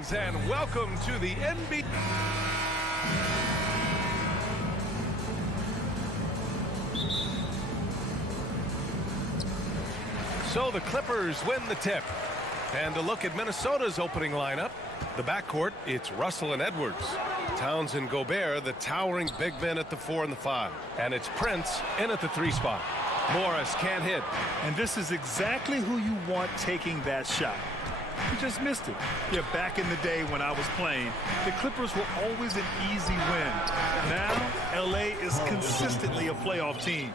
Greetings and welcome to the NBA. So the Clippers win the tip. And to look at Minnesota's opening lineup, the backcourt, it's Russell and Edwards. Towns and Gobert, the towering big men at the 4 and the 5. And it's Prince in at the 3 spot. Morris can't hit. And this is exactly who you want taking that shot. You just missed it. Yeah, back in the day when I was playing, the Clippers were always an easy win. Now, LA is consistently a playoff team.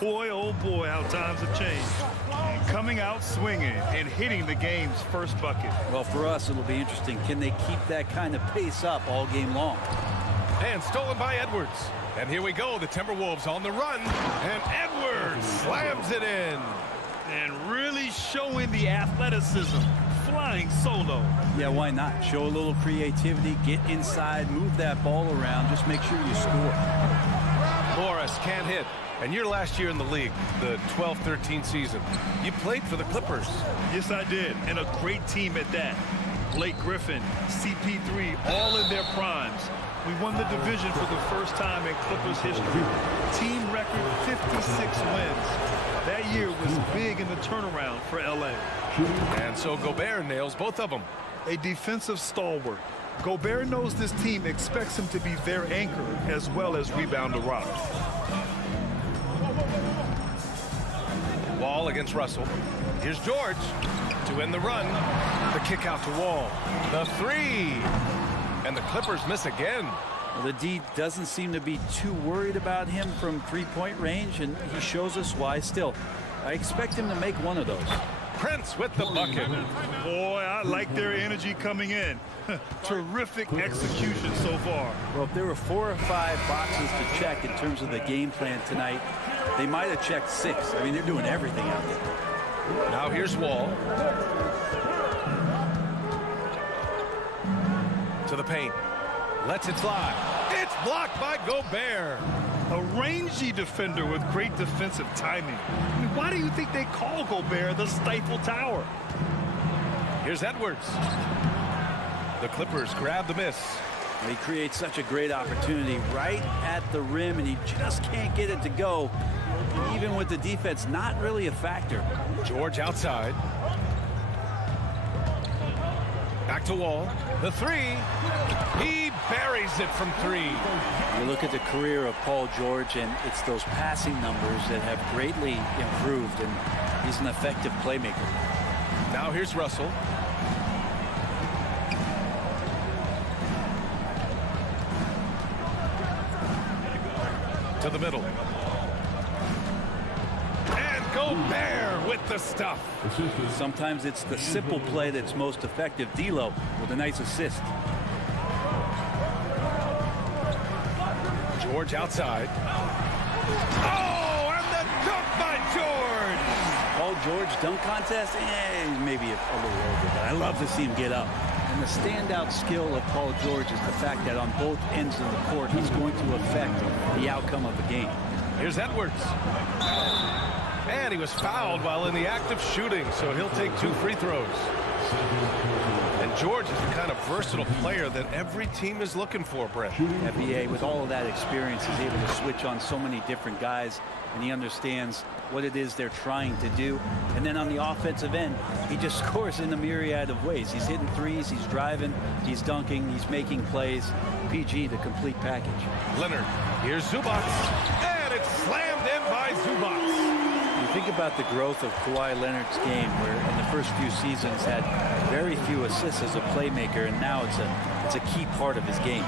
Boy, oh boy, how times have changed. Coming out swinging and hitting the game's first bucket. Well, for us, it'll be interesting. Can they keep that kind of pace up all game long? And stolen by Edwards. And here we go, the Timberwolves on the run. And Edwards slams it in. And really showing the athleticism. Flying solo. Yeah, why not? Show a little creativity, get inside, move that ball around, just make sure you score. Morris can't hit. And your last year in the league, the 12-13 season, you played for the Clippers. Yes, I did, and a great team at that. Blake Griffin, CP3, all in their primes. We won the division for the first time in Clippers history. Team record 56 wins. That year was big in the turnaround for LA. And so Gobert nails both of them. A defensive stalwart. Gobert knows this team expects him to be their anchor as well as rebound the rock. Wall against Russell. Here's George to end the run. The kick out to Wall. The 3. And the Clippers miss again. Well, the D doesn't seem to be too worried about him from three-point range, and he shows us why still. I expect him to make one of those. Prince with the bucket. Boy, I like their energy coming in. Terrific execution so far. Well, if there were 4 or 5 boxes to check in terms of the game plan tonight, they might have checked 6. I mean, they're doing everything out there. Now here's Wall. To the paint. Lets it slide. It's blocked by Gobert. A rangy defender with great defensive timing. I mean, why do you think they call Gobert the Stifle Tower? Here's Edwards. The Clippers grab the miss. He creates such a great opportunity right at the rim, and he just can't get it to go. Even with the defense not really a factor. George outside. Back to Wall. The 3. He buries it from 3. You look at the career of Paul George, and it's those passing numbers that have greatly improved, and he's an effective playmaker. Now here's Russell. To the middle. And Gobert with the stuff. Sometimes it's the simple play that's most effective. D'Lo with a nice assist. George outside. Oh, and the dunk by George. Paul George dunk contest? Maybe a little over, but I love to see him get up. And the standout skill of Paul George is the fact that on both ends of the court, he's going to affect the outcome of the game. Here's Edwards. And he was fouled while in the act of shooting, so he'll take 2 free throws. And George is the kind of versatile player that every team is looking for, Brett. FBA, with all of that experience, is able to switch on so many different guys, and he understands what it is they're trying to do. And then on the offensive end, he just scores in a myriad of ways. He's hitting threes, he's driving, he's dunking, he's making plays. PG, the complete package. Leonard, here's Zubac, and it's slammed in by Zubac. You think about the growth of Kawhi Leonard's game, where in the first few seasons had very few assists as a playmaker, and now it's a key part of his game.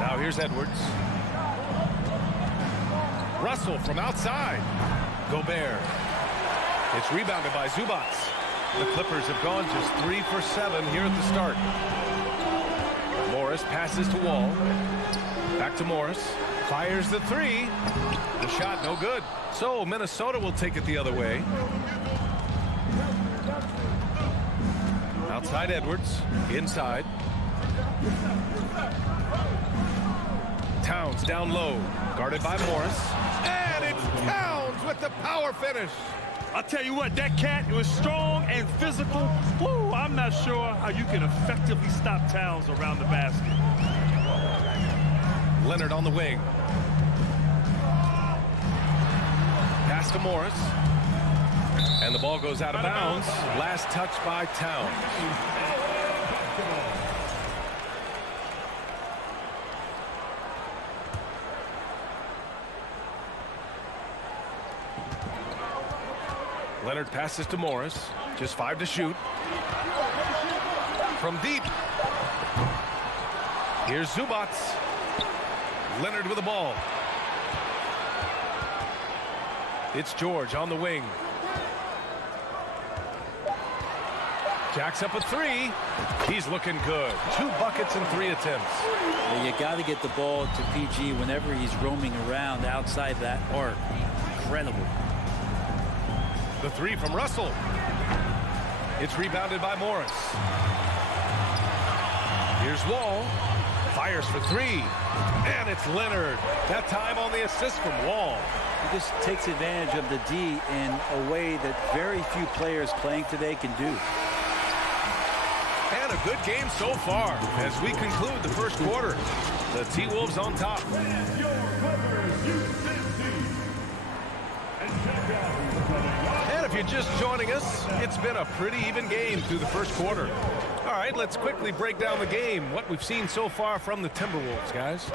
Now here's Edwards. Russell from outside. Gobert. It's rebounded by Zubac. The Clippers have gone just 3 for 7 here at the start. Morris passes to Wall. Back to Morris. Fires the 3. The shot no good. So Minnesota will take it the other way. Outside Edwards. Inside. Towns down low. Guarded by Morris. And it's Towns with the power finish. I'll tell you what, that cat was strong and physical. Woo, I'm not sure how you can effectively stop Towns around the basket. Leonard on the wing. Pass to Morris. And the ball goes out of bounds. Last touch by Towns. Leonard passes to Morris. Just 5 to shoot. From deep. Here's Zubac. Leonard with the ball. It's George on the wing. Jacks up a 3. He's looking good. 2 buckets and 3 attempts. Well, you got to get the ball to PG whenever he's roaming around outside that arc. Incredible. The 3 from Russell. It's rebounded by Morris. Here's Wall. Fires for 3. And it's Leonard. That time on the assist from Wall. He just takes advantage of the D in a way that very few players playing today can do. And a good game so far as we conclude the first quarter. The T-Wolves on top. And if you're just joining us, it's been a pretty even game through the first quarter. All right, let's quickly break down the game. What we've seen so far from the Timberwolves, guys.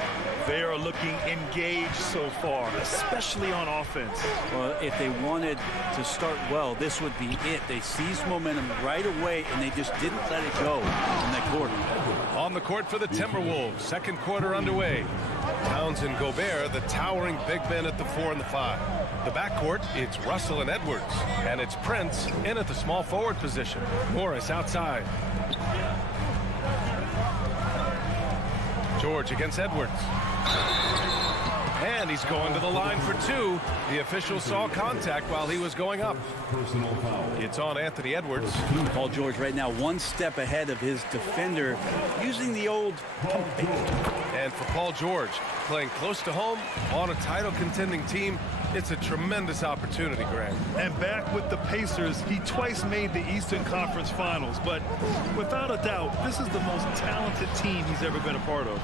They are looking engaged so far, especially on offense. Well, if they wanted to start well, this would be it. They seized momentum right away, and they just didn't let it go in that quarter. On the court for the Timberwolves, second quarter underway. Towns and Gobert, the towering big men at the 4 and the 5. The backcourt, it's Russell and Edwards. And it's Prince in at the small forward position. Morris outside. George against Edwards. And he's going to the line for 2. The official saw contact while he was going up. It's on Anthony Edwards. Paul George right now 1 step ahead of his defender, using the old pump fake. And for Paul George, playing close to home on a title contending team, it's a tremendous opportunity, Grant. And back with the Pacers, he twice made the Eastern Conference Finals. But without a doubt, this is the most talented team he's ever been a part of.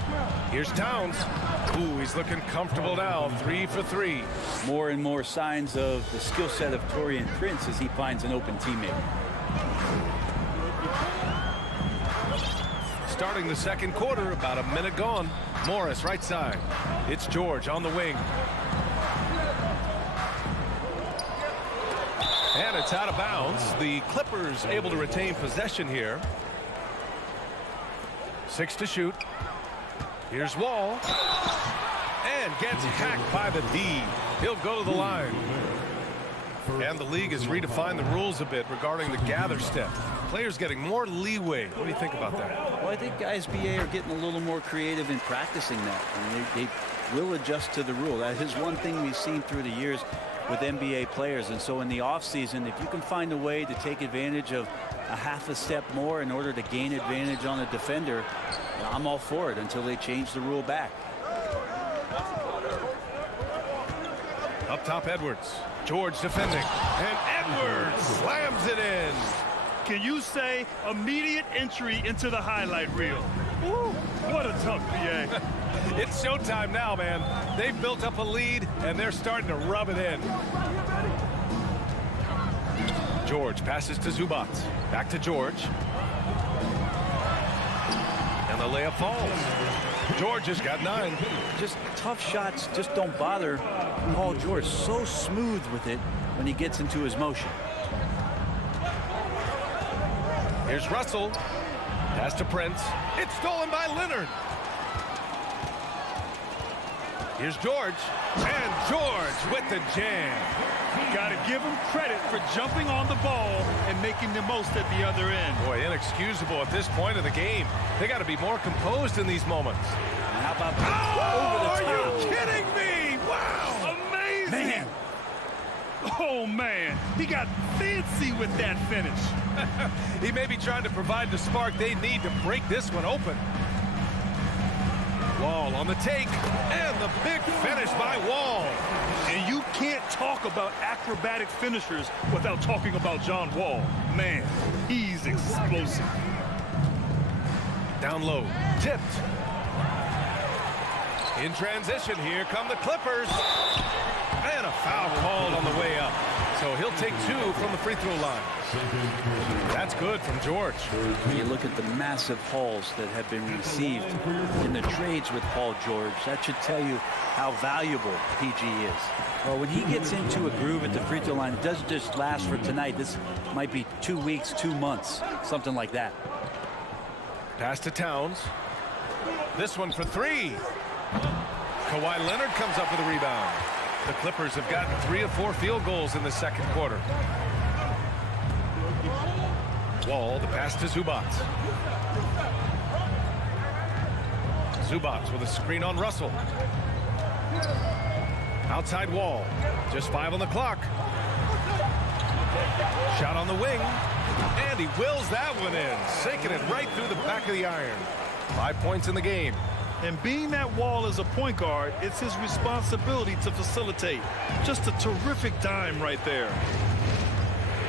Here's Towns. Ooh, he's looking comfortable now. 3 for 3. More and more signs of the skill set of Taurean Prince as he finds an open teammate. Starting the second quarter, about a minute gone. Morris right side. It's George on the wing. And it's out of bounds. The Clippers able to retain possession here. 6 to shoot. Here's Wall. And gets hacked by the D. He'll go to the line. And the league has redefined the rules a bit regarding the gather step. Players getting more leeway. What do you think about that? Well, I think guys BA are getting a little more creative in practicing that. And they will adjust to the rule. That is one thing we've seen through the years with NBA players. And so in the offseason, if you can find a way to take advantage of a half a step more in order to gain advantage on a defender, I'm all for it until they change the rule back. Up top, Edwards. George defending. And Edwards slams it in. Can you say immediate entry into the highlight reel? Woo, what a tough PA. It's showtime now, man. They've built up a lead, and they're starting to rub it in. George passes to Zubac. Back to George. And the layup falls. George has got 9. Just tough shots just don't bother Paul George. So smooth with it when he gets into his motion. Here's Russell. Pass to Prince. It's stolen by Leonard. Here's George. And George with the jam. Got to give him credit for jumping on the ball and making the most at the other end. Boy, inexcusable at this point of the game. They got to be more composed in these moments. And how about Oh, over the are top? you kidding me? Wow. Amazing. Man. Oh, man. He got fancy with that finish. He may be trying to provide the spark they need to break this one open. Wall on the take, and the big finish by Wall. And you can't talk about acrobatic finishers without talking about John Wall. Man, he's explosive. Down low, tipped. In transition, here come the Clippers. And a foul called on the way up. So he'll take 2 from the free throw line. That's good from George. You look at the massive hauls that have been received in the trades with Paul George. That should tell you how valuable PG is. Well, when he gets into a groove at the free throw line, it doesn't just last for tonight. This might be 2 weeks, 2 months, something like that. Pass to Towns. This one for 3. Kawhi Leonard comes up with a rebound. The Clippers have gotten 3 of 4 field goals in the second quarter. Wall, the pass to Zubac. Zubac with a screen on Russell. Outside Wall. Just 5 on the clock. Shot on the wing. And he wills that one in. Sinking it right through the back of the iron. 5 points in the game. And being that Wall is a point guard, it's his responsibility to facilitate. Just a terrific dime right there.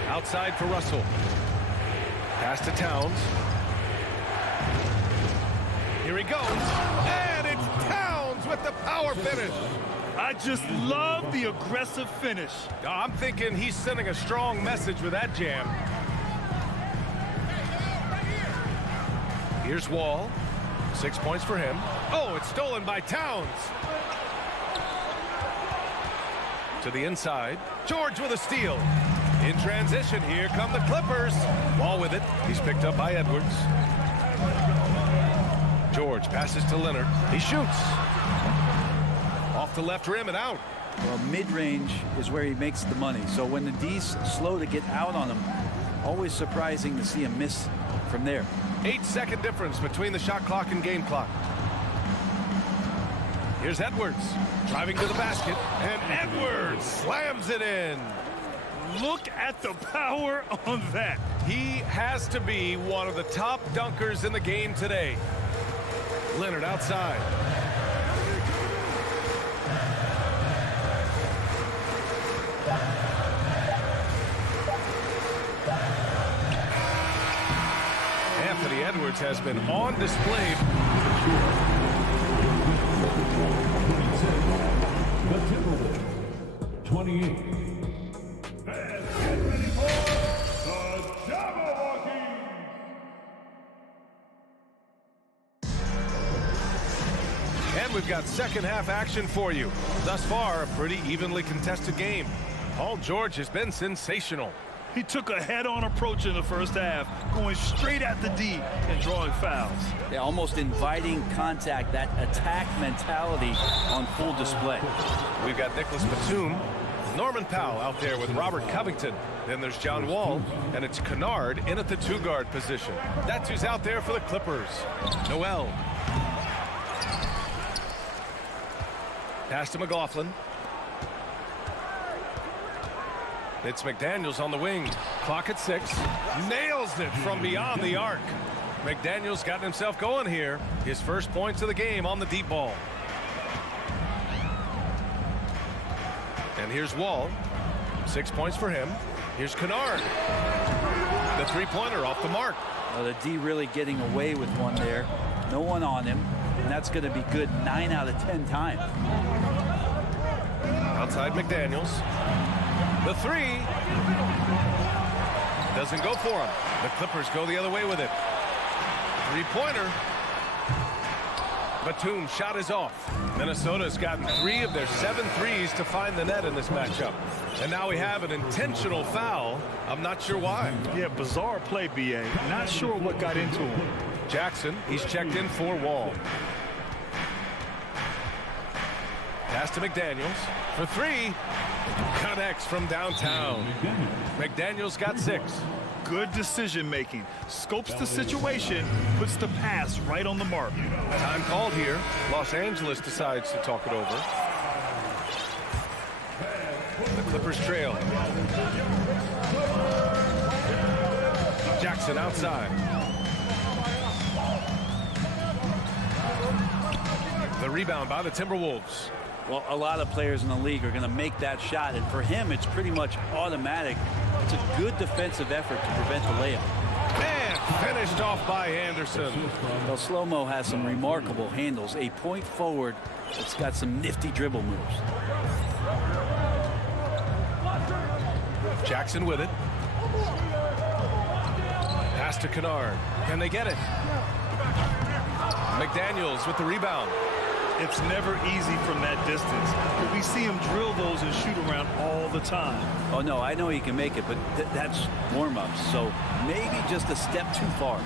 Outside for Russell. Pass to Towns. Here he goes. And it's Towns with the power finish. I just love the aggressive finish. Oh, I'm thinking he's sending a strong message with that jam. Here's Wall. 6 points for him. Oh, it's stolen by Towns. To the inside. George with a steal. In transition, here come the Clippers. Wall with it. He's picked up by Edwards. George passes to Leonard. He shoots. Off the left rim and out. Well, mid-range is where he makes the money. So when the D's slow to get out on him, always surprising to see him miss from there. 8-second difference between the shot clock and game clock. Here's Edwards driving to the basket, and Edwards slams it in. Look at the power on that. He has to be one of the top dunkers in the game today. Leonard outside. Anthony Edwards has been on display. The Timberwolves, 28. And get ready for the Jabberwockies. And we've got second half action for you. Thus far, a pretty evenly contested game. Paul George has been sensational. He took a head-on approach in the first half, going straight at the D and drawing fouls. They're almost inviting contact, that attack mentality on full display. We've got Nicholas Batum, Norman Powell out there with Robert Covington. Then there's John Wall, and it's Kennard in at the 2-guard position. That's who's out there for the Clippers. Noel. Pass to McLaughlin. It's McDaniels on the wing. Clock at 6. Nails it from beyond the arc. McDaniels got himself going here. His first points of the game on the deep ball. And here's Wall. 6 points for him. Here's Kennard. The three-pointer off the mark. Well, the D really getting away with one there. No one on him. And that's going to be good 9 out of 10 times. Outside McDaniels. The 3 doesn't go for him. The Clippers go the other way with it. Three-pointer. Batum shot is off. Minnesota's gotten 3 of their 7 threes to find the net in this matchup. And now we have an intentional foul. I'm not sure why. Yeah, bizarre play, B.A. Not sure what got into him. Jackson, he's checked in for Wall. Pass to McDaniels for 3. Connects from downtown. McDaniels got 6. Good decision making. Scopes the situation, puts the pass right on the mark. Time called here. Los Angeles decides to talk it over. The Clippers trail. Jackson outside. The rebound by the Timberwolves. Well, a lot of players in the league are going to make that shot, and for him, it's pretty much automatic. It's a good defensive effort to prevent the layup. And finished off by Anderson. Well, Slow-Mo has some remarkable handles. A point forward that's got some nifty dribble moves. Jackson with it. Pass to Kennard. Can they get it? McDaniels with the rebound. It's never easy from that distance, but we see him drill those and shoot around all the time. Oh, no, I know he can make it, but that's warm-ups, so maybe just a step too far.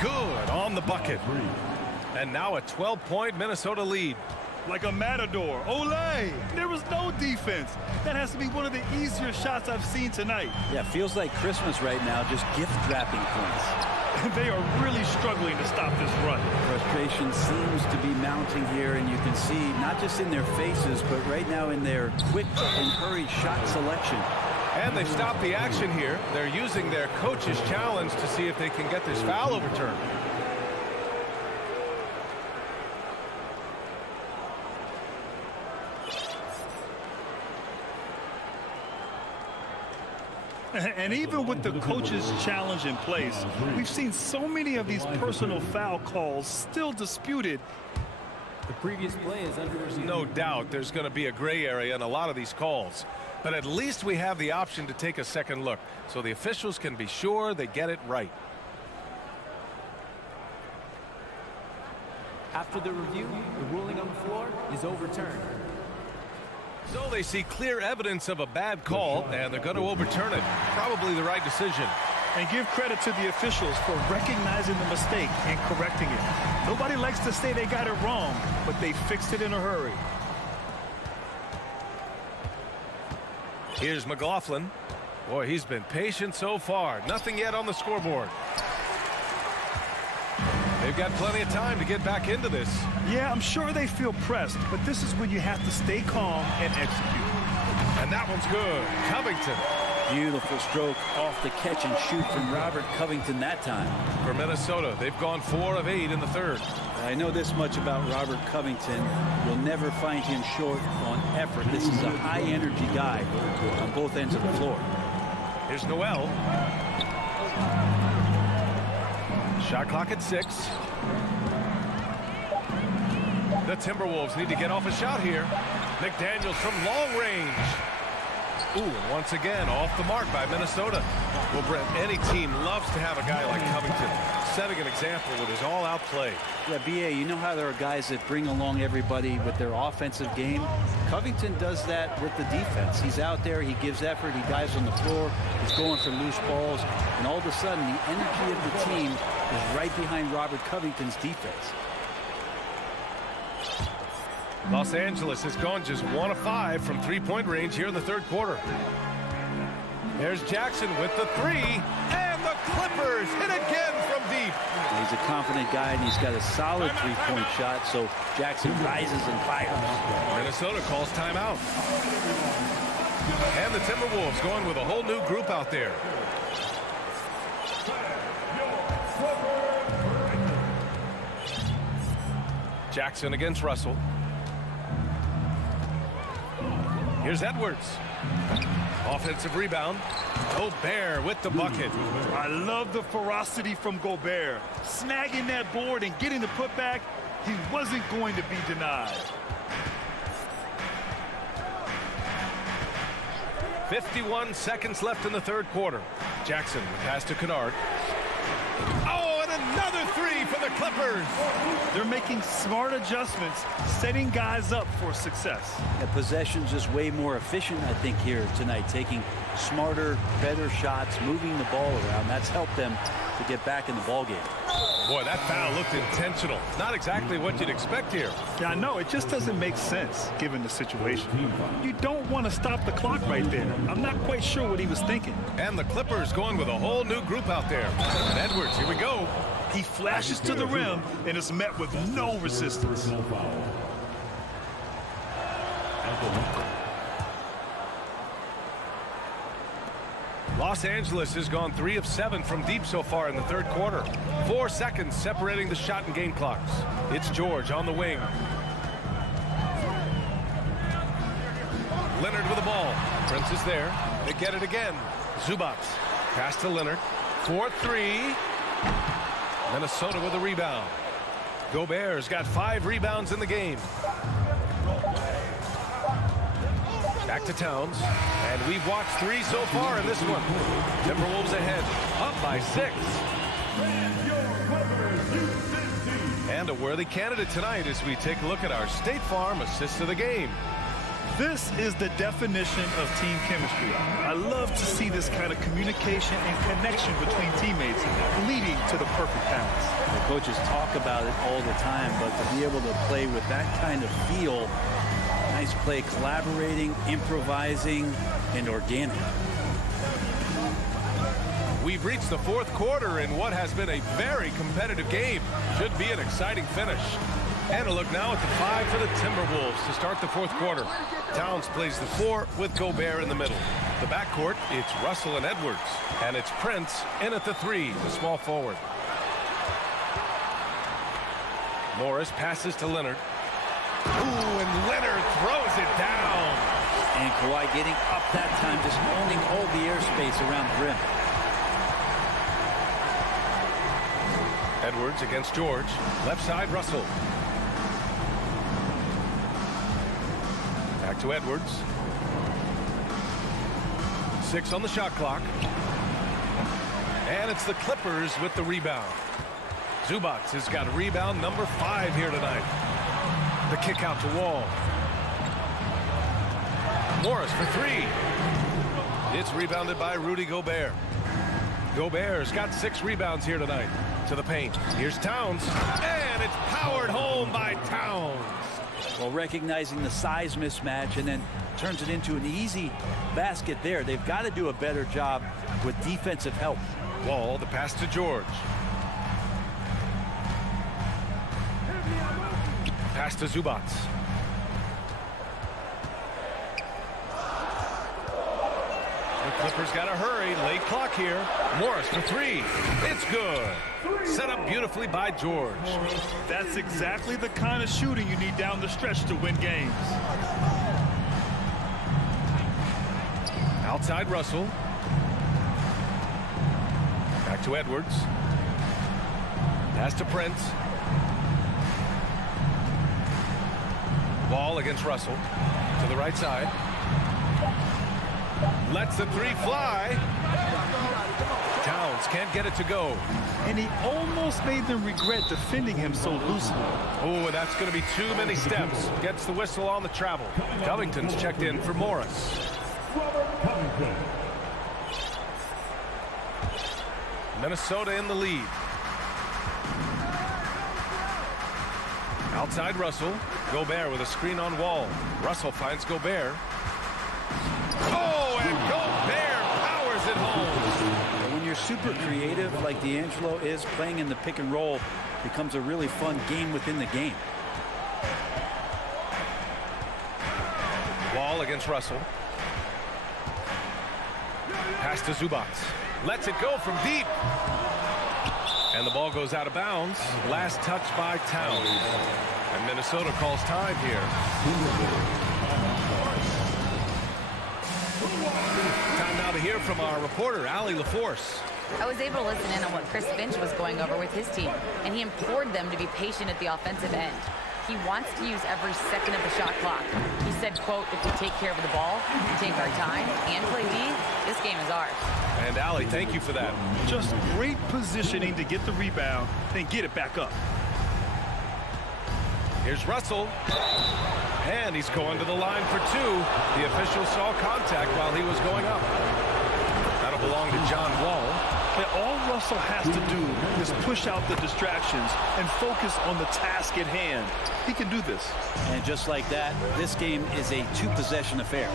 Good on the bucket. And now a 12-point Minnesota lead. Like a matador. Olay! There was no defense. That has to be one of the easier shots I've seen tonight. Yeah, feels like Christmas right now, just gift-wrapping points. They are really struggling to stop this run. Frustration seems to be mounting here, and you can see not just in their faces, but right now in their quick and hurried shot selection. And they've stopped the action here. They're using their coach's challenge to see if they can get this foul overturned. And even with the coach's challenge in place, we've seen so many of these personal foul calls still disputed. The previous play is under review. No doubt there's going to be a gray area in a lot of these calls. But at least we have the option to take a second look, so the officials can be sure they get it right. After the review, the ruling on the floor is overturned. So they see clear evidence of a bad call, and they're going to overturn it. Probably the right decision. And give credit to the officials for recognizing the mistake and correcting it. Nobody likes to say they got it wrong, but they fixed it in a hurry. Here's McLaughlin. Boy, he's been patient so far. Nothing yet on the scoreboard. They've got plenty of time to get back into this. Yeah, I'm sure they feel pressed, but this is when you have to stay calm and execute. And that one's good. Covington. Beautiful stroke off the catch and shoot from Robert Covington that time. For Minnesota, they've gone 4 of 8 in the third. I know this much about Robert Covington. You'll never find him short on effort. This is a high-energy guy on both ends of the floor. Here's Noel. Shot clock at 6. The Timberwolves need to get off a shot here. McDaniels from long range. Ooh, and once again, off the mark by Minnesota. Well, Brent, any team loves to have a guy like Covington setting an example with his all-out play. Yeah, B.A., you know how there are guys that bring along everybody with their offensive game? Covington does that with the defense. He's out there, he gives effort, he dives on the floor, he's going for loose balls, and all of a sudden the energy of the team is right behind Robert Covington's defense. Los Angeles has gone just 1 of 5 from three-point range here in the third quarter. There's Jackson with the 3, and the Clippers hit again from deep. He's a confident guy, and he's got a solid three-point shot, so Jackson rises and fires. Minnesota calls timeout. And the Timberwolves going with a whole new group out there. Jackson against Russell. Here's Edwards. Offensive rebound. Gobert with the bucket. I love the ferocity from Gobert. Snagging that board and getting the putback, he wasn't going to be denied. 51 seconds left in the third quarter. Jackson pass to Kennard. Oh, and another 3 for the Clippers. They're making smart adjustments, setting guys up for success. The possession's just way more efficient, I think, here tonight, taking smarter, better shots, moving the ball around. That's helped them to get back in the ballgame. Boy, that foul looked intentional. Not exactly what you'd expect here. Yeah, I know. It just doesn't make sense, given the situation. You don't want to stop the clock right there. I'm not quite sure what he was thinking. And the Clippers going with a whole new group out there. And Edwards, here we go. He flashes to the rim and is met with no resistance. Los Angeles has gone 3 of 7 from deep so far in the third quarter. 4 seconds separating the shot and game clocks. It's George on the wing. Leonard with the ball. Prince is there. They get it again. Zubac. Pass to Leonard. 4-3. Minnesota with a rebound. Gobert's got 5 rebounds in the game. Back to Towns. And we've watched 3 so far in this one. Timberwolves ahead. Up by 6. And a worthy candidate tonight as we take a look at our State Farm assist of the game. This is the definition of team chemistry. I love to see this kind of communication and connection between teammates leading to the perfect pass. The coaches talk about it all the time, but to be able to play with that kind of feel, nice play, collaborating, improvising, and organic. We've reached the 4th quarter in what has been a very competitive game. Should be an exciting finish. And a look now at the 5 for the Timberwolves to start the 4th quarter. Towns plays the 4 with Gobert in the middle. The backcourt, it's Russell and Edwards. And it's Prince in at the 3, the small forward. Morris passes to Leonard. Ooh, and Leonard throws it down. And Kawhi getting up that time, just owning all the airspace around the rim. Edwards against George. Left side, Russell. Back to Edwards. 6 on the shot clock. And it's the Clippers with the rebound. Zubac has got rebound number 5 here tonight. The kick out to Wall. Morris for 3. It's rebounded by Rudy Gobert. Gobert's got 6 rebounds here tonight. To the paint. Here's Towns. And it's powered home by Towns. Well, recognizing the size mismatch and then turns it into an easy basket there. They've got to do a better job with defensive help. Wall, the pass to George. Pass to Zubac. The Clippers got to hurry. Late clock here. Morris for 3. It's good. Set up beautifully by George. That's exactly the kind of shooting you need down the stretch to win games. Outside Russell. Back to Edwards. Pass to Prince. Ball against Russell. To the right side. Lets the 3 fly. Towns can't get it to go. And he almost made them regret defending him so loosely. Oh, that's going to be too many steps. Gets the whistle on the travel. Covington's checked in for Morris. Minnesota in the lead. Outside Russell. Gobert with a screen on Wall. Russell finds Gobert. Oh, and Gobert powers it home. When you're super creative like D'Angelo is, playing in the pick and roll becomes a really fun game within the game. Wall against Russell. Pass to Zubac. Lets it go from deep. And the ball goes out of bounds. Last touch by Towns. And Minnesota calls time here. Time now to hear from our reporter, Allie LaForce. I was able to listen in on what Chris Finch was going over with his team, and he implored them to be patient at the offensive end. He wants to use every second of the shot clock. He said, quote, if we take care of the ball, take our time, and play D, this game is ours. And Allie, thank you for that. Just great positioning to get the rebound, then get it back up. Here's Russell. And he's going to the line for 2. The official saw contact while he was going up. That'll belong to John Wall. And all Russell has to do is push out the distractions and focus on the task at hand. He can do this. And just like that, this game is a 2-possession affair.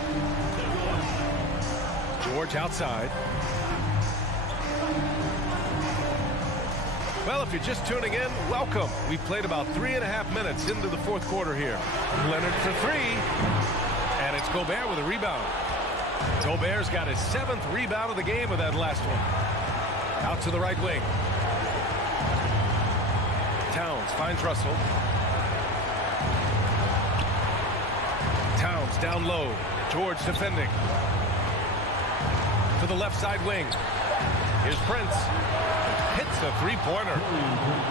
George outside. Well, if you're just tuning in, welcome. We've played about 3.5 minutes into the 4th quarter here. Leonard for 3. And it's Gobert with a rebound. Gobert's got his 7th rebound of the game with that last one. Out to the right wing. Towns finds Russell. Towns down low. George defending. To the left side wing. Here's Prince. Hits a three-pointer.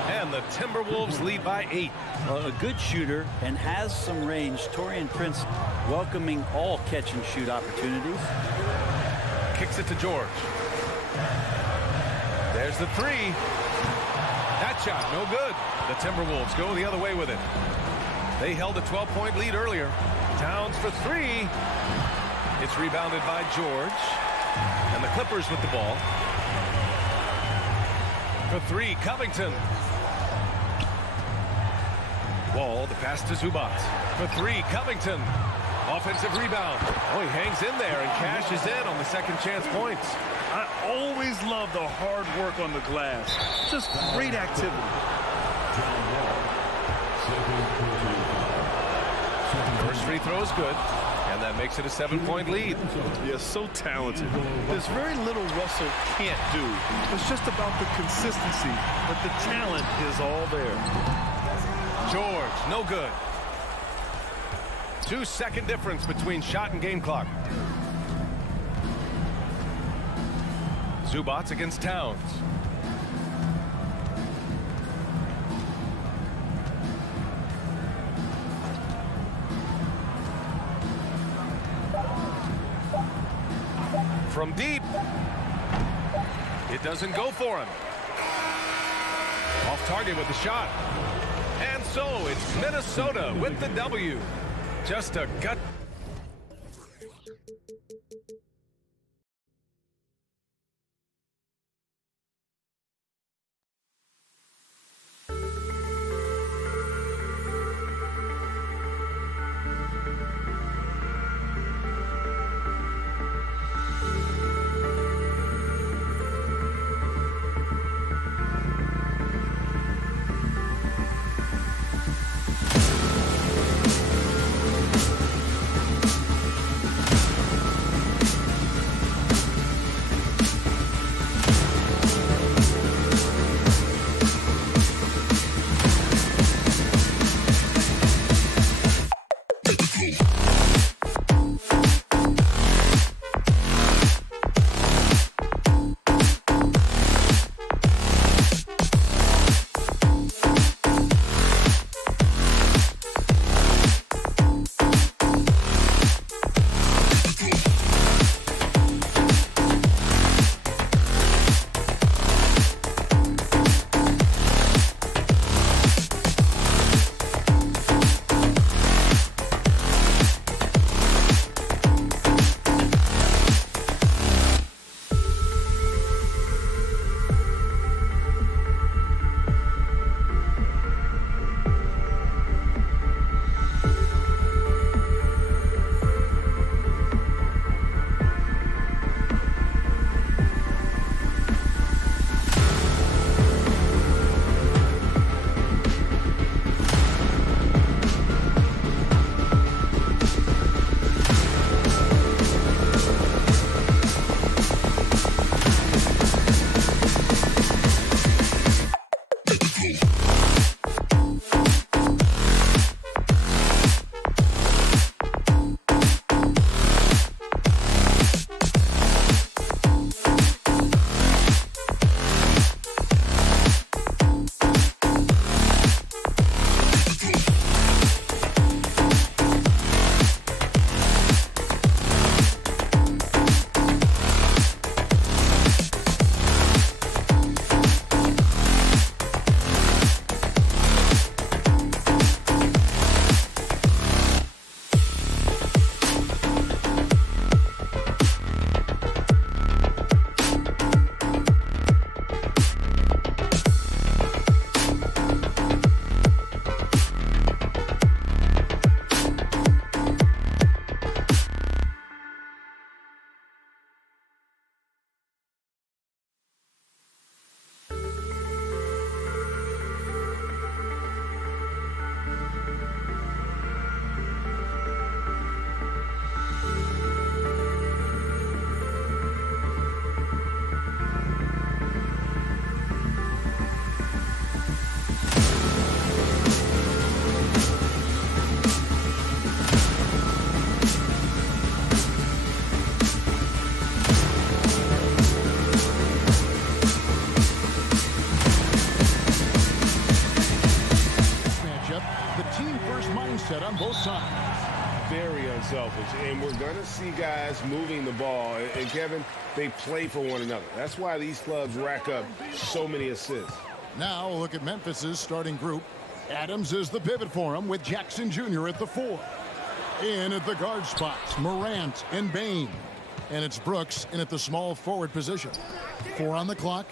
And the Timberwolves lead by 8. Well, a good shooter and has some range. Taurean Prince welcoming all catch-and-shoot opportunities. Kicks it to George. There's the three. That shot, no good. The Timberwolves go the other way with it. They held a 12-point lead earlier. Towns for three. It's rebounded by George. And the Clippers with the ball. For three, Covington. Wall, the pass to Zubac. For three, Covington. Offensive rebound. Oh, he hangs in there and cashes in on the second chance points. I always love the hard work on the glass. Just great activity. First free throw is good, and that makes it a 7-point lead. Yeah, so talented. There's very little Russell can't do. It's just about the consistency, but the talent is all there. George, no good. 2-second difference between shot and game clock. Zubac against Towns. From deep. It doesn't go for him. Off target with the shot. And so it's Minnesota with the W. Just a gut. selfish, and we're going to see guys moving the ball. And, Kevin, they play for one another. That's why these clubs rack up so many assists. Now look at Memphis's starting group. Adams is the pivot for him with Jackson Jr. at the 4. In at the guard spots, Morant and Bain. And it's Brooks in at the small forward position. 4 on the clock.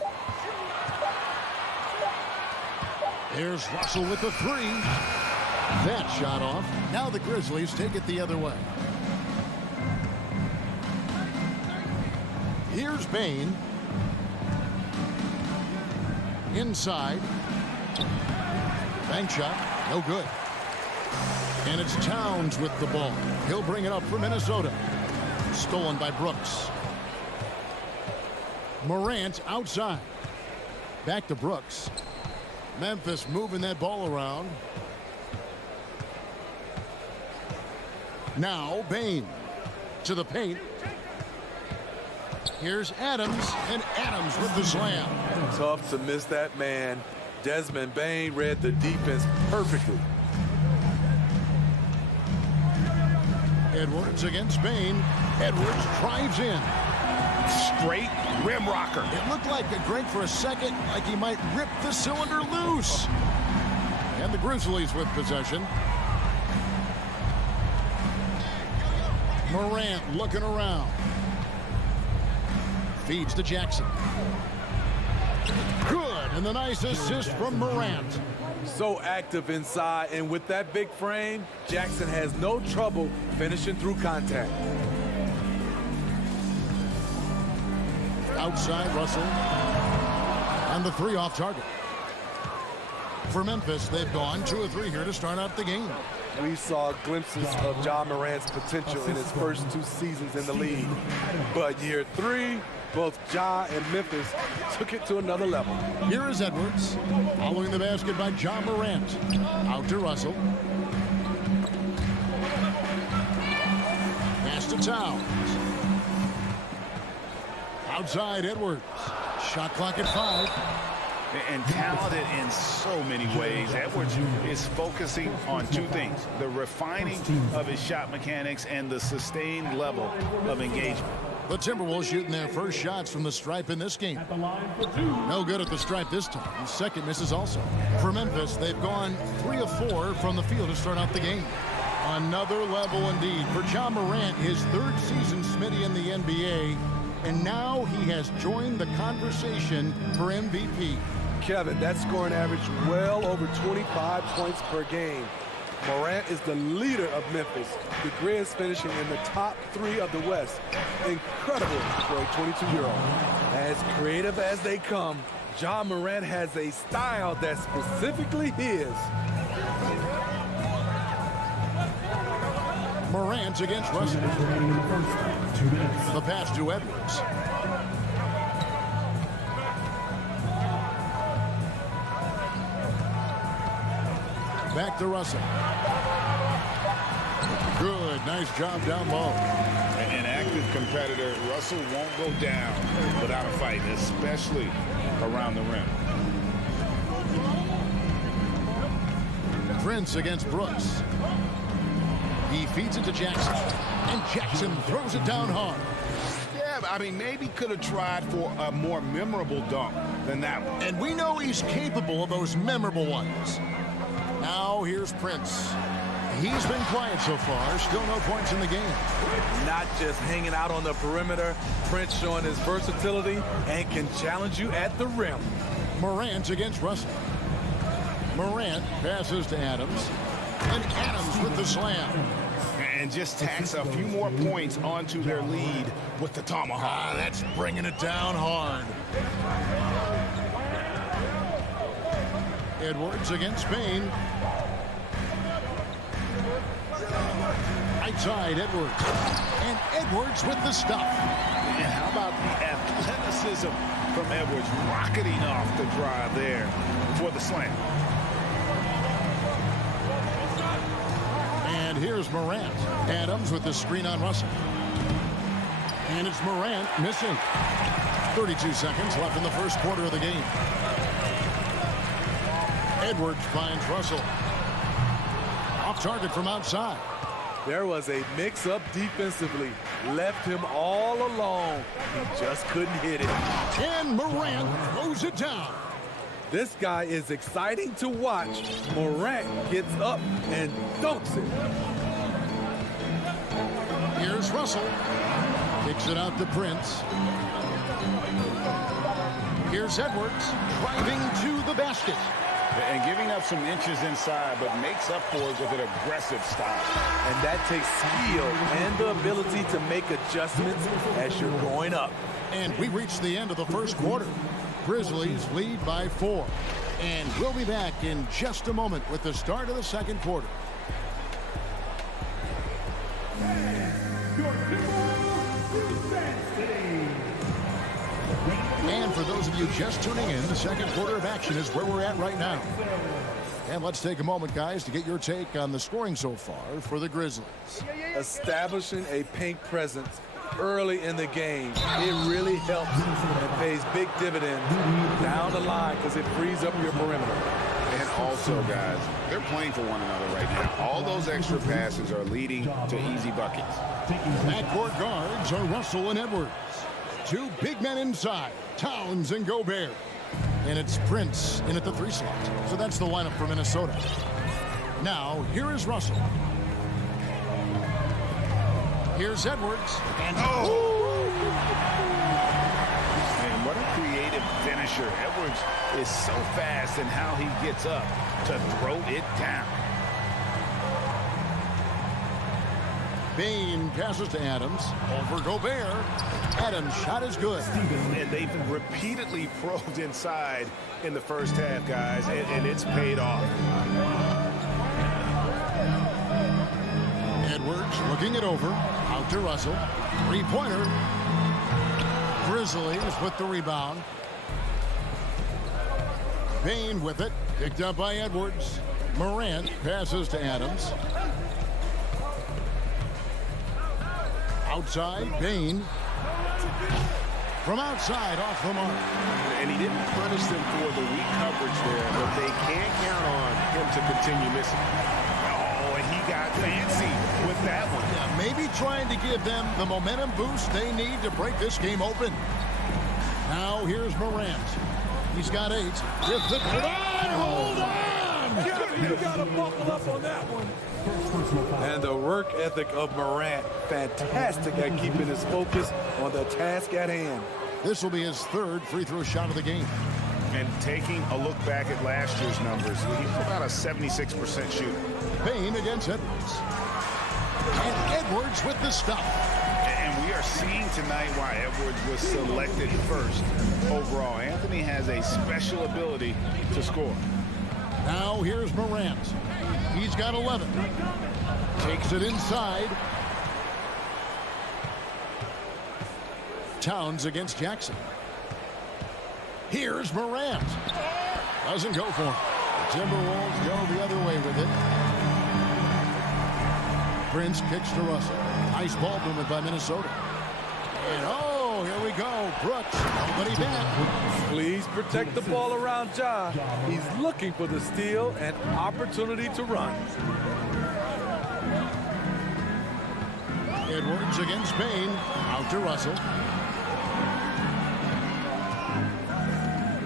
Here's Russell with the 3. That shot off. Now the Grizzlies take it the other way. Here's Bain. Inside. Bank shot. No good. And it's Towns with the ball. He'll bring it up for Minnesota. Stolen by Brooks. Morant outside. Back to Brooks. Memphis moving that ball around. Now Bain to the paint. Here's Adams, and Adams with the slam. Tough to miss that man. Desmond Bain read the defense perfectly. Edwards against Bain. Edwards drives in. Straight rim rocker. It looked like a Greg for a second, like he might rip the cylinder loose. And the Grizzlies with possession. Morant looking around. Feeds to Jackson. Good, and the nice assist from Morant. So active inside, and with that big frame, Jackson has no trouble finishing through contact. Outside Russell. And the 3 off target. For Memphis, they've gone 2 of 3 here to start out the game. We saw glimpses of Ja Morant's potential in his first 2 seasons in the league. But year 3, both Ja and Memphis took it to another level. Here is Edwards. Following the basket by Ja Morant. Out to Russell. Pass to Towns. Outside Edwards. Shot clock at 5. And talented in so many ways. Edwards is focusing on 2 things: the refining of his shot mechanics and the sustained level of engagement. The Timberwolves shooting their first shots from the stripe in this game. No good at the stripe this time. The second misses also. For Memphis, they've gone 3 of 4 from the field to start out the game. Another level indeed. For Ja Morant, his 3rd season Smitty in the NBA, and now he has joined the conversation for MVP. Kevin, that scoring average well over 25 points per game. Morant is the leader of Memphis. The Grizz finishing in the top 3 of the West. Incredible for a 22-year-old. As creative as they come, Ja Morant has a style that's specifically his. Morant against Russell. The pass to Edwards. Back to Russell. Good, nice job down low. An active competitor, Russell won't go down without a fight, especially around the rim. Prince against Brooks. He feeds it to Jackson. And Jackson throws it down hard. Yeah, I mean, maybe could have tried for a more memorable dunk than that one. And we know he's capable of those memorable ones. Now here's Prince. He's been quiet so far. Still no points in the game. Not just hanging out on the perimeter, Prince showing his versatility and can challenge you at the rim. Morant against Russell. Morant passes to Adams. And Adams with the slam. And just tacks a few more points onto their lead with the tomahawk. That's bringing it down hard. Edwards against Bain. Outside Edwards. And Edwards with the stuff. And how about the athleticism from Edwards, rocketing off the drive there for the slam. And here's Morant. Adams with the screen on Russell. And it's Morant missing. 32 seconds left in the first quarter of the game. Edwards finds Russell. Off target from outside. There was a mix-up defensively. Left him all alone. He just couldn't hit it. And Morant throws it down. This guy is exciting to watch. Morant gets up and dunks it. Here's Russell. Kicks it out to Prince. Here's Edwards driving to the basket. And giving up some inches inside, but makes up for it with an aggressive style. And that takes skill and the ability to make adjustments as you're going up. And we reached the end of the first quarter. Grizzlies lead by 4. And we'll be back in just a moment with the start of the second quarter. And for those of you just tuning in, the second quarter of action is where we're at right now. And let's take a moment, guys, to get your take on the scoring so far for the Grizzlies. Establishing a paint presence early in the game, it really helps and pays big dividends down the line because it frees up your perimeter. And also, guys, they're playing for one another right now. All those extra passes are leading to easy buckets. Backcourt guards are Russell and Edwards. 2 big men inside, Towns and Gobert. And it's Prince in at the 3 slot. So that's the lineup for Minnesota. Now, here is Russell. Here's Edwards. And Man, what a creative finisher. Edwards is so fast in how he gets up to throw it down. Bain passes to Adams. Over Gobert. Adams' shot is good. And they've repeatedly probed inside in the first half, guys, and it's paid off. Edwards looking it over. Out to Russell. 3-pointer. Grizzlies with the rebound. Bain with it. Picked up by Edwards. Morant passes to Adams. Outside, Bain. From outside, off the mark. And he didn't punish them for the weak coverage there, but they can't count on him to continue missing. Oh, and he got fancy with that one. Yeah, maybe trying to give them the momentum boost they need to break this game open. Now here's Morant. He's got 8. With the hold on! You got to buckle up on that one. And the work ethic of Morant, fantastic at keeping his focus on the task at hand. This will be his 3rd free throw shot of the game. And taking a look back at last year's numbers, he's about a 76% shooter. Bain against Edwards. And Edwards with the stuff. And we are seeing tonight why Edwards was selected first overall. Anthony has a special ability to score. Now here's Morant. He's got 11. Takes it inside. Towns against Jackson. Here's Morant. Doesn't go for him. The Timberwolves go the other way with it. Prince kicks to Russell. Nice ball movement by Minnesota. And oh, here we go. Brooks, nobody back. Please protect the ball around Ja. He's looking for the steal and opportunity to run. Edwards against Bain. Out to Russell.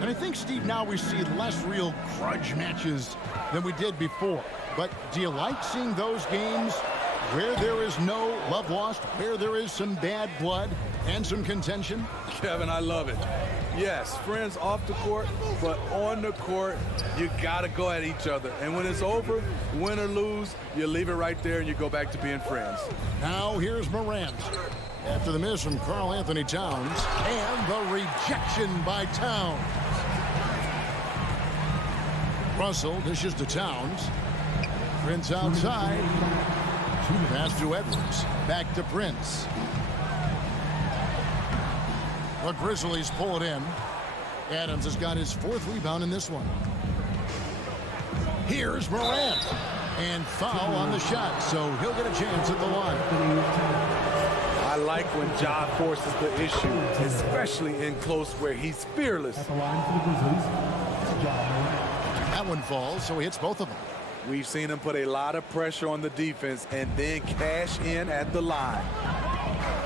And I think, Steve, now we see less real grudge matches than we did before. But do you like seeing those games where there is no love lost, where there is some bad blood and some contention? Kevin, I love it. Yes, friends off the court, but on the court, you got to go at each other. And when it's over, win or lose, you leave it right there and you go back to being friends. Now here's Morant. After the miss from Karl Anthony Towns, and the rejection by Towns. Russell dishes to Towns. Prince outside. Pass to Edwards. Back to Prince. The Grizzlies pull it in. Adams has got his 4th rebound in this one. Here's Morant. And foul on the shot, so he'll get a chance at the line. I like when Ja forces the issue, especially in close where he's fearless. That one falls, so he hits both of them. We've seen him put a lot of pressure on the defense and then cash in at the line.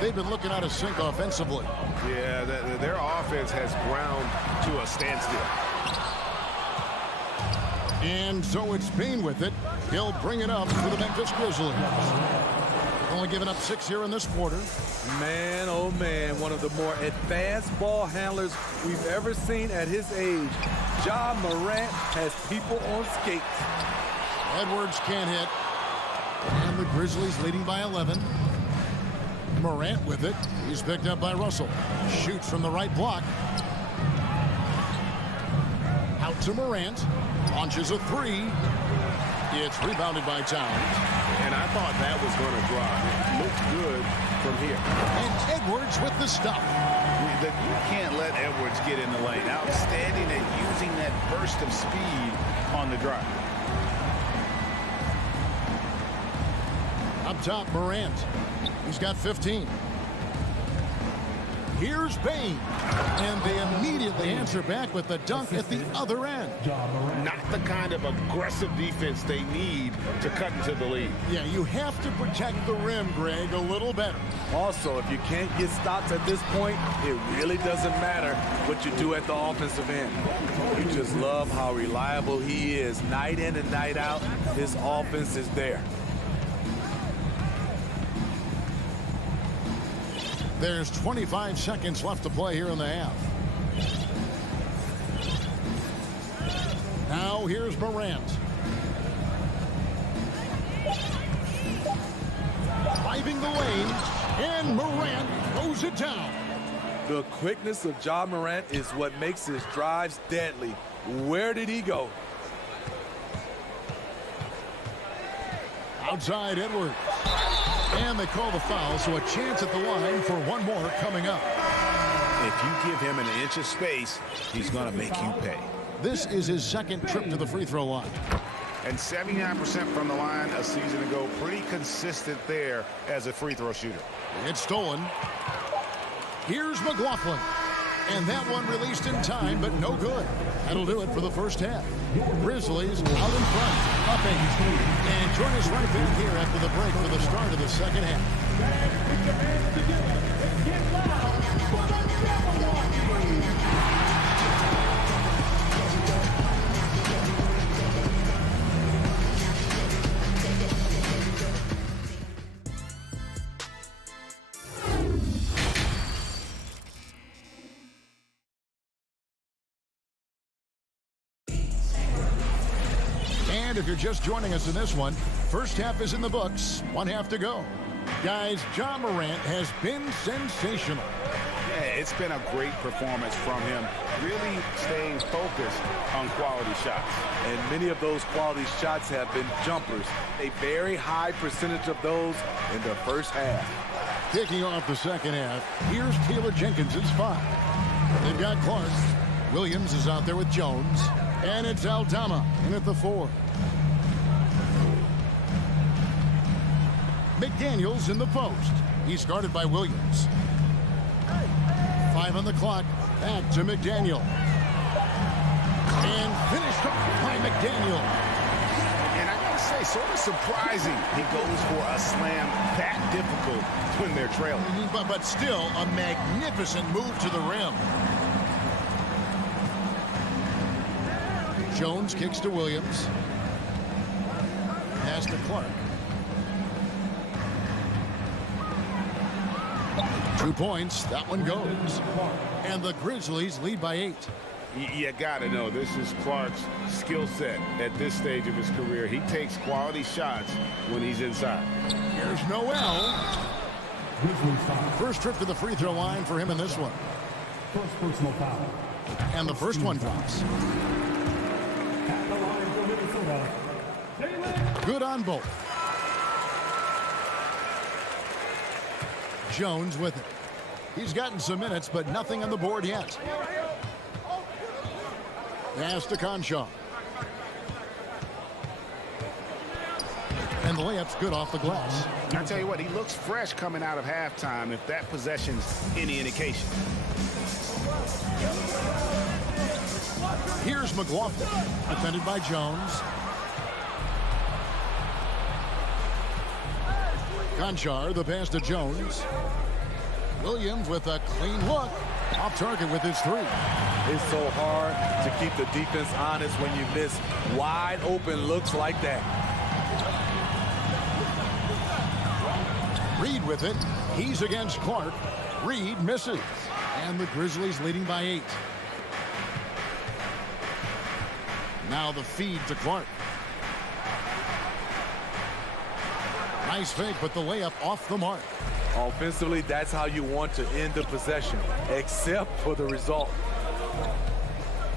They've been looking out of sync offensively. Yeah, their offense has ground to a standstill. And so it's Payne with it. He'll bring it up for the Memphis Grizzlies. Only giving up 6 here in this quarter. Man, oh man, one of the more advanced ball handlers we've ever seen at his age. Ja Morant has people on skates. Edwards can't hit. And the Grizzlies leading by 11. Morant with it. He's picked up by Russell. Shoots from the right block. Out to Morant. Launches a three. It's rebounded by Towns. And I thought that was going to drop. It looked good from here. And Edwards with the stop. You can't let Edwards get in the lane. Outstanding at using that burst of speed on the drive. Up top, Morant. He's got 15. Here's Payne. And they immediately answer back with the dunk at the other end. Not the kind of aggressive defense they need to cut into the lead. Yeah, you have to protect the rim, Greg, a little better. Also, if you can't get stops at this point, it really doesn't matter what you do at the offensive end. You just love how reliable he is. Night in and night out, his offense is there. There's 25 seconds left to play here in the half. Now here's Morant. Driving the lane, and Morant throws it down. The quickness of Ja Morant is what makes his drives deadly. Where did he go? Outside Edwards. And they call the foul, so a chance at the line for one more coming up. If you give him an inch of space, he's going to make you pay. This is his second trip to the free throw line. And 79% from the line a season ago. Pretty consistent there as a free throw shooter. It's stolen. Here's McLaughlin. And that one released in time, but no good. That'll do it for the first half. Grizzlies out in front, up 8. And join us right back here after the break for the start of the second half. And if you're just joining us in this one, first half is in the books, one half to go. Guys, Ja Morant has been sensational. Yeah, it's been a great performance from him, really staying focused on quality shots. And many of those quality shots have been jumpers. A very high percentage of those in the first half. Kicking off the second half, here's Taylor Jenkins' 5. They've got Clark. Williams is out there with Jones. And it's Aldama in at the 4. McDaniels in the post. He's guarded by Williams. 5 on the clock. Back to McDaniel. And finished off by McDaniel. And I gotta say, sort of surprising he goes for a slam that difficult when they're trailing. But still a magnificent move to the rim. Jones kicks to Williams. Pass to Clark. 2 points. That one goes. And the Grizzlies lead by 8. You gotta know, this is Clark's skill set at this stage of his career. He takes quality shots when he's inside. Here's Noel. First trip to the free throw line for him in this one. First personal foul. And the first one drops. At the line for Minnesota, Good on both. Jones with it. He's gotten some minutes, but nothing on the board yet. Pass to Conshaw. And the layup's good off the glass. I tell you what, he looks fresh coming out of halftime, if that possession's any indication. Here's McLaughlin, defended by Jones. Conchar, the pass to Jones. Williams with a clean look. Off target with his three. It's so hard to keep the defense honest when you miss wide open looks like that. Reed with it. He's against Clark. Reed misses. And the Grizzlies leading by 8. Now the feed to Clark. Nice fake, but the layup off the mark. Offensively, that's how you want to end the possession, except for the result.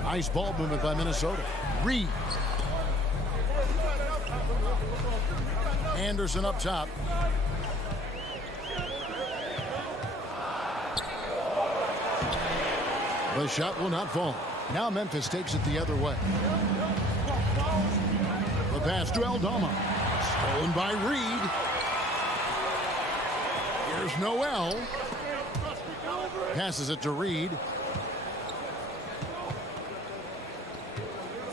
Nice ball movement by Minnesota. Reed. Anderson up top. The shot will not fall. Now Memphis takes it the other way. The pass to Aldama. Stolen by Reed. Here's Noel. Passes it to Reed.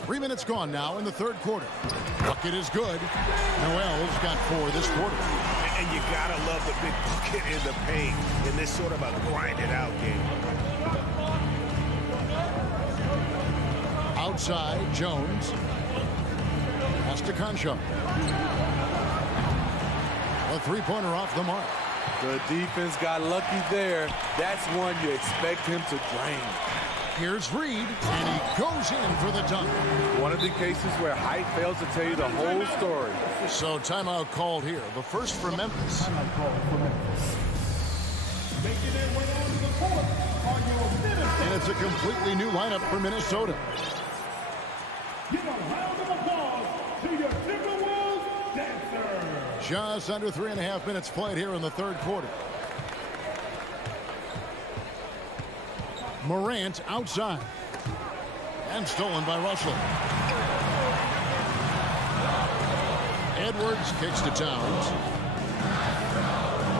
3 minutes gone now in the third quarter. Bucket is good. Noel's got 4 this quarter. And you gotta love the big bucket in the paint in this sort of a grinded out game. Outside, Jones. Pass to Conchar. A three-pointer off the mark. The defense got lucky there. That's one you expect him to drain. Here's Reed, and he goes in for the dunk. One of the cases where height fails to tell you the whole story. So timeout called here. The first for Memphis. Timeout call for Memphis. Making their way onto the court are your Minnesota. And it's a completely new lineup for Minnesota. Give a round of applause to your Timberwolves dancers. Just under 3.5 minutes played here in the third quarter. Morant outside. And stolen by Russell. Edwards kicks to Towns.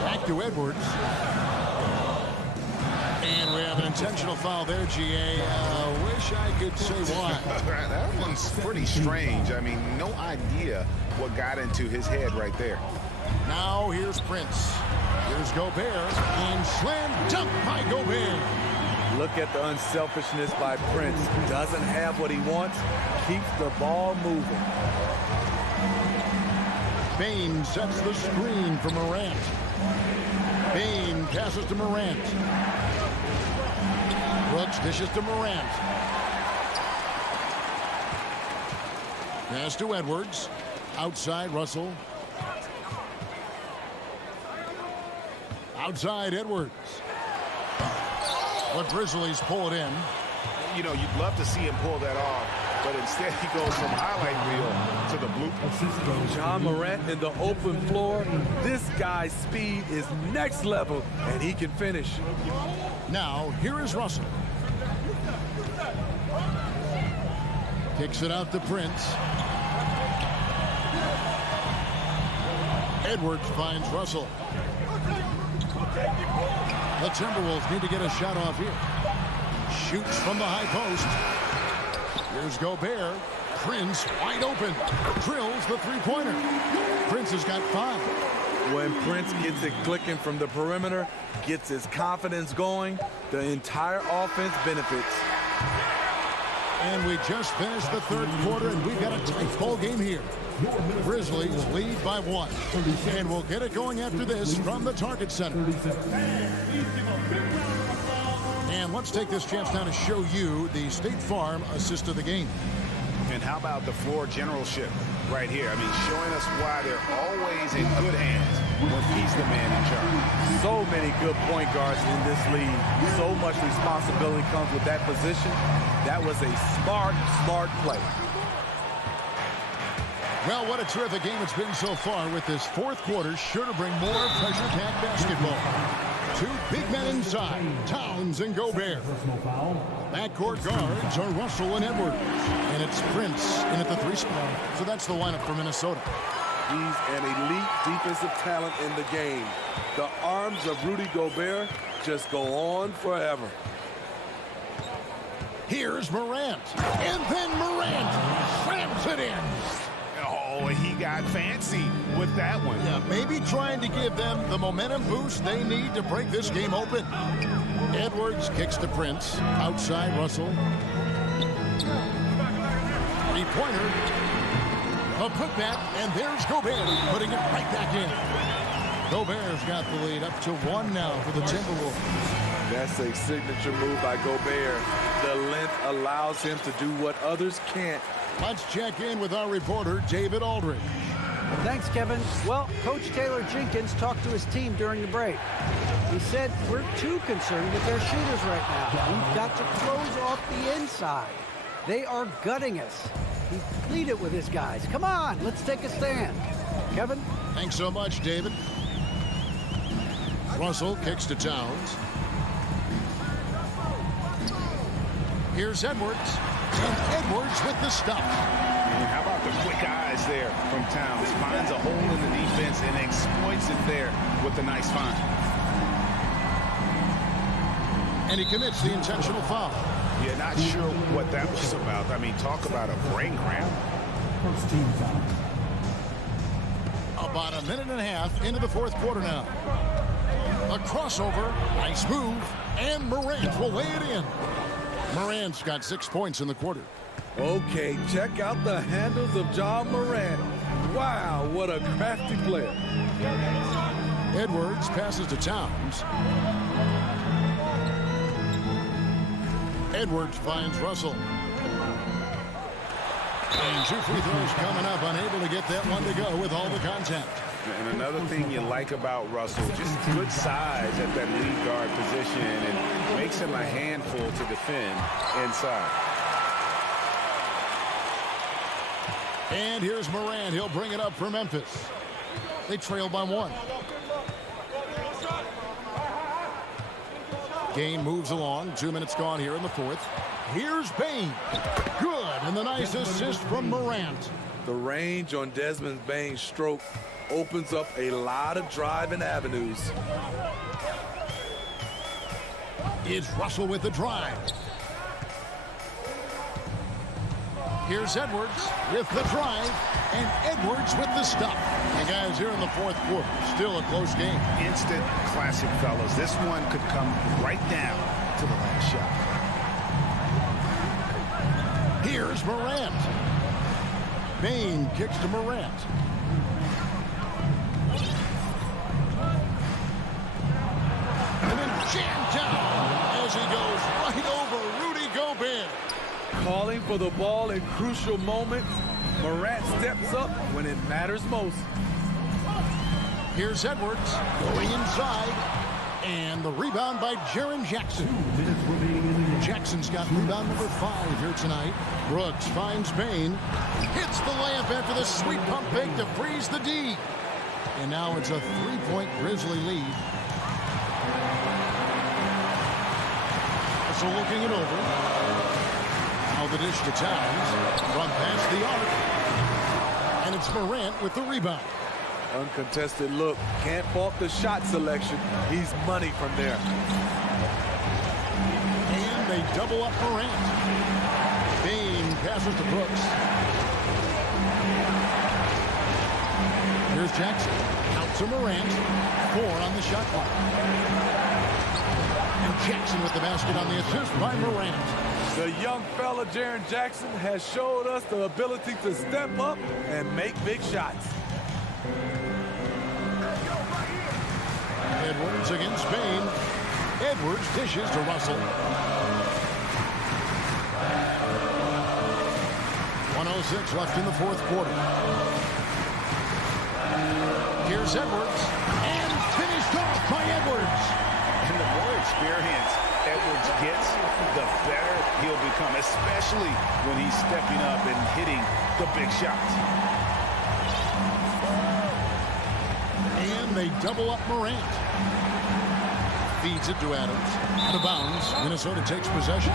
Back to Edwards. And we have an intentional foul there, GA. Wish I could say why. That one's pretty strange. I mean, no idea what got into his head right there. Now here's Prince. Here's Gobert. And slam dunk by Gobert. Look at the unselfishness by Prince. Doesn't have what he wants. Keeps the ball moving. Bain sets the screen for Morant. Bain passes to Morant. Brooks dishes to Morant. Pass to Edwards. Outside Russell. Outside Edwards. The Grizzlies pull it in. You know, you'd love to see him pull that off, but instead he goes from highlight reel to the bloop. John Morant in the open floor. This guy's speed is next level, and he can finish. Now, here is Russell. Kicks it out to Prince. Edwards finds Russell. The Timberwolves need to get a shot off here. Shoots from the high post. Here's Gobert. Prince wide open. Drills the three-pointer. Prince has got 5. When Prince gets it clicking from the perimeter, gets his confidence going, the entire offense benefits. And we just finished the third quarter, and we've got a tight ball game here. Grizzlies lead by 1. And we'll get it going after this from the Target Center. And let's take this chance now to show you the State Farm assist of the game. And how about the floor generalship right here? I mean, showing us why they're always in good hands when he's the man in charge. So many good point guards in this league. So much responsibility comes with that position. That was a smart play. Well, what a terrific game it's been so far, with this fourth quarter sure to bring more pressure-packed basketball. 2 big men inside, Towns and Gobert. Backcourt guards are Russell and Edwards. And it's Prince in at the 3 spot. So that's the lineup for Minnesota. He's an elite defensive talent in the game. The arms of Rudy Gobert just go on forever. Here's Morant. And then Morant slams it in. Oh, Oh, and he got fancy with that one. Yeah, maybe trying to give them the momentum boost they need to break this game open. Edwards kicks to Prince. Outside, Russell. Three-pointer. A putback, and there's Gobert putting it right back in. Gobert's got the lead up to 1 now for the Timberwolves. That's a signature move by Gobert. The length allows him to do what others can't. Let's check in with our reporter, David Aldridge. Thanks, Kevin. Well, Coach Taylor Jenkins talked to his team during the break. He said, we're too concerned with their shooters right now. We've got to close off the inside. They are gutting us. He pleaded with his guys. Come on, let's take a stand. Kevin? Thanks so much, David. Russell kicks to Towns. Here's Edwards. And Edwards with the stop. And how about the quick eyes there from Towns? Finds a hole in the defense and exploits it there with a nice find. And he commits the intentional foul. Yeah, not sure what that was about. I mean, talk about a brain cramp. First team foul. About a minute and a half into the fourth quarter now. A crossover, nice move, and Morant will lay it in. Morant's got 6 points in the quarter. Okay, check out the handles of John Morant. Wow, what a crafty player. Edwards passes to Towns. Edwards finds Russell. And 2 free throws coming up, unable to get that one to go with all the contact. And another thing you like about Russell, just good size at that lead guard position and makes him a handful to defend inside. And here's Morant. He'll bring it up for Memphis. They trail by 1. Game moves along. 2 minutes gone here in the fourth. Here's Bane. Good. And the nice assist from Morant. The range on Desmond Bane's stroke opens up a lot of driving avenues. It's Russell with the drive. Here's Edwards with the drive, and Edwards with the stop. And guys, here in the fourth quarter, still a close game. Instant classic, fellas. This one could come right down to the last shot. Here's Morant. Bane kicks to Morant. And then jammed down as he goes right over Rudy Gobert. Calling for the ball in crucial moments. Morant steps up when it matters most. Here's Edwards going inside. And the rebound by Jaren Jackson. 2 minutes remaining in the game. Jackson's got rebound number 5 here tonight. Brooks finds Bane. Hits the layup after the sweet pump fake to freeze the D. And now it's a 3-point Grizzly lead. So looking it over. Now the dish to Towns. From past the arc. And it's Morant with the rebound. Uncontested look. Can't fault the shot selection. He's money from there. And they double up Morant. Bane passes to Brooks. Here's Jackson. Out to Morant. 4 on the shot clock. And Jackson with the basket on the assist by Morant. The young fella, Jaren Jackson, has showed us the ability to step up and make big shots. Edwards against Bane. Edwards dishes to Russell. 1:06 left in the fourth quarter. Here's Edwards. And finished off by Edwards. And the more experience Edwards gets, the better he'll become, especially when he's stepping up and hitting the big shots. And they double up Morant. Feeds it to Adams. Out of bounds. Minnesota takes possession.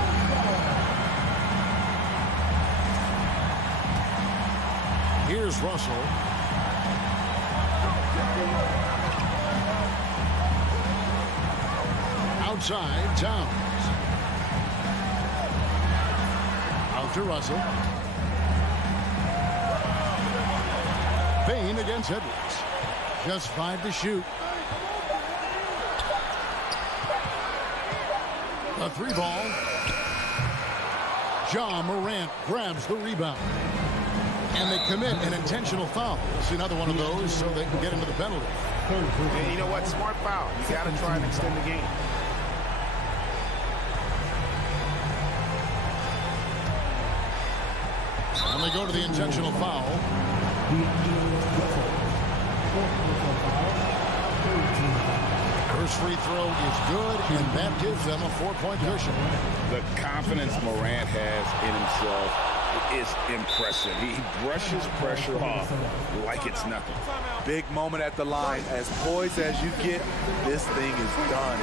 Here's Russell. Outside, Towns. Out to Russell. Bain against Edwards. Just 5 to shoot. A 3-ball. Ja Morant grabs the rebound. And they commit an intentional foul. We'll see another one of those so they can get into the penalty. And you know what? Smart foul. You got to try and extend the game. And they go to the intentional foul. First free throw is good, and that gives them a 4-point cushion. The confidence Morant has in himself is impressive. He brushes pressure off like it's nothing. Big moment at the line. As poised as you get, this thing is done.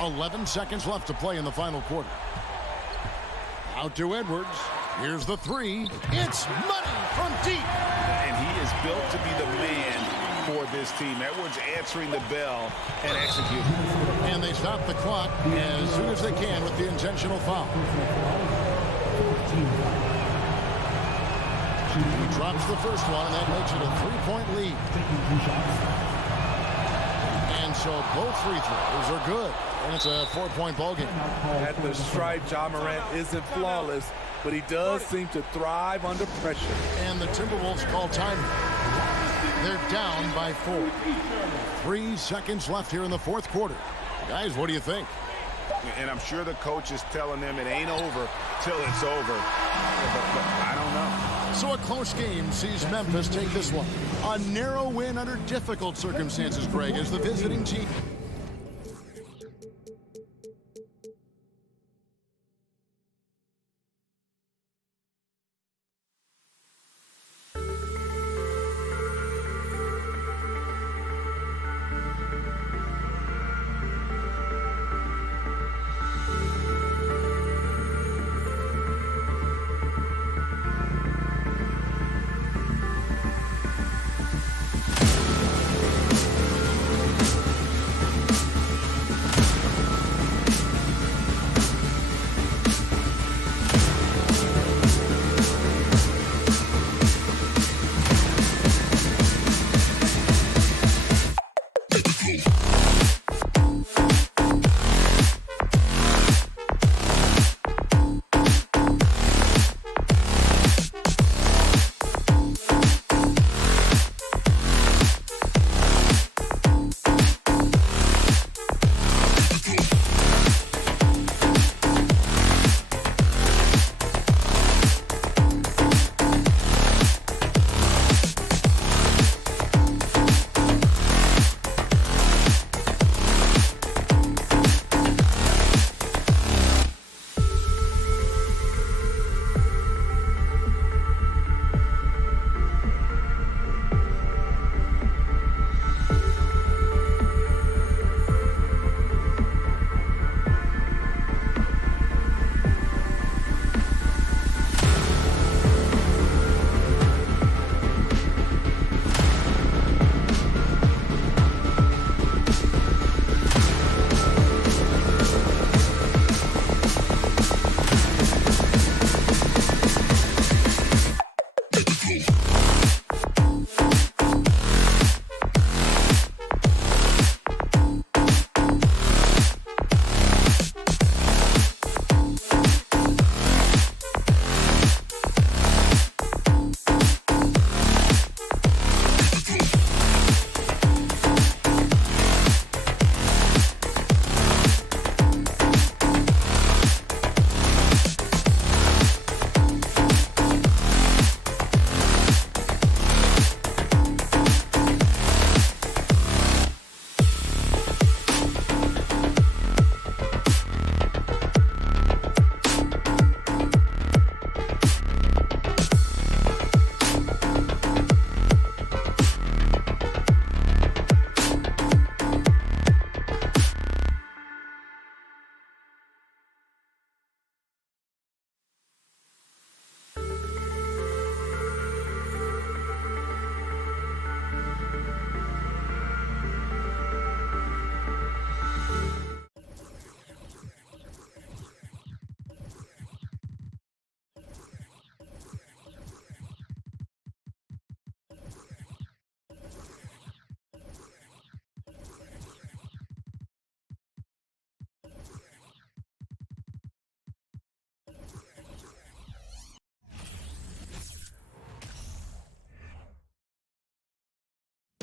11 seconds left to play in the final quarter. Out to Edwards. Here's the 3. It's money from deep. And he is built to be the man for this team. Edwards answering the bell and executing. And they stop the clock as soon as they can with the intentional foul. He drops the first one, and that makes it a 3-point lead. And so both free throws are good. And it's a 4-point ballgame. At the stripe, Ja Morant isn't flawless, but he does seem to thrive under pressure. And the Timberwolves call time. They're down by 4. 3 seconds left here in the fourth quarter. Guys, what do you think? And I'm sure the coach is telling them it ain't over till it's over. But I don't know. So a close game sees Memphis take this one. A narrow win under difficult circumstances, Greg, as the visiting team.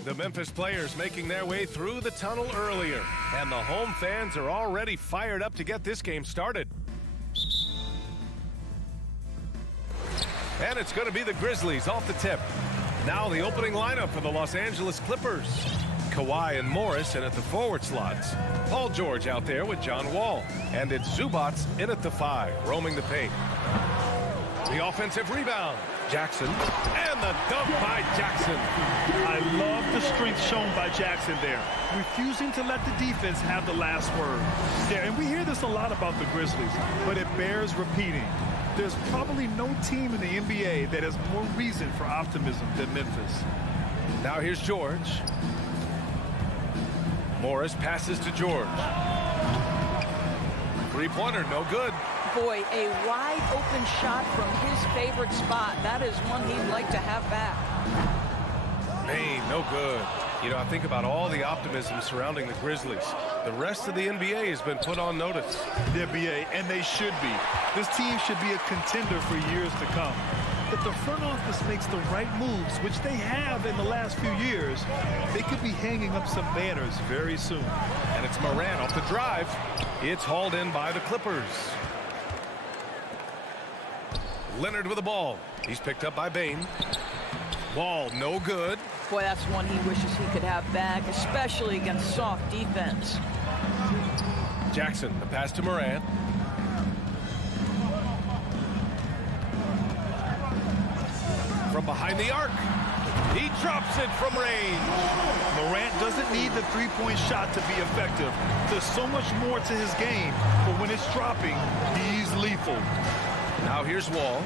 The Memphis players making their way through the tunnel earlier, and the home fans are already fired up to get this game started. And it's going to be the Grizzlies off the tip. Now the opening lineup for the Los Angeles Clippers. Kawhi and Morris in at the forward slots. Paul George out there with John Wall. And it's Zubats in at the 5, roaming the paint. The offensive rebound. Jackson. And the dunk by Jackson. I love the strength shown by Jackson there, refusing to let the defense have the last word. Yeah, and we hear this a lot about the Grizzlies, but it bears repeating. There's probably no team in the NBA that has more reason for optimism than Memphis. Now here's George. Morris passes to George. Three-pointer, no good. Boy, a wide open shot from his favorite spot. That is one he'd like to have back. Maine, no good. You know, I think about all the optimism surrounding the Grizzlies. The rest of the NBA has been put on notice. The NBA, and they should be. This team should be a contender for years to come. If the front office makes the right moves, which they have in the last few years, they could be hanging up some banners very soon. And it's Morant off the drive. It's hauled in by the Clippers. Leonard with the ball. He's picked up by Bain. Wall, no good. Boy, that's one he wishes he could have back, especially against soft defense. Jackson, the pass to Morant. From behind the arc. He drops it from range. Morant doesn't need the three-point shot to be effective. There's so much more to his game, but when it's dropping, he's lethal. Now here's Wall.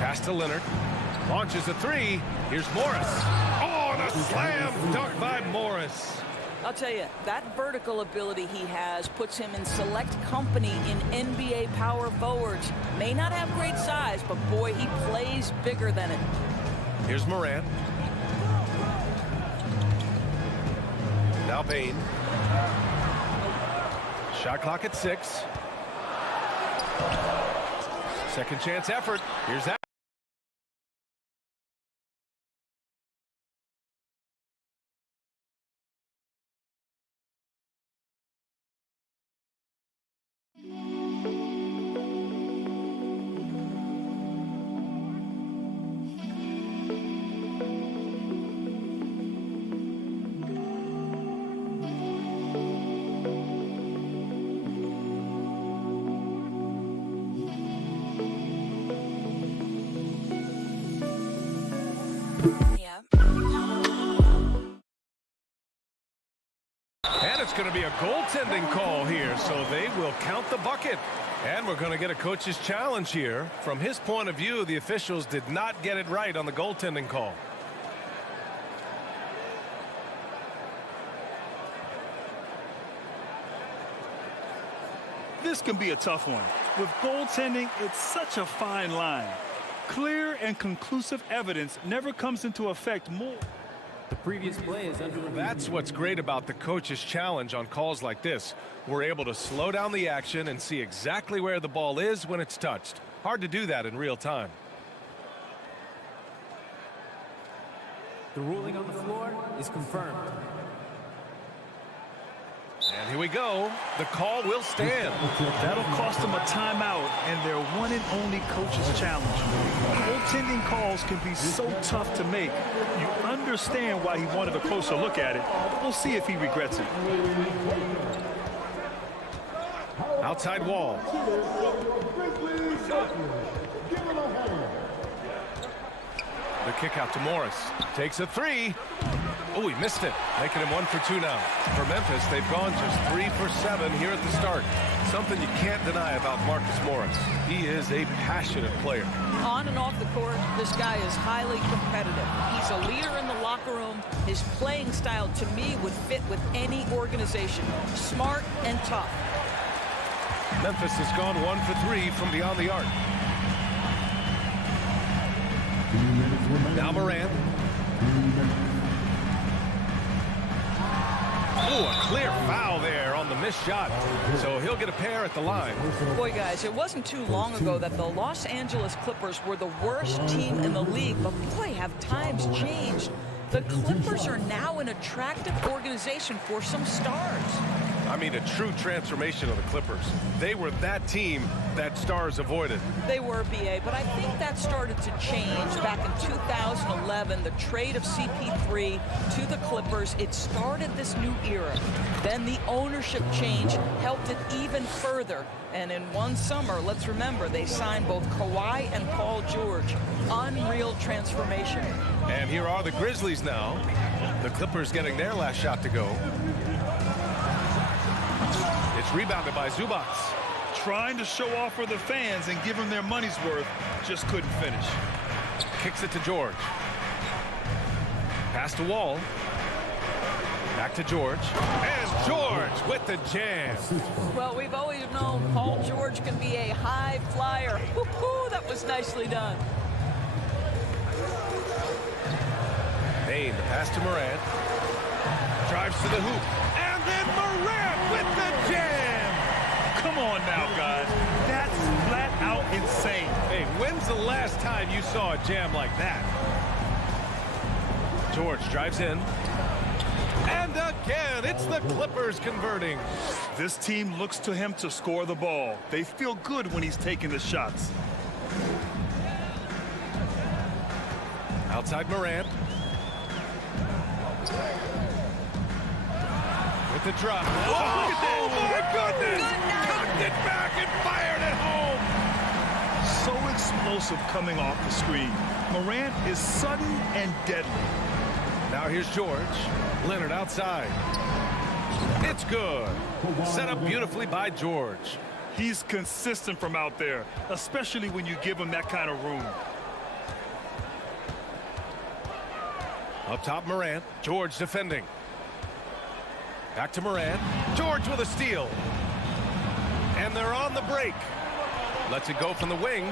Pass to Leonard. Launches a three. Here's Morris. Oh, and a slam dunk by Morris. I'll tell you, that vertical ability he has puts him in select company in NBA power forwards. May not have great size, but boy, he plays bigger than it. Here's Morant. Now Bain. Shot clock at 6. Second chance effort. Here's that. And it's going to be a goaltending call here, so they will count the bucket. And we're going to get a coach's challenge here. From his point of view, the officials did not get it right on the goaltending call. This can be a tough one. With goaltending, it's such a fine line. Clear and conclusive evidence never comes into effect more. The previous play is under review. That's what's great about the coach's challenge on calls like this. We're able to slow down the action and see exactly where the ball is when it's touched. Hard to do that in real time. The ruling on the floor is confirmed. And here we go. The call will stand. That'll cost them a timeout and their one and only coach's challenge. Goaltending calls can be so tough to make. You understand why he wanted a closer look at it. We'll see if he regrets it. Outside Wall. The kick out to Morris. Takes a three. Oh, he missed it. Making him 1 for 2 now. For Memphis, they've gone just 3 for 7 here at the start. Something you can't deny about Marcus Morris. He is a passionate player. On and off the court, this guy is highly competitive. He's a leader in the locker room. His playing style, to me, would fit with any organization. Smart and tough. Memphis has gone 1 for 3 from beyond the arc. Now Morant. Oh, a clear foul there on the missed shot. So he'll get a pair at the line. Boy, guys, it wasn't too long ago that the Los Angeles Clippers were the worst team in the league. But boy, have times changed. The Clippers are now an attractive organization for some stars. I mean, a true transformation of the Clippers. They were that team that stars avoided. They were, BA, but I think that started to change back in 2011. The trade of CP3 to the Clippers, it started this new era. Then the ownership change helped it even further. And in one summer, let's remember, they signed both Kawhi and Paul George. Unreal transformation. And here are the Grizzlies now. The Clippers getting their last shot to go. It's rebounded by Zubac. Trying to show off for the fans and give them their money's worth, just couldn't finish. Kicks it to George. Pass to Wall. Back to George. And George with the jam. Well, we've always known Paul George can be a high flyer. Woo-hoo, that was nicely done. Payne, the pass to Morant. Drives to the hoop. And then Morant with the jam. Come on now, guys. That's flat out insane. Hey, when's the last time you saw a jam like that? George drives in. And again, it's the Clippers converting. This team looks to him to score the ball. They feel good when he's taking the shots. Outside Morant. With the drop. Oh, my goodness! Cocked it back and fired it home. So explosive coming off the screen. Morant is sudden and deadly. Now here's George. Leonard outside. It's good. Set up beautifully by George. He's consistent from out there, especially when you give him that kind of room. Up top, Morant. George defending. Back to Morant. George with a steal. And they're on the break. Lets it go from the wing.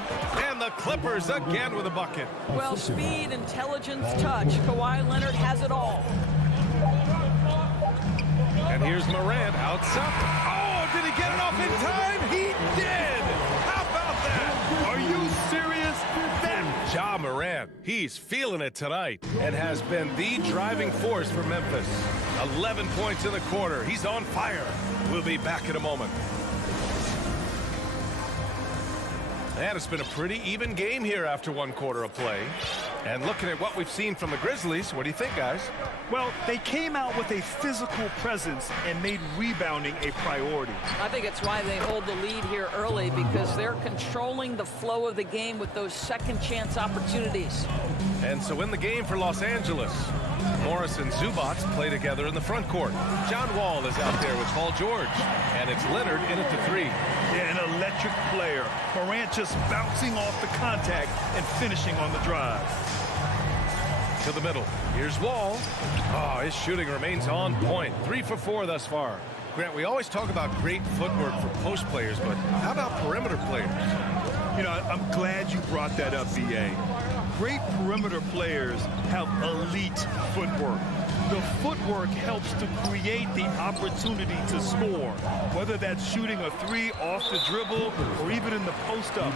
And the Clippers again with a bucket. Well, speed, intelligence, touch. Kawhi Leonard has it all. And here's Morant outside. Oh, did he get it off in time? He did. How about that? Are you serious? That Ja Morant, he's feeling it tonight and has been the driving force for Memphis. 11 points in the quarter. He's on fire. We'll be back in a moment. And it's been a pretty even game here after one quarter of play. And looking at what we've seen from the Grizzlies, what do you think, guys? Well, they came out with a physical presence and made rebounding a priority. I think it's why they hold the lead here early, because they're controlling the flow of the game with those second chance opportunities. And so in the game for Los Angeles, Morris and Zubac play together in the front court. John Wall is out there with Paul George. And it's Leonard in at the three. Yeah, an electric player. Morant just bouncing off the contact and finishing on the drive. To the middle. Here's Wall. Oh, his shooting remains on point. 3 for 4 thus far. Grant, we always talk about great footwork for post players, but how about perimeter players? You know, I'm glad you brought that up, BA. Great perimeter players have elite footwork. The footwork helps to create the opportunity to score, whether that's shooting a three off the dribble or even in the post-up.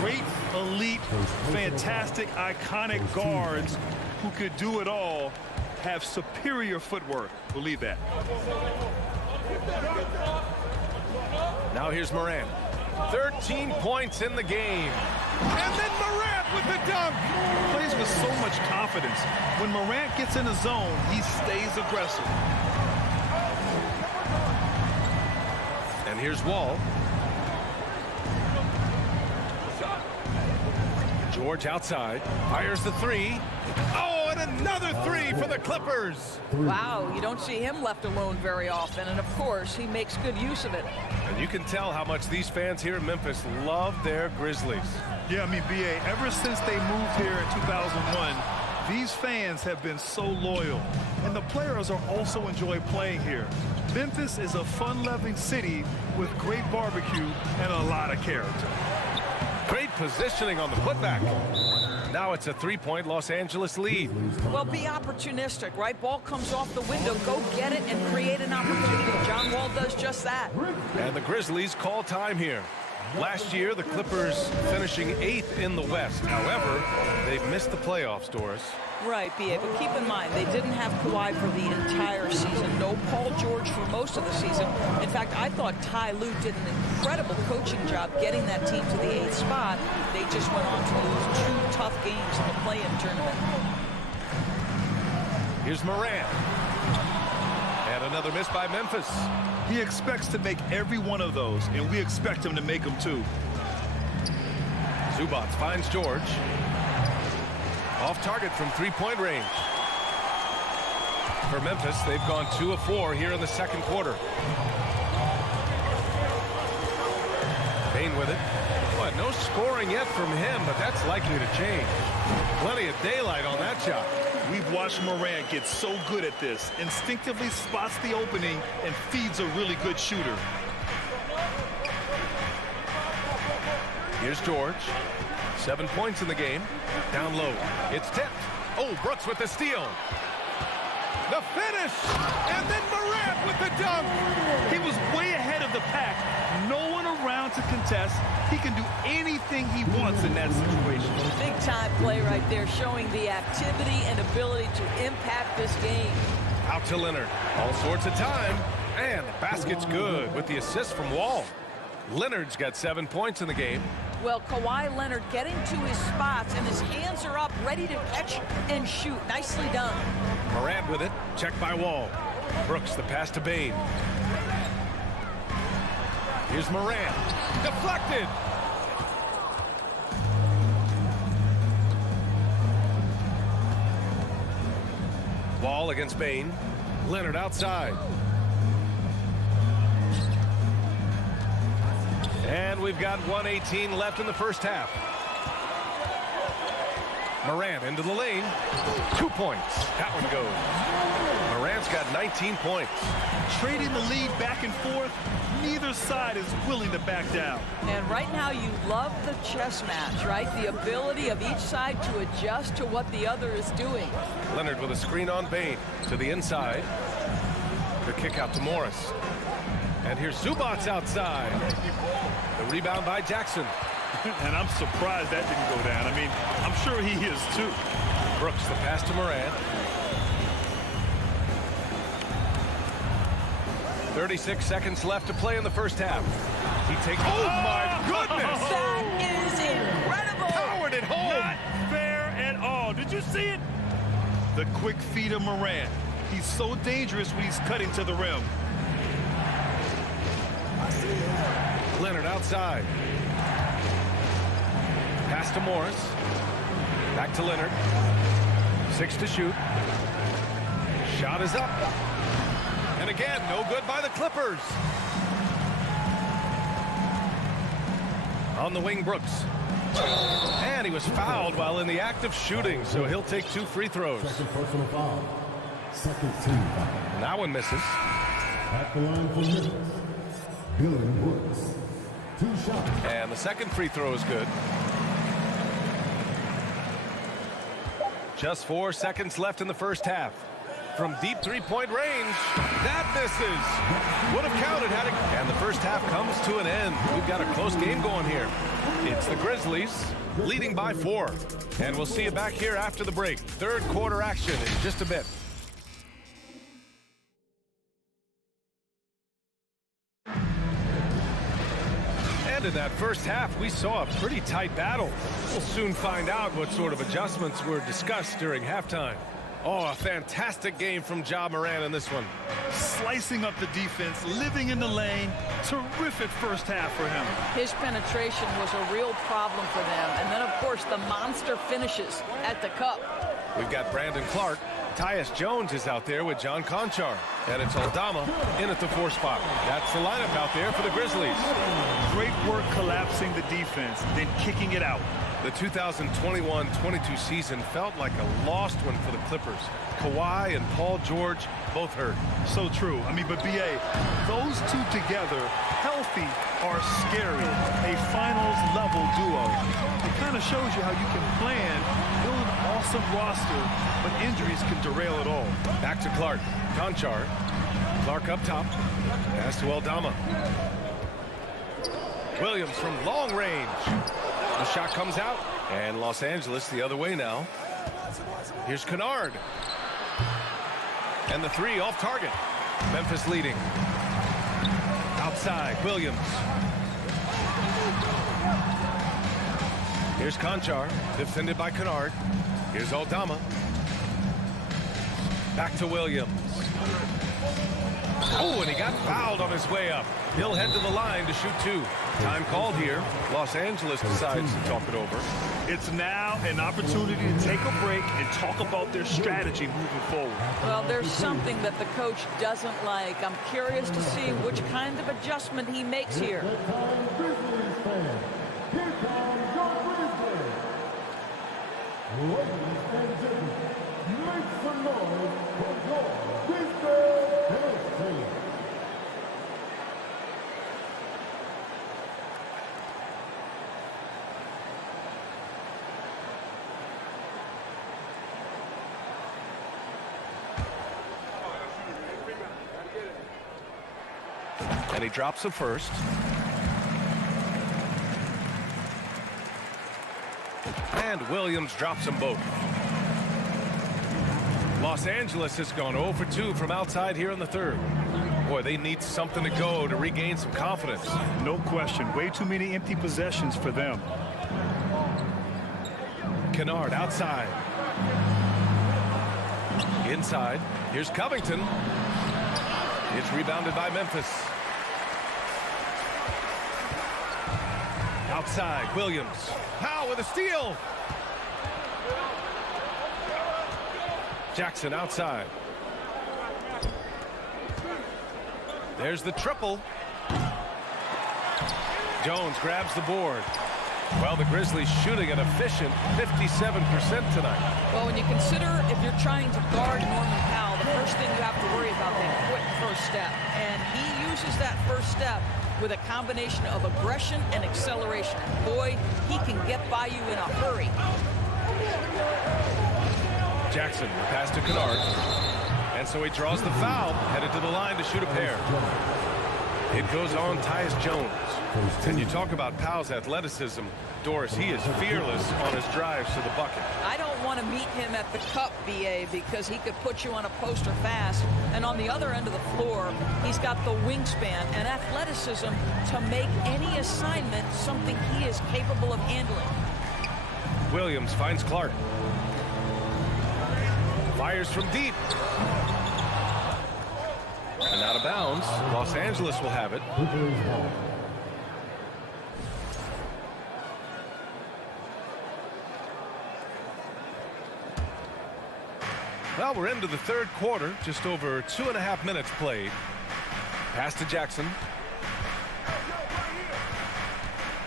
Great, elite, fantastic, iconic guards who could do it all have superior footwork. Believe that. Now here's Morant. 13 points in the game. And then Morant with the dunk. Plays with so much confidence. When Morant gets in the zone, he stays aggressive. And here's Wall. George outside. Fires the three. Oh, and another three for the Clippers. Wow, you don't see him left alone very often. And, of course, he makes good use of it. And you can tell how much these fans here in Memphis love their Grizzlies. Yeah, I mean, BA, ever since they moved here in 2001, these fans have been so loyal. And the players are also enjoy playing here. Memphis is a fun-loving city with great barbecue and a lot of character. Great positioning on the putback. Now it's a three-point Los Angeles lead. Well, be opportunistic, right? Ball comes off the window. Go get it and create an opportunity. John Wall does just that. And the Grizzlies call time here. Last year, the Clippers finishing 8th in the West. However, they've missed the playoffs, Doris. Right, B.A., but keep in mind, they didn't have Kawhi for the entire season. No Paul George for most of the season. In fact, I thought Ty Lue did an incredible coaching job getting that team to the 8th spot. They just went on to lose 2 tough games in the play-in tournament. Here's Morant. And another miss by Memphis. He expects to make every one of those, and we expect him to make them too. Zubac finds George. Off target from three-point range. For Memphis, they've gone 2 of 4 here in the second quarter. Bain with it. But no scoring yet from him, but that's likely to change. Plenty of daylight on that shot. We've watched Morant get so good at this. Instinctively spots the opening and feeds a really good shooter. Here's George. 7 points in the game. Down low. It's tipped. Oh, Brooks with the steal. The finish! And then Morant with the dunk! He was way ahead of the pack. No one around to contest. He can do anything he wants in that situation. Big time play right there, showing the activity and ability to impact this game. Out to Leonard. All sorts of time. And the basket's good with the assist from Wall. Leonard's got 7 points in the game. Well, Kawhi Leonard getting to his spots, and his hands are up, ready to catch and shoot. Nicely done. Morant with it. Checked by Wall. Brooks, the pass to Bain. Here's Morant. Deflected. Wall against Bain. Leonard outside. And we've got 1:18 left in the first half. Morant into the lane. 2 points. That one goes. Morant's got 19 points. Trading the lead back and forth, neither side is willing to back down. And right now you love the chess match, right? The ability of each side to adjust to what the other is doing. Leonard with a screen on Bain to the inside. The kick out to Morris. And here's Zubac outside. The rebound by Jackson. And I'm surprised that didn't go down. I mean, I'm sure he is too. Brooks, the pass to Morant. 36 seconds left to play in the first half. He takes... Oh, my goodness! That is incredible! Powered it home! Not fair at all. Did you see it? The quick feed of Morant. He's so dangerous when he's cutting to the rim. Leonard outside. Pass to Morris. Back to Leonard. 6 to shoot. Shot is up. And again, no good by the Clippers. On the wing, Brooks. And he was fouled while in the act of shooting, so he'll take 2 free throws. Second personal foul. Second team foul. And that one misses. At the line for Memphis, Dylan Brooks. 2 shots. And the second free throw is good. Just 4 seconds left in the first half. From deep three-point range, that misses. Would have counted had it. And the first half comes to an end. We've got a close game going here. It's the Grizzlies leading by 4. And we'll see you back here after the break. Third quarter action in just a bit. And in that first half, we saw a pretty tight battle. We'll soon find out what sort of adjustments were discussed during halftime. Oh, a fantastic game from Ja Morant in this one. Slicing up the defense, living in the lane. Terrific first half for him. His penetration was a real problem for them. And then, of course, the monster finishes at the cup. We've got Brandon Clark. Tyus Jones is out there with John Conchar. And it's Aldama in at the 4 spot. That's the lineup out there for the Grizzlies. Great work collapsing the defense, then kicking it out. The 2021-22 season felt like a lost one for the Clippers. Kawhi and Paul George both hurt. So true. I mean, but B.A., those two together, healthy, are scary. A finals-level duo. It kind of shows you how you can plan, build an awesome roster, but injuries can derail it all. Back to Clark. Conchar. Clark up top. Pass to Aldama. Williams from long range. The shot comes out. And Los Angeles the other way now. Here's Kennard. And the three off target. Memphis leading. Outside, Williams. Here's Conchar, defended by Kennard. Here's Aldama. Back to Williams. Oh, and he got fouled on his way up. He'll head to the line to shoot two. Time called here. Los Angeles decides to talk it over. It's now an opportunity to take a break and talk about their strategy moving forward. Well, there's something that the coach doesn't like. I'm curious to see which kind of adjustment he makes here. And he drops the first. And Williams drops them both. Los Angeles has gone 0 for 2 from outside here in the third. Boy, they need something to go to regain some confidence. No question. Way too many empty possessions for them. Kennard outside. Inside. Here's Covington. It's rebounded by Memphis. Outside, Williams. Powell with a steal. Jackson outside. There's the triple. Jones grabs the board. Well, the Grizzlies shooting an efficient 57% tonight. Well, when you consider if you're trying to guard Norman Powell, the first thing you have to worry about that quick first step. And he uses that first step with a combination of aggression and acceleration. Boy, he can get by you in a hurry. Jackson, pass to Kennard. And so he draws the foul, headed to the line to shoot a pair. It goes on Tyus Jones. And you talk about Powell's athleticism, Doris, he is fearless on his drives to the bucket. I don't want to meet him at the cup, BA, because he could put you on a poster fast. And on the other end of the floor, he's got the wingspan and athleticism to make any assignment something he is capable of handling. Williams finds Clark. Fires from deep. And out of bounds. Los Angeles will have it. Well, we're into the third quarter. Just over 2.5 minutes played. Pass to Jackson.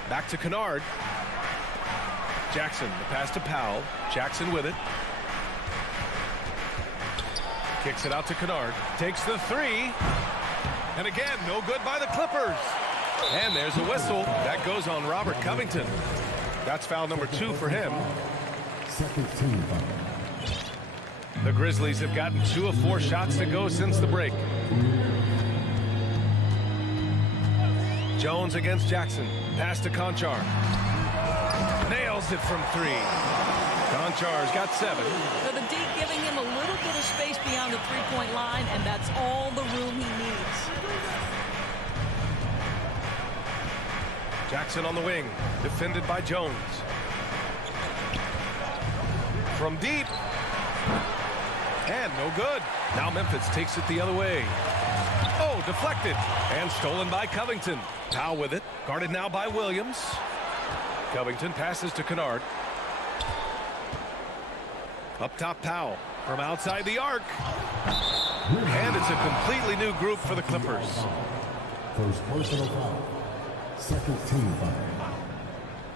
Back to Kennard. Jackson, the pass to Powell. Jackson with it. Kicks it out to Kennard. Takes the three. And again, no good by the Clippers. And there's a whistle. That goes on Robert Covington. That's foul number 2 for him. Second team foul. The Grizzlies have gotten 2 of 4 shots to go since the break. Jones against Jackson. Pass to Conchar. Nails it from 3. Conchar's got 7. So the D giving him a little bit of space beyond the three-point line, and that's all the room he needs. Jackson on the wing, defended by Jones. From deep. And no good. Now Memphis takes it the other way. Oh, deflected. And stolen by Covington. Powell with it. Guarded now by Williams. Covington passes to Kennard. Up top, Powell. From outside the arc. And it's a completely new group for the Clippers. First personal foul. Second team foul.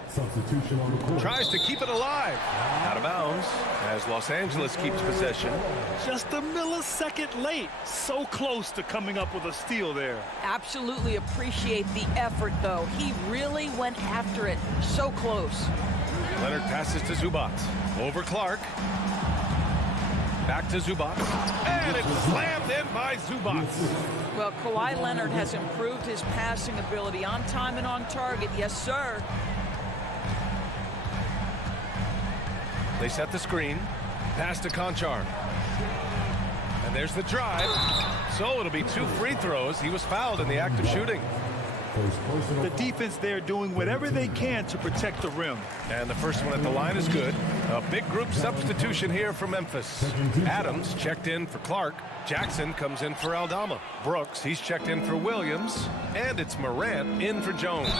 Substitution on the court. Tries to keep it alive. Out of bounds as Los Angeles keeps possession. Just a millisecond late. So close to coming up with a steal there. Absolutely appreciate the effort, though. He really went after it. So close. Leonard passes to Zubac. Over Clark. Back to Zubac. And it's slammed in by Zubac. Well, Kawhi Leonard has improved his passing ability on time and on target. Yes, sir. They set the screen. Pass to Conchar. And there's the drive. So it'll be 2 free throws. He was fouled in the act of shooting. The defense there doing whatever they can to protect the rim. And the first one at the line is good. A big group substitution here for Memphis. Adams checked in for Clark. Jackson comes in for Aldama. Brooks, he's checked in for Williams. And it's Morant in for Jones.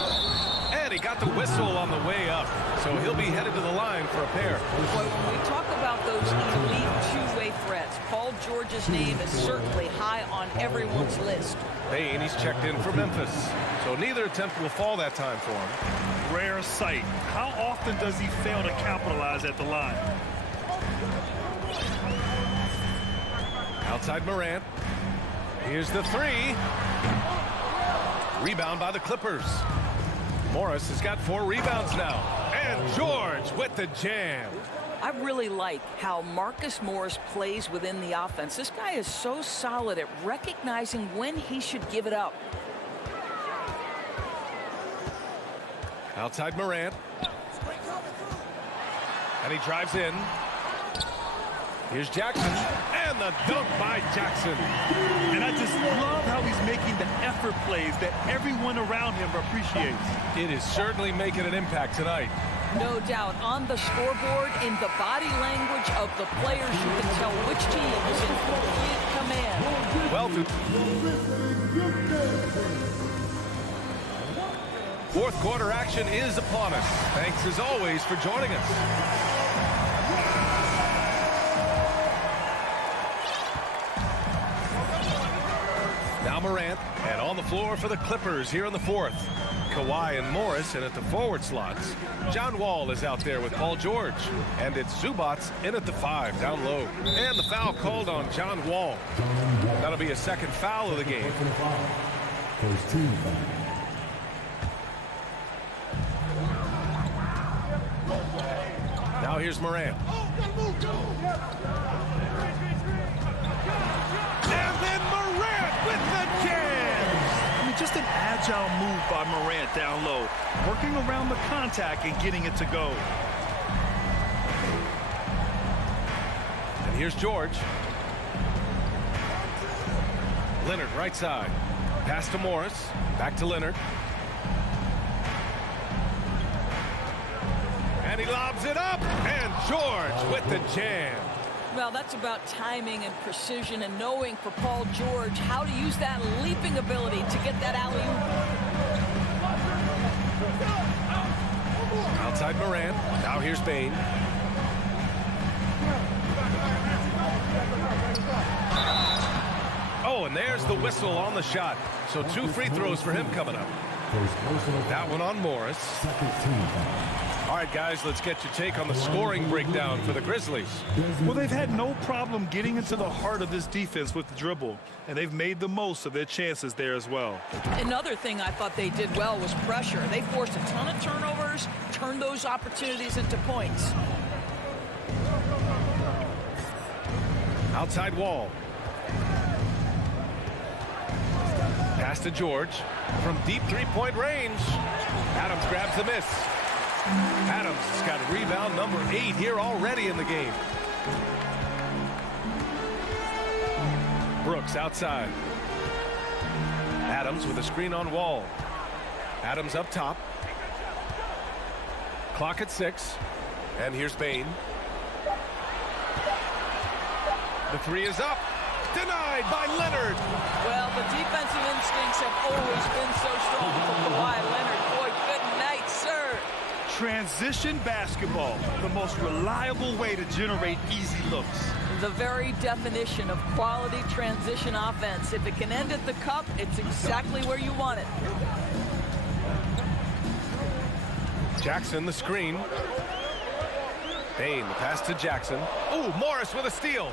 And he got the whistle on the way up. So he'll be headed to the line for a pair. Boy, when we talk about those elite two-way threats, Paul George's name is certainly high on everyone's list. Bane, he's checked in for Memphis. So neither attempt will fall that time for him. Rare sight. How often does he fail to capitalize at the line? Outside Morant. Here's the 3. Rebound by the Clippers. Morris has got 4 rebounds now. And George with the jam. I really like how Marcus Morris plays within the offense. This guy is so solid at recognizing when he should give it up. Outside Morant. And he drives in. Here's Jackson. And the dunk by Jackson. And I just love how he's making the effort plays that everyone around him appreciates. It is certainly making an impact tonight. No doubt. On the scoreboard, in the body language of the players, you can tell which team is in complete command. Well, fourth quarter action is upon us. Thanks as always for joining us. Now Morant, and on the floor for the Clippers here in the fourth. Kawhi and Morris in at the forward slots. John Wall is out there with Paul George. And it's Zubats in at the 5 down low. And the foul called on John Wall. That'll be a second foul of the game. First team foul. Now here's Morant. And then Morant with the jam! I mean, just an agile move by Morant down low, working around the contact and getting it to go. And here's George. Leonard right side. Pass to Morris. Back to Leonard. And he lobs it up. And George with the jam. Well, that's about timing and precision and knowing for Paul George how to use that leaping ability to get that alley-oop. Outside Morant. Now here's Bane. Oh, and there's the whistle on the shot. So 2 free throws for him coming up. That one on Morris. Second team foul. All right, guys, let's get your take on the scoring breakdown for the Grizzlies. Well, they've had no problem getting into the heart of this defense with the dribble, and they've made the most of their chances there as well. Another thing I thought they did well was pressure. They forced a ton of turnovers, turned those opportunities into points. Outside Wall. Pass to George from deep three-point range. Adams grabs the miss. Adams has got rebound number 8 here already in the game. Brooks outside. Adams with a screen on Wall. Adams up top. Clock at 6. And here's Bane. The 3 is up. Denied by Leonard. Well, the defensive instincts have always been so strong for Kawhi Leonard. Boy, good night, sir. Transition basketball, the most reliable way to generate easy looks. The very definition of quality transition offense. If it can end at the cup, it's exactly where you want it. Jackson the screen. Bane the pass to Jackson. Ooh, Morris with a steal.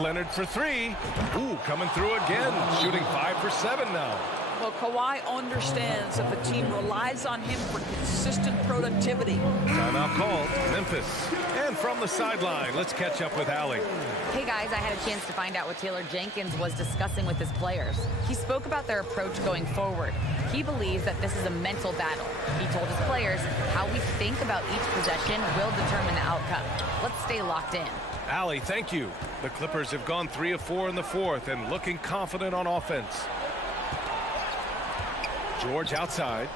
Leonard for 3. Ooh, coming through again. Shooting 5 for 7 now. Well, Kawhi understands that the team relies on him for consistent productivity. Timeout called. Memphis. And from the sideline, let's catch up with Allie. Hey guys, I had a chance to find out what Taylor Jenkins was discussing with his players. He spoke about their approach going forward. He believes that this is a mental battle. He told his players how we think about each possession will determine the outcome. Let's stay locked in. Allie, thank you. The Clippers have gone 3 of 4 in the fourth and looking confident on offense. George outside.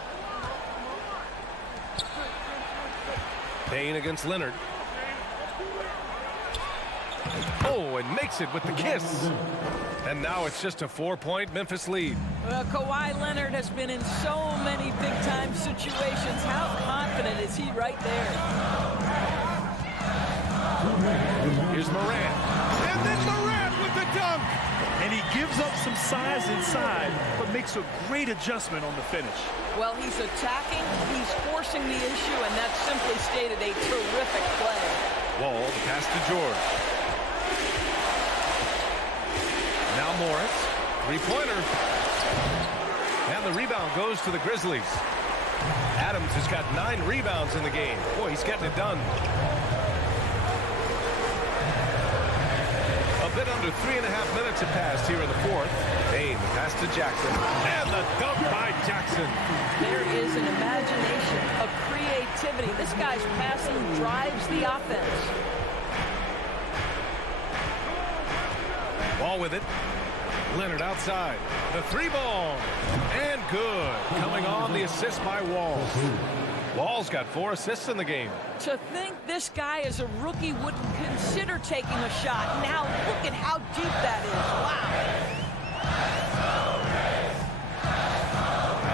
Payne against Leonard. Oh, and makes it with the kiss. And now it's just a 4-point Memphis lead. Well, Kawhi Leonard has been in so many big-time situations. How confident is he right there? Here's Morant. And then Morant with the dunk. And he gives up some size inside, but makes a great adjustment on the finish. Well, he's attacking, he's forcing the issue, and that simply stated a terrific play. Wall, the pass to George. Now Morris, three-pointer. And the rebound goes to the Grizzlies. Adams has got 9 rebounds in the game. Boy, he's getting it done. A bit under 3.5 minutes have passed here in the fourth. Payne, the pass to Jackson. And the dunk by Jackson. There is an imagination, a creativity. This guy's passing drives the offense. Ball with it. Leonard outside. The 3-ball. And good. Coming on the assist by Wall. Wall's got 4 assists in the game. To think this guy as a rookie wouldn't consider taking a shot. Now look at how deep that is. Wow.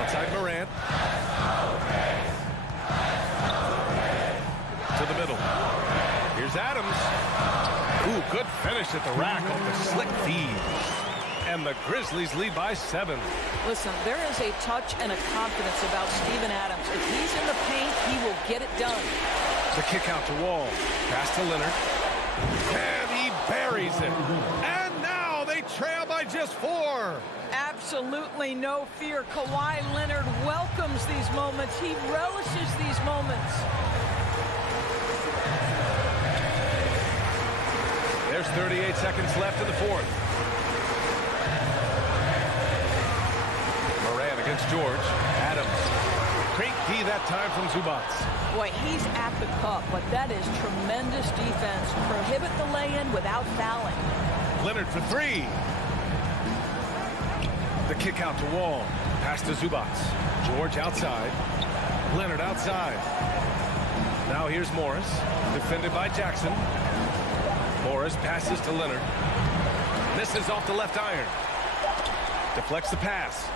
Outside Morant. To the middle. Here's Adams. Ooh, good finish at the rack off the slick feed. And the Grizzlies lead by 7. Listen, there is a touch and a confidence about Steven Adams. If he's in the paint, he will get it done. The kick out to Wall. Pass to Leonard. And he buries it. And now they trail by just 4. Absolutely no fear. Kawhi Leonard welcomes these moments. He relishes these moments. There's 38 seconds left in the fourth. Morant against George. Adams. Great D that time from Zubac. Boy, he's at the cup, but that is tremendous defense. Prohibit the lay-in without fouling. Leonard for 3. The kick out to Wall. Pass to Zubac. George outside. Leonard outside. Now here's Morris. Defended by Jackson. Morris passes to Leonard. Misses off the left iron. Deflects the pass.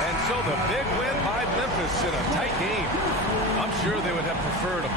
And so the big win by Memphis in a tight game. I'm sure they would have preferred a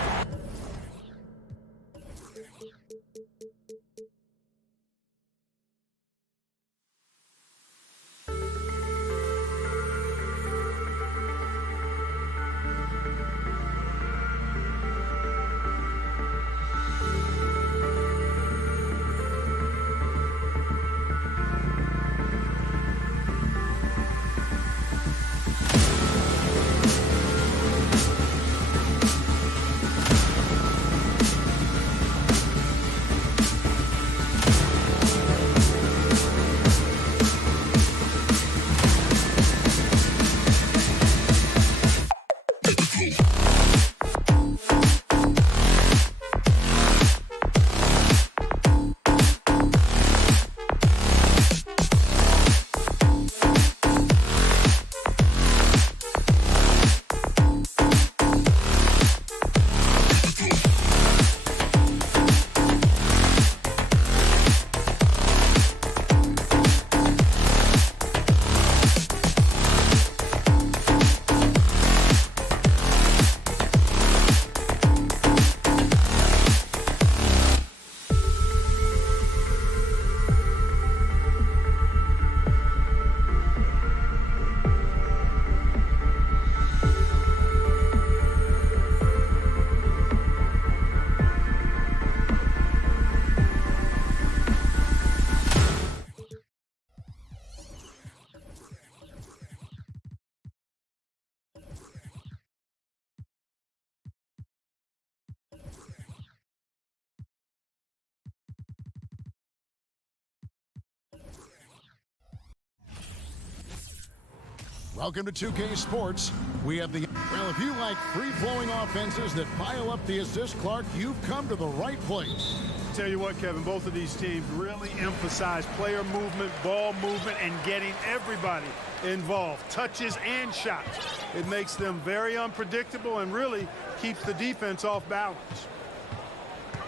Welcome to 2K Sports. We have the... Well, if you like free-flowing offenses that pile up the assist, Clark, you've come to the right place. Tell you what, Kevin, both of these teams really emphasize player movement, ball movement, and getting everybody involved, touches and shots. It makes them very unpredictable and really keeps the defense off balance.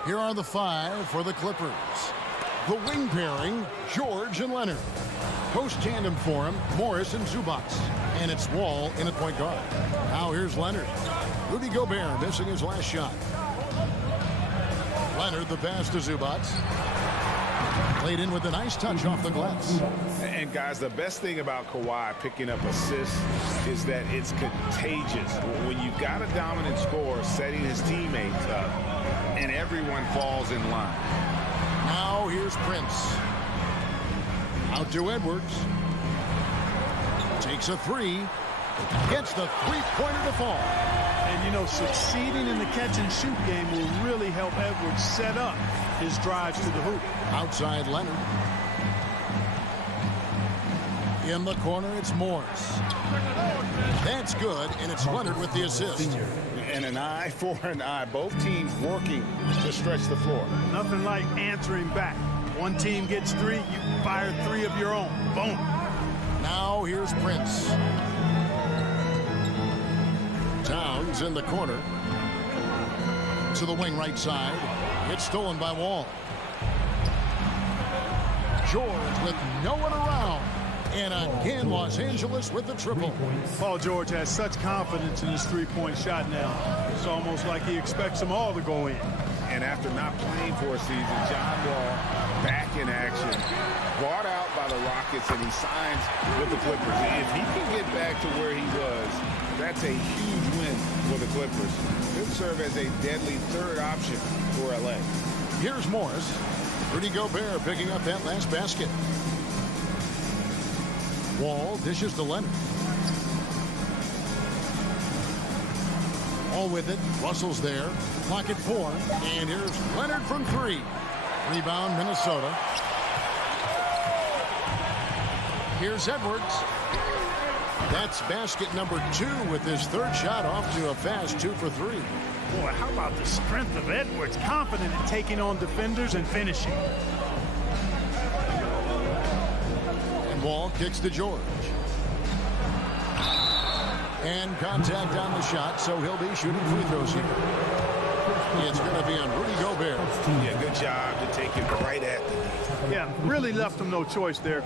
Here are the 5 for the Clippers. The wing pairing, George and Leonard. Post tandem for him, Morris and Zubac. And it's Wall in at point guard. Now here's Leonard. Rudy Gobert missing his last shot. Leonard the pass to Zubac. Played in with a nice touch off the glass. And guys, the best thing about Kawhi picking up assists is that it's contagious. When you've got a dominant scorer setting his teammates up and everyone falls in line. Now here's Prince. Out to Edwards. Takes a 3. Gets the three-pointer to fall. And, you know, succeeding in the catch-and-shoot game will really help Edwards set up his drives to the hoop. Outside Leonard. In the corner, it's Morris. That's good, and it's Leonard with the assist. And an eye for an eye. Both teams working to stretch the floor. Nothing like answering back. One team gets 3, you fire 3 of your own. Boom. Now here's Prince. Towns in the corner. To the wing right side. It's stolen by Wall. George with no one around. And again, Los Angeles with the triple. Paul George has such confidence in his three-point shot now. It's almost like he expects them all to go in. And after not playing for a season, John Wall back in action. Bought out by the Rockets, and he signs with the Clippers. If he can get back to where he was, that's a huge win for the Clippers. Could serve as a deadly third option for LA. Here's Morris. Rudy Gobert picking up that last basket. Wall dishes to Leonard. All with it. Russell's there. Clock at 4. And here's Leonard from 3. Rebound, Minnesota. Here's Edwards. That's basket number 2 with his third shot off to a fast 2 for 3. Boy, how about the strength of Edwards? Confident in taking on defenders and finishing. And Wall kicks to George. And contact on the shot, so he'll be shooting free throws here. It's going to be on Rudy Gobert. Yeah, good job to take it right at the knee. Yeah, really left him no choice there.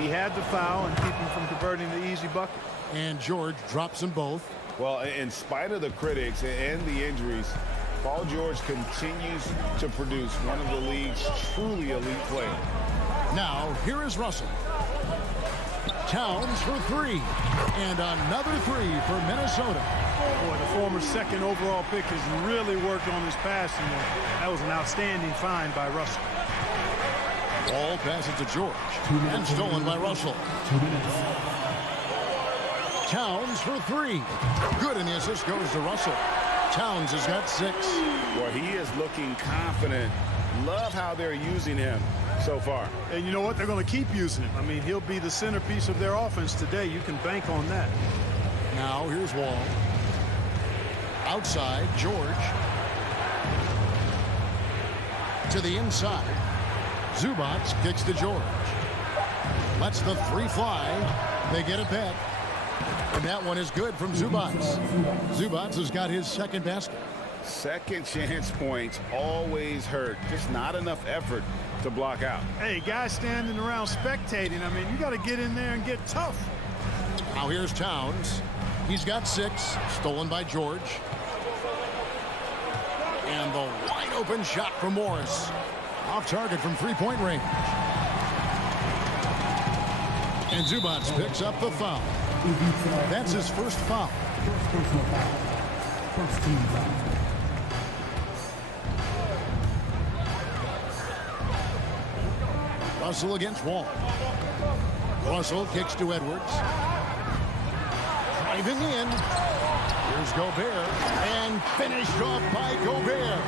He had to foul and keep him from converting the easy bucket. And George drops them both. Well, in spite of the critics and the injuries, Paul George continues to produce one of the league's truly elite players. Now, here is Russell. Towns for 3. And another 3 for Minnesota. Boy, the former second overall pick has really worked on his passing. That was an outstanding find by Russell. Ball passes to George. And stolen by Russell. 2 minutes. Towns for 3. Good, and the assist goes to Russell. Towns has got 6. Well, he is looking confident. Love how they're using him so far. And you know what? They're going to keep using him. I mean, he'll be the centerpiece of their offense today. You can bank on that. Now here's Wall. Outside, George. To the inside. Zubac kicks to George. Lets the 3 fly. They get it back. And that one is good from Zubac. Zubac has got his second basket. Second chance points always hurt. Just not enough effort to block out. Hey, guys standing around spectating. I mean, you got to get in there and get tough. Now here's Towns. He's got 6. Stolen by George. And the wide open shot from Morris. Off target from 3-point range. And Zubac picks up the foul. That's his first foul. First personal foul. First team foul. Russell against Wall. Russell kicks to Edwards. Driving in. Here's Gobert. And finished off by Gobert.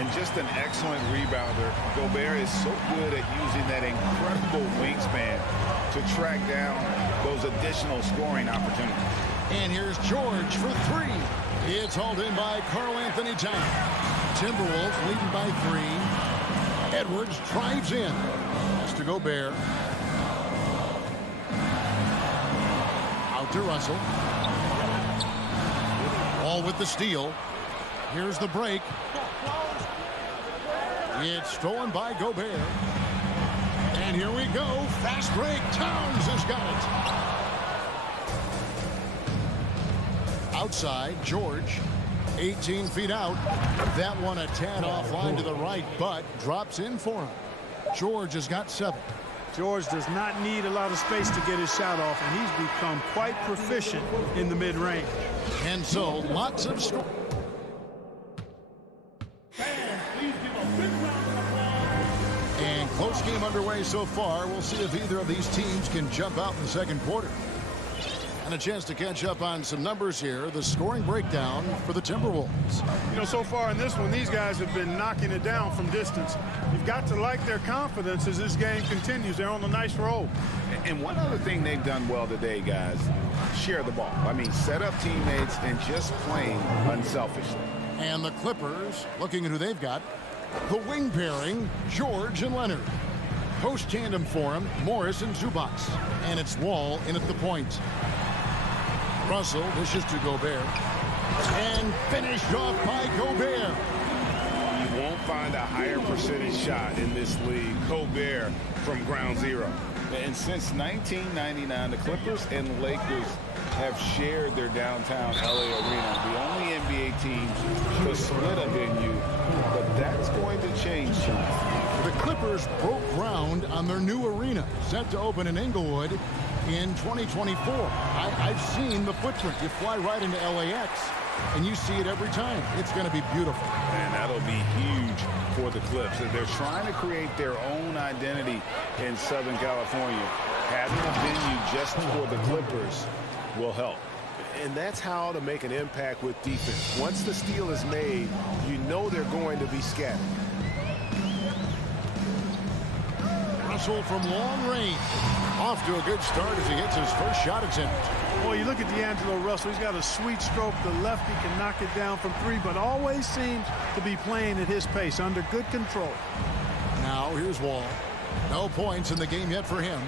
And just an excellent rebounder. Gobert is so good at using that incredible wingspan to track down those additional scoring opportunities. And here's George for three. It's hauled in by Karl Anthony Towns. Timberwolves leading by 3. Edwards drives in. Pass to Gobert. Out to Russell. Wall with the steal. Here's the break. It's stolen by Gobert. And here we go. Fast break. Towns has got it. Outside, George. 18 feet out. That one a tad offline to the right, but drops in for him. George has got 7. George does not need a lot of space to get his shot off, and he's become quite proficient in the mid-range. And so, lots of score. And close game underway so far. We'll see if either of these teams can jump out in the second quarter. And a chance to catch up on some numbers here. The scoring breakdown for the Timberwolves. You know, so far in this one, these guys have been knocking it down from distance. You've got to like their confidence as this game continues. They're on a nice roll. And one other thing they've done well today, guys, share the ball. I mean, set up teammates and just playing unselfishly. And the Clippers, looking at who they've got, the wing pairing, George and Leonard. Post tandem for him, Morris and Zubac. And it's Wall in at the point. Russell dishes to Gobert. And finished off by Gobert. You won't find a higher percentage shot in this league. Gobert from ground zero. And since 1999, the Clippers and Lakers have shared their downtown LA arena. The only NBA teams to split a venue, but that's going to change tonight. The Clippers broke ground on their new arena, set to open in Inglewood in 2024. I've seen the footprint. You fly right into LAX, and you see it every time. It's going to be beautiful. And that'll be huge for the Clips. They're trying to create their own identity in Southern California. Having a venue just for the Clippers will help. And that's how to make an impact with defense. Once the steal is made, you know they're going to be scattered. Russell from long range. Off to a good start as he gets his first shot attempt. Boy, you look at D'Angelo Russell. He's got a sweet stroke. The lefty can knock it down from 3, but always seems to be playing at his pace, under good control. Now here's Wall. No points in the game yet for him.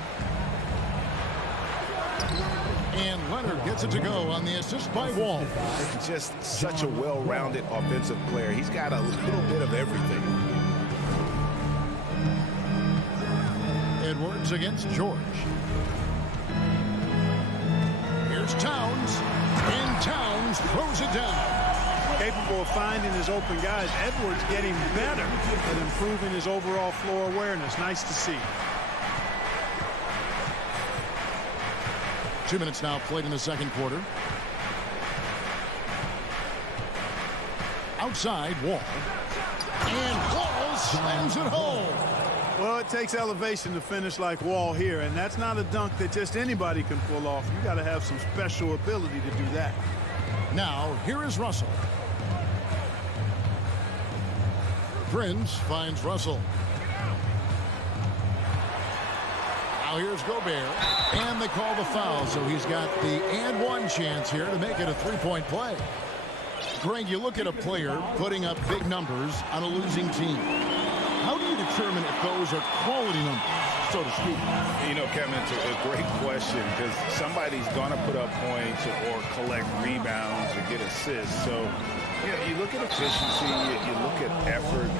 And Leonard gets it to go on the assist by Wall. Just such a well-rounded offensive player. He's got a little bit of everything. Edwards against George. Here's Towns. And Towns throws it down. Capable of finding his open guys. Edwards getting better at improving his overall floor awareness. Nice to see. 2 minutes now played in the second quarter. Outside, Wall. And Wall slams it home. Well, it takes elevation to finish like Wall here, and that's not a dunk that just anybody can pull off. You got to have some special ability to do that. Now, here is Russell. Prince finds Russell. Now here's Gobert, and they call the foul, so he's got the and one chance here to make it a three-point play. Greg, you look at a player putting up big numbers on a losing team. How do you determine if those are quality numbers, so to speak? You know, Kevin, it's a great question because somebody's going to put up points or collect rebounds or get assists. So, you know, you look at efficiency, you look at effort,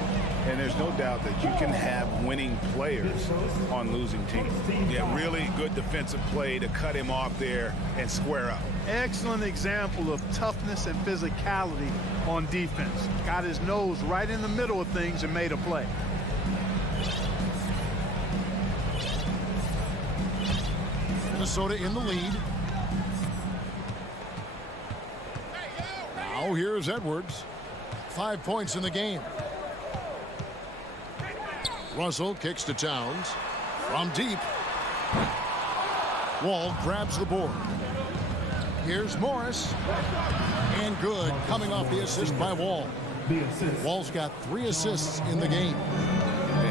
and there's no doubt that you can have winning players on losing teams. Yeah, really good defensive play to cut him off there and square up. Excellent example of toughness and physicality on defense. Got his nose right in the middle of things and made a play. Minnesota in the lead. Now here's Edwards. 5 points in the game. Russell kicks to Towns. From deep. Wall grabs the board. Here's Morris. And good, coming off the assist by Wall. Wall's got 3 assists in the game.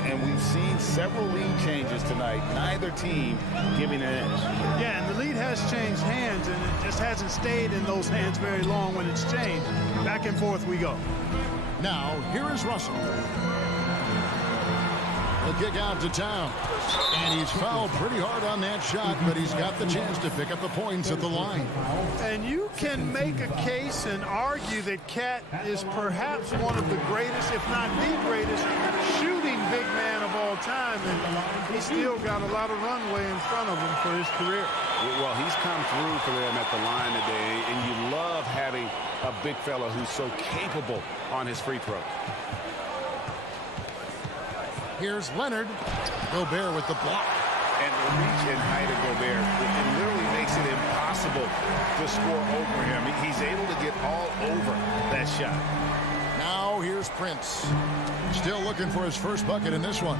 And we've seen several lead changes tonight, neither team giving an edge. Yeah, and the lead has changed hands, and it just hasn't stayed in those hands very long when it's changed. Back and forth we go. Now, here is Russell. The kick out to Town. And he's fouled pretty hard on that shot, but he's got the chance to pick up the points at the line. And you can make a case and argue that Cat is perhaps one of the greatest, if not the greatest, shooting big man of all time. And he's still got a lot of runway in front of him for his career. Well, he's come through for them at the line today, and you love having a big fella who's so capable on his free throw. Here's Leonard. Gobert with the block. And the reach and height of Gobert, it literally makes it impossible to score over him. He's able to get all over that shot. Now here's Prince. Still looking for his first bucket in this one.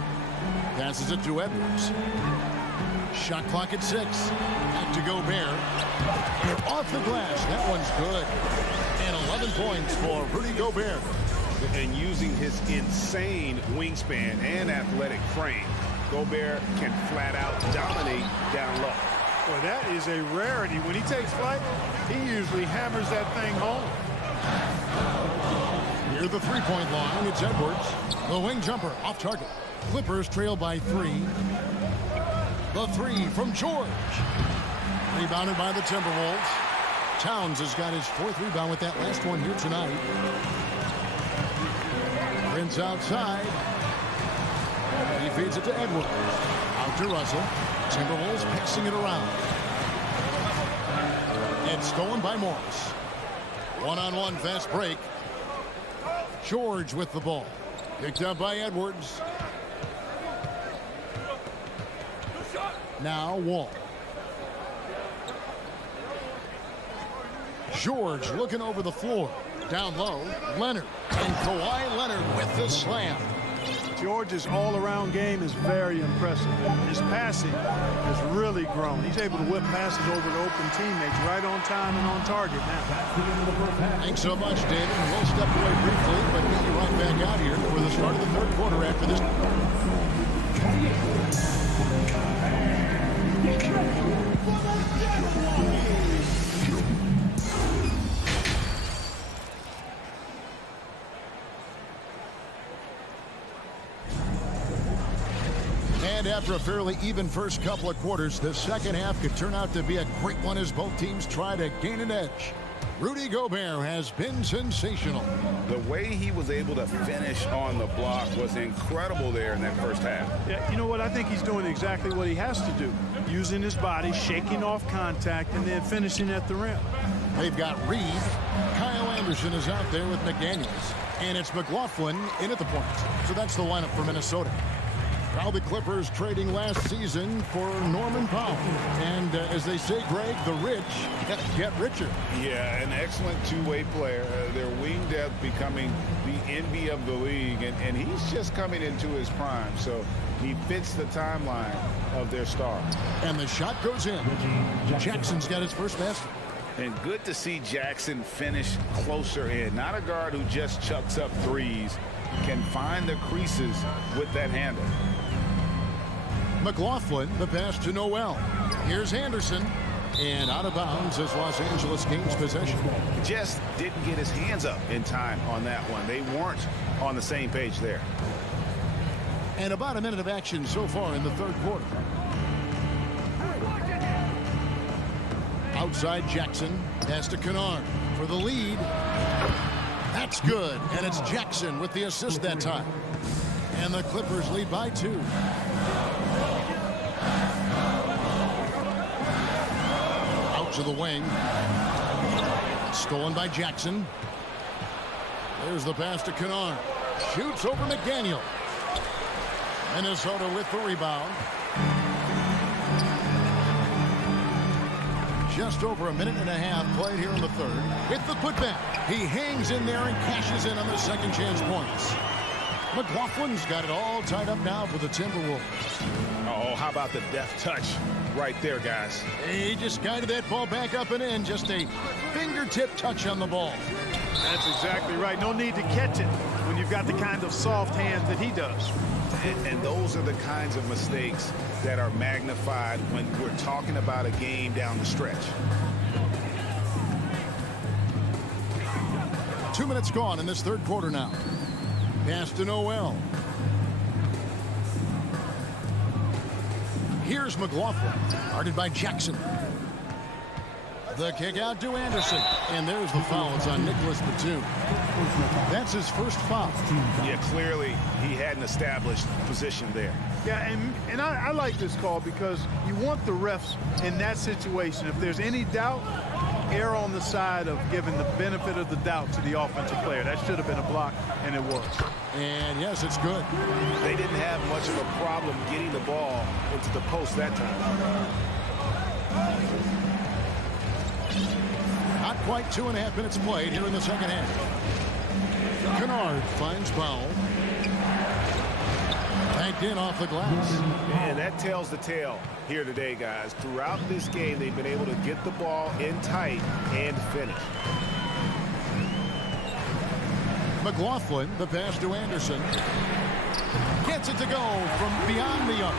Passes it to Edwards. Shot clock at 6. Back to Gobert. Off the glass. That one's good. And 11 points for Rudy Gobert. And using his insane wingspan and athletic frame, Gobert can flat out dominate down low. Boy, that is a rarity. When he takes flight, he usually hammers that thing home. Near the three-point line, it's Edwards. The wing jumper off target. Clippers trail by 3. The 3 from George. Rebounded by the Timberwolves. Towns has got his 4th rebound with that last one here tonight. Prince outside. He feeds it to Edwards. Out to Russell. Timberwolves passing it around. It's stolen by Morris. One-on-one fast break. George with the ball. Picked up by Edwards. Now Wall. George looking over the floor. Down low, Leonard. And Kawhi Leonard with the slam. George's all-around game is very impressive. His passing has really grown. He's able to whip passes over to open teammates right on time and on target now. Thanks so much, David. And we'll step away briefly, but get you right back out here for the start of the 3rd quarter after this. And after a fairly even first couple of quarters, the second half could turn out to be a great one as both teams try to gain an edge. Rudy Gobert has been sensational. The way he was able to finish on the block was incredible there in that first half. Yeah, you know what? I think he's doing exactly what he has to do. Using his body, shaking off contact, and then finishing at the rim. They've got Reed. Kyle Anderson is out there with McDaniels. And it's McLaughlin in at the point. So that's the lineup for Minnesota. Now the Clippers trading last season for Norman Powell. And as they say, Greg, the rich get richer. Yeah, an excellent two-way player. Their wing depth becoming the envy of the league. And he's just coming into his prime. So he fits the timeline of their star. And the shot goes in. Jackson's got his first basket. And good to see Jackson finish closer in. Not a guard who just chucks up threes. Can find the creases with that handle. McLaughlin, the pass to Noel. Here's Anderson. And out of bounds as Los Angeles gains possession. Just didn't get his hands up in time on that one. They weren't on the same page there. And about a minute of action so far in the 3rd quarter. Outside Jackson. Pass to Kennard for the lead. That's good. And it's Jackson with the assist that time. And the Clippers lead by 2. Out to the wing. Stolen by Jackson. There's the pass to Kennard. Shoots over McDaniel. Minnesota with the rebound. Just over a minute and a half played here in the 3rd. With the putback. He hangs in there and cashes in on the second chance points. McLaughlin's got it all tied up now for the Timberwolves. Oh, how about the deft touch right there, guys? He just guided that ball back up and in. Just a fingertip touch on the ball. That's exactly right. No need to catch it when you've got the kind of soft hands that he does. And those are the kinds of mistakes that are magnified when we're talking about a game down the stretch. 2 minutes gone in this third quarter now. Pass to Noel. Here's McLaughlin, guarded by Jackson. The kick out to Anderson. And there's the foul. It's on Nicholas Batum. That's his first foul. Yeah, clearly he hadn't established position there. Yeah, and I like this call because you want the refs in that situation. If there's any doubt, err on the side of giving the benefit of the doubt to the offensive player. That should have been a block, and it was. And yes, it's good. They didn't have much of a problem getting the ball into the post that time. Not quite 2.5 minutes played here in the second half. Kennard finds Powell. Banked in off the glass. And that tells the tale here today, guys. Throughout this game, they've been able to get the ball in tight and finish. McLaughlin, the pass to Anderson. Gets it to go from beyond the arc.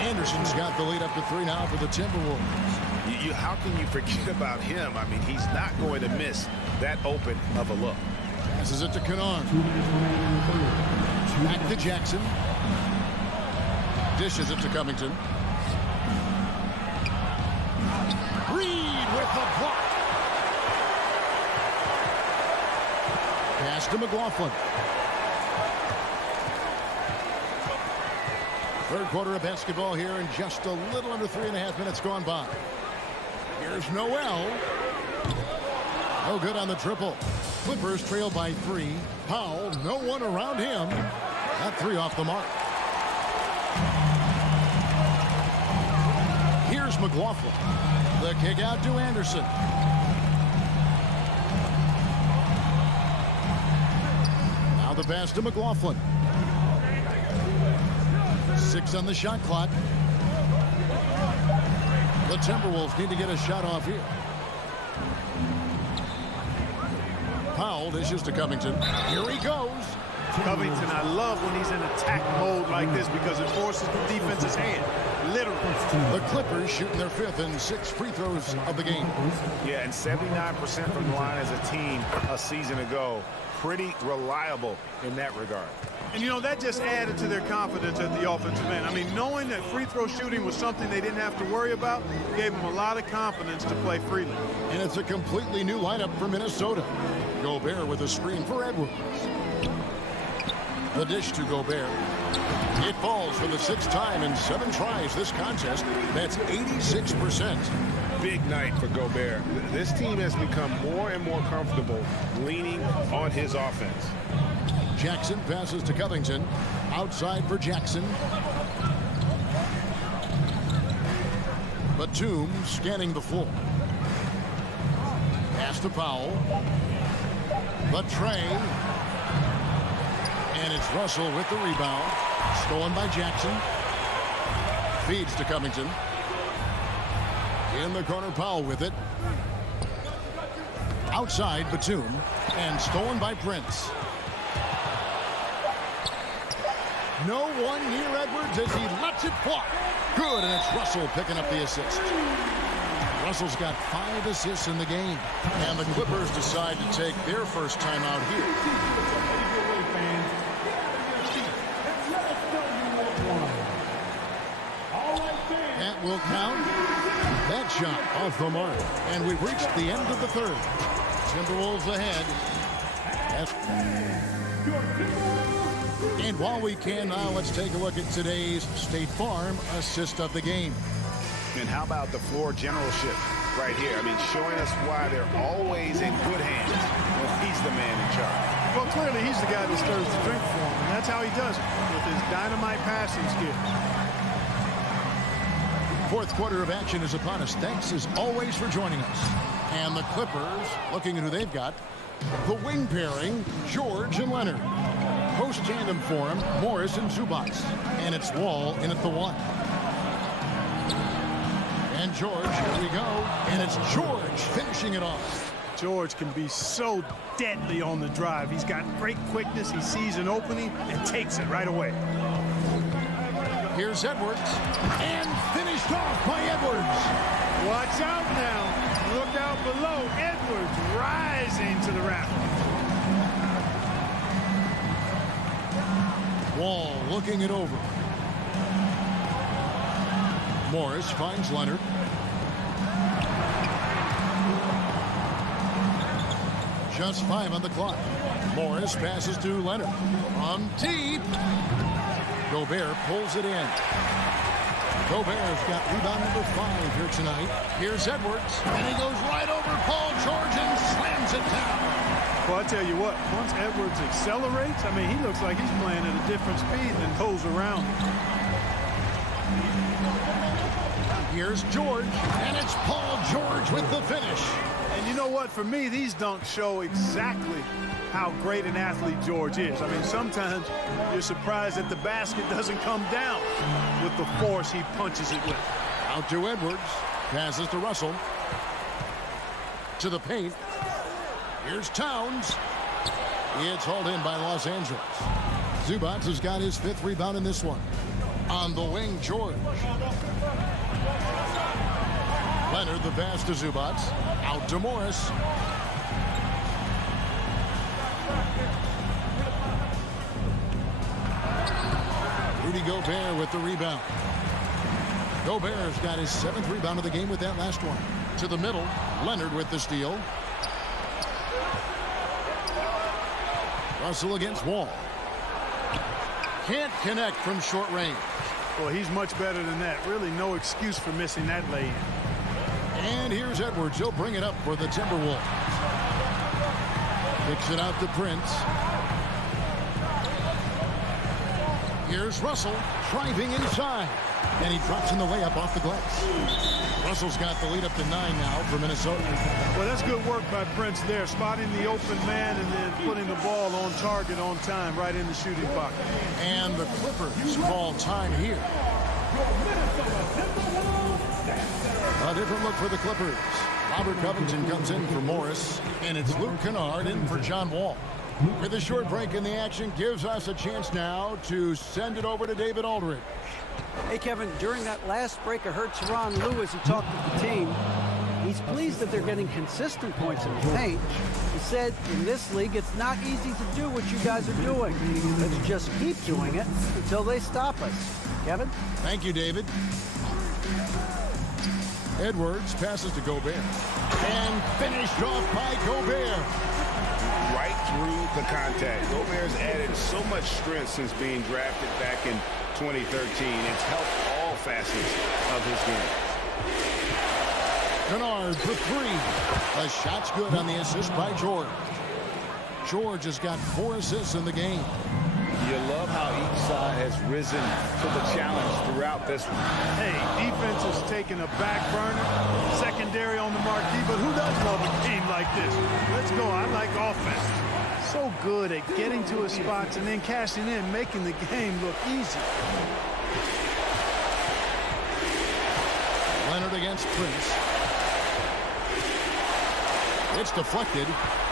Anderson's got the lead up to 3 now for the Timberwolves. How can you forget about him? I mean, he's not going to miss that open of a look. Passes it to Kennard. Back to Jackson. Dishes it to Covington. Reed with the block. Pass to McLaughlin. Third quarter of basketball here and just a little under 3.5 minutes gone by. Here's Noel. No good on the triple. Clippers trail by 3. Powell, no one around him. That 3 off the mark. Here's McLaughlin. The kick out to Anderson. Now the pass to McLaughlin. 6 on the shot clock. The Timberwolves need to get a shot off here. Powell dishes to Covington. Here he goes. Covington, I love when he's in attack mode like this because it forces the defense's hand. Literally. The Clippers shooting their 5th and 6th free throws of the game. Yeah, and 79% from the line as a team a season ago. Pretty reliable in that regard. And, you know, that just added to their confidence at the offensive end. I mean, knowing that free throw shooting was something they didn't have to worry about gave them a lot of confidence to play freely. And it's a completely new lineup for Minnesota. Gobert with a screen for Edwards. The dish to Gobert. It falls for the 6th time in 7 tries this contest. That's 86%. Big night for Gobert. This team has become more and more comfortable leaning on his offense. Jackson passes to Covington. Outside for Jackson. Batum scanning the floor. Pass to Powell. The tray. And it's Russell with the rebound. Stolen by Jackson. Feeds to Covington. In the corner, Powell with it. Outside, Batum. And stolen by Prince. No one near Edwards as he lets it fly. Good, and it's Russell picking up the assist. Russell's got 5 assists in the game. And the Clippers decide to take their first time out here. That will count. That shot off the mark. And we've reached the end of the third. Timberwolves ahead. And while we can now, let's take a look at today's State Farm assist of the game. And how about the floor generalship right here? I mean, showing us why they're always in good hands when he's the man in charge. Well, clearly he's the guy that stirs the drink for him, and that's how he does it, with his dynamite passing skill. Fourth quarter of action is upon us. Thanks as always for joining us. And the Clippers, looking at who they've got, the wing pairing, George and Leonard. Post tandem for him, Morris and Zubac. And it's Wall in at the 1. And George, here we go. And it's George finishing it off. George can be so deadly on the drive. He's got great quickness. He sees an opening and takes it right away. Here's Edwards. And finished off by Edwards. Watch out now. Look out below. Edwards rising to the rafters. Wall looking it over. Morris finds Leonard. Just 5 on the clock. Morris passes to Leonard. From deep. Gobert pulls it in. Gobert's got rebound number 5 here tonight. Here's Edwards. And he goes right over Paul George and slams it down. Well, I tell you what, once Edwards accelerates, I mean, he looks like he's playing at a different speed than those around him. Here's George, and it's Paul George with the finish. And you know what? For me, these dunks show exactly how great an athlete George is. I mean, sometimes you're surprised that the basket doesn't come down with the force he punches it with. Out to Edwards. Passes to Russell. To the paint. Here's Towns. It's hauled in by Los Angeles. Zubac has got his 5th rebound in this one. On the wing, George. Leonard, the pass to Zubac. Out to Morris. Rudy Gobert with the rebound. Gobert's got his 7th rebound of the game with that last one. To the middle, Leonard with the steal. Russell against Wall. Can't connect from short range. Well, he's much better than that. Really no excuse for missing that lay-in. And here's Edwards. He'll bring it up for the Timberwolves. Kicks it out to Prince. Here's Russell driving inside. And he drops in the layup off the glass. Russell's got the lead up to 9 now for Minnesota. Well, that's good work by Prince there, spotting the open man and then putting the ball on target on time right in the shooting pocket. And the Clippers call time here. A different look for the Clippers. Robert Covington comes in for Morris, and it's Luke Kennard in for John Wall. With a short break in the action, gives us a chance now to send it over to David Aldridge. Hey, Kevin, during that last break, I heard Teron Lewis, who talked with the team. He's pleased that they're getting consistent points in the paint. He said, in this league, it's not easy to do what you guys are doing. Let's just keep doing it until they stop us. Kevin? Thank you, David. Edwards passes to Gobert. And finished off by Gobert. Right through the contact. Gobert's added so much strength since being drafted back in 2013. It's helped all facets of his game. Kennard for 3. A shot's good on the assist by George. George has got 4 assists in the game. You love how each side has risen to the challenge throughout this one. Hey, defense is taking a back burner, secondary on the marquee, but who does love a game like this? Let's go. I like offense. So good at getting to his spots and then cashing in, making the game look easy. Leonard against Prince. It's deflected.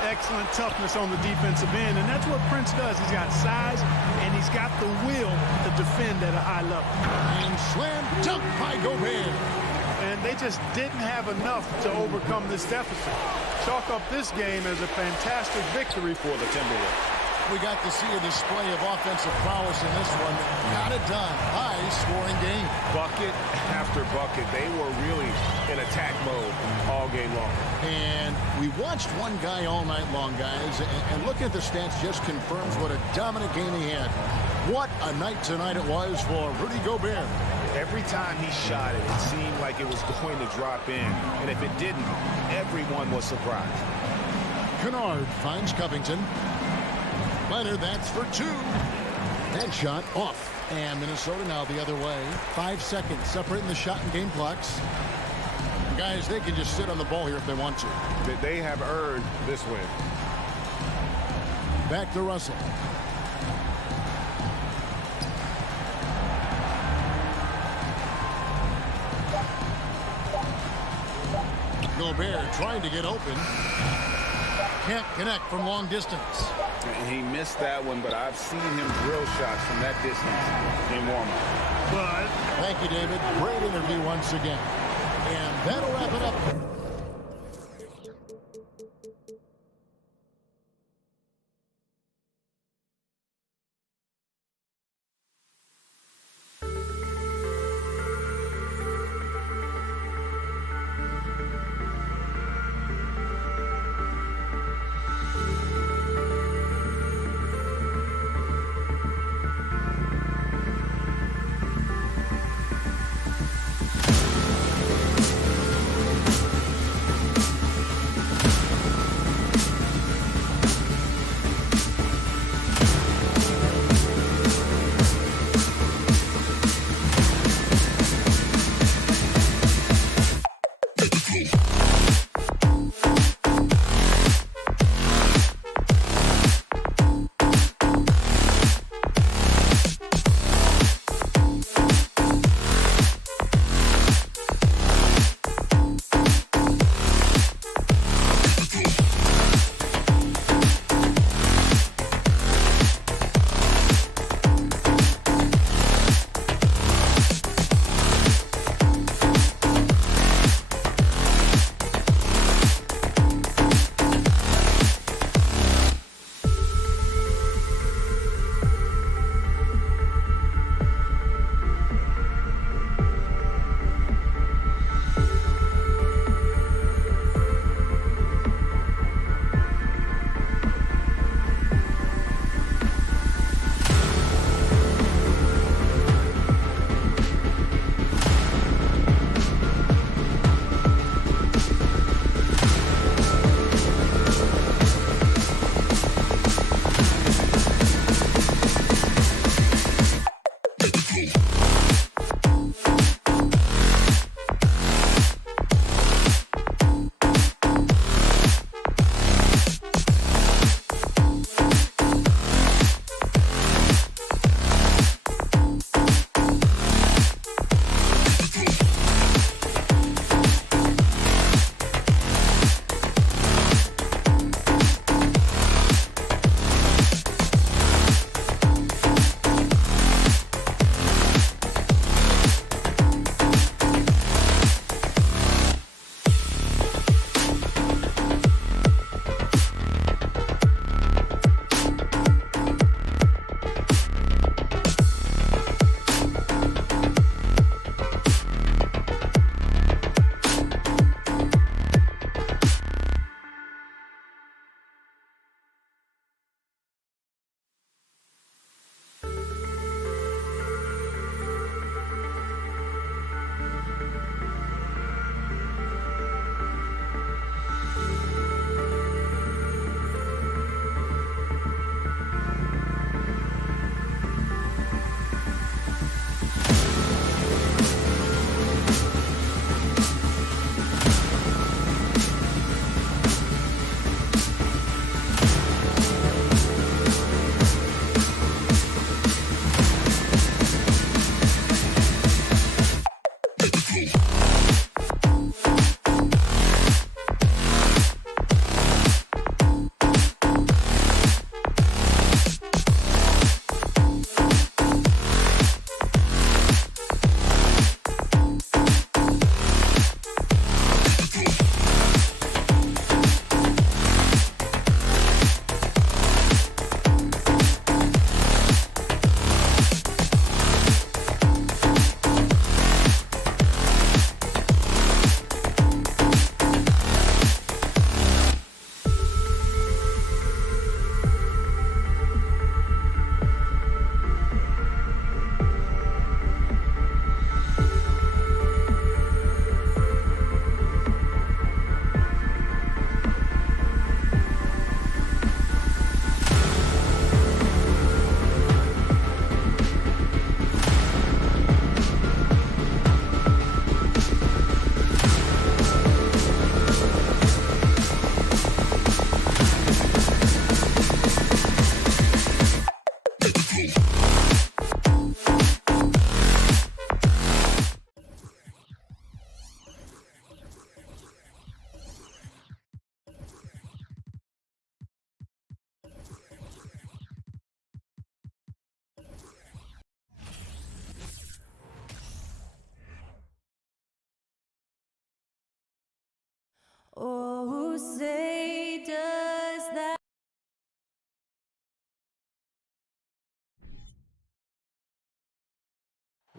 Excellent toughness on the defensive end, and that's what Prince does. He's got size, and he's got the will to defend at a high level. And slam dunk by Gobert. And they just didn't have enough to overcome this deficit. Chalk up this game as a fantastic victory for the Timberwolves. We got to see a display of offensive prowess in this one. Got it done. High-scoring game. Bucket after bucket. They were really in attack mode all game long. And we watched one guy all night long, guys. And looking at the stats just confirms what a dominant game he had. What a night tonight it was for Rudy Gobert. Every time he shot it, it seemed like it was going to drop in. And if it didn't, everyone was surprised. Kennard finds Covington. Leonard, that's for 2. That shot off. And Minnesota now the other way. 5 seconds separating the shot and game clocks. Guys, they can just sit on the ball here if they want to. They have earned this win. Back to Russell. Gobert trying to get open. Can't connect from long distance. And he missed that one, but I've seen him drill shots from that distance in warm-up. But thank you, David. Great interview once again. And that'll wrap it up.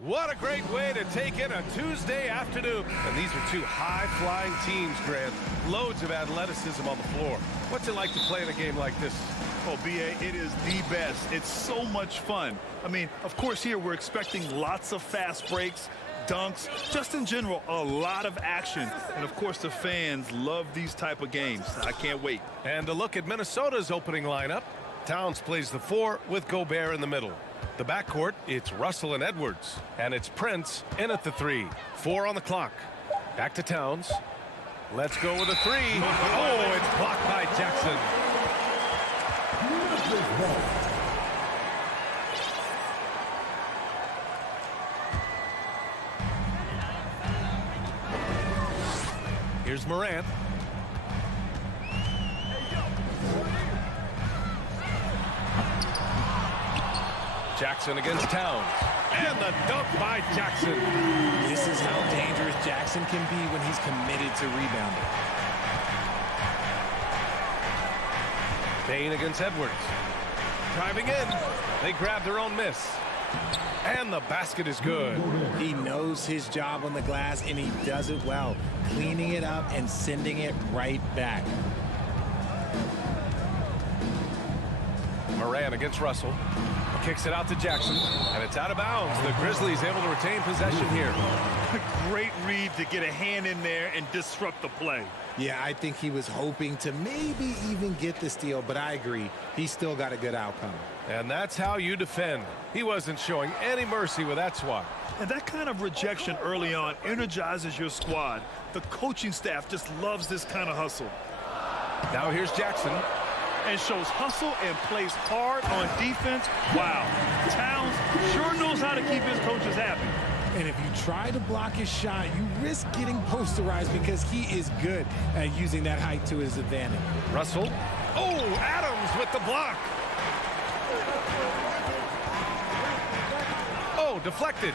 What a great way to take in a Tuesday afternoon. And these are two high-flying teams, Grant. Loads of athleticism on the floor. What's it like to play in a game like this? Oh, B.A., it is the best. It's so much fun. I mean, of course, here we're expecting lots of fast breaks, dunks, just in general, a lot of action. And, of course, the fans love these type of games. I can't wait. And a look at Minnesota's opening lineup. Towns plays the 4 with Gobert in the middle. The backcourt, it's Russell and Edwards. And it's Prince in at the 3. 4 on the clock. Back to Towns. Let's go with a 3. Oh, it's blocked by Jackson. Here's Morant. Jackson against Towns. And the dunk by Jackson. This is how dangerous Jackson can be when he's committed to rebounding. Bain against Edwards. Driving in. They grab their own miss. And the basket is good. He knows his job on the glass, and he does it well, cleaning it up and sending it right back. Morant against Russell. Kicks it out to Jackson, and it's out of bounds. The Grizzlies able to retain possession here. Great read to get a hand in there and disrupt the play. Yeah, I think he was hoping to maybe even get the steal, but I agree. He still got a good outcome. And that's how you defend. He wasn't showing any mercy with that swat. And that kind of rejection early on energizes your squad. The coaching staff just loves this kind of hustle. Now here's Jackson. And shows hustle and plays hard on defense. Wow. Towns sure knows how to keep his coaches happy. And if you try to block his shot, you risk getting posterized because he is good at using that height to his advantage. Russell. Oh, Adams with the block. Oh, deflected.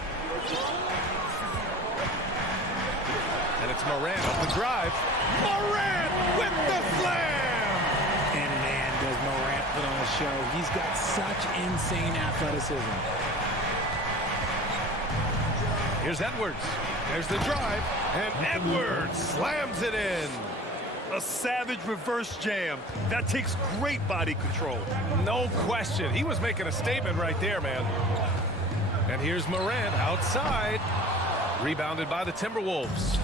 And it's Morant up the drive. Morant with the slam. And man, does Morant put on a show. He's got such insane athleticism. Here's Edwards. There's the drive. And Edwards slams it in. A savage reverse jam. That takes great body control. No question. He was making a statement right there, man. And here's Morant outside. Rebounded by the Timberwolves.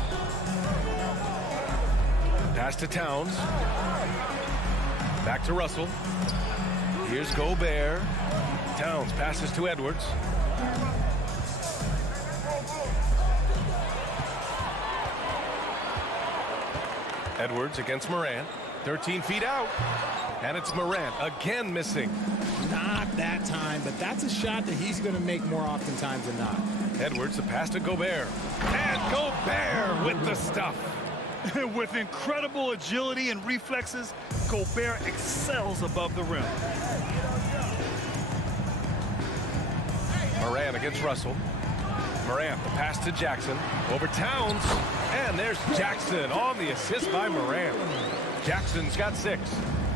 Pass to Towns. Back to Russell. Here's Gobert. Towns passes to Edwards. Edwards against Morant. 13 feet out. And it's Morant again missing. Not that time, but that's a shot that he's going to make more oftentimes than not. Edwards, the pass to Gobert. And Gobert with the stuff. With incredible agility and reflexes, Gobert excels above the rim. Morant against Russell. Morant, the pass to Jackson. Over Towns. And there's Jackson on the assist by Morant. Jackson's got 6.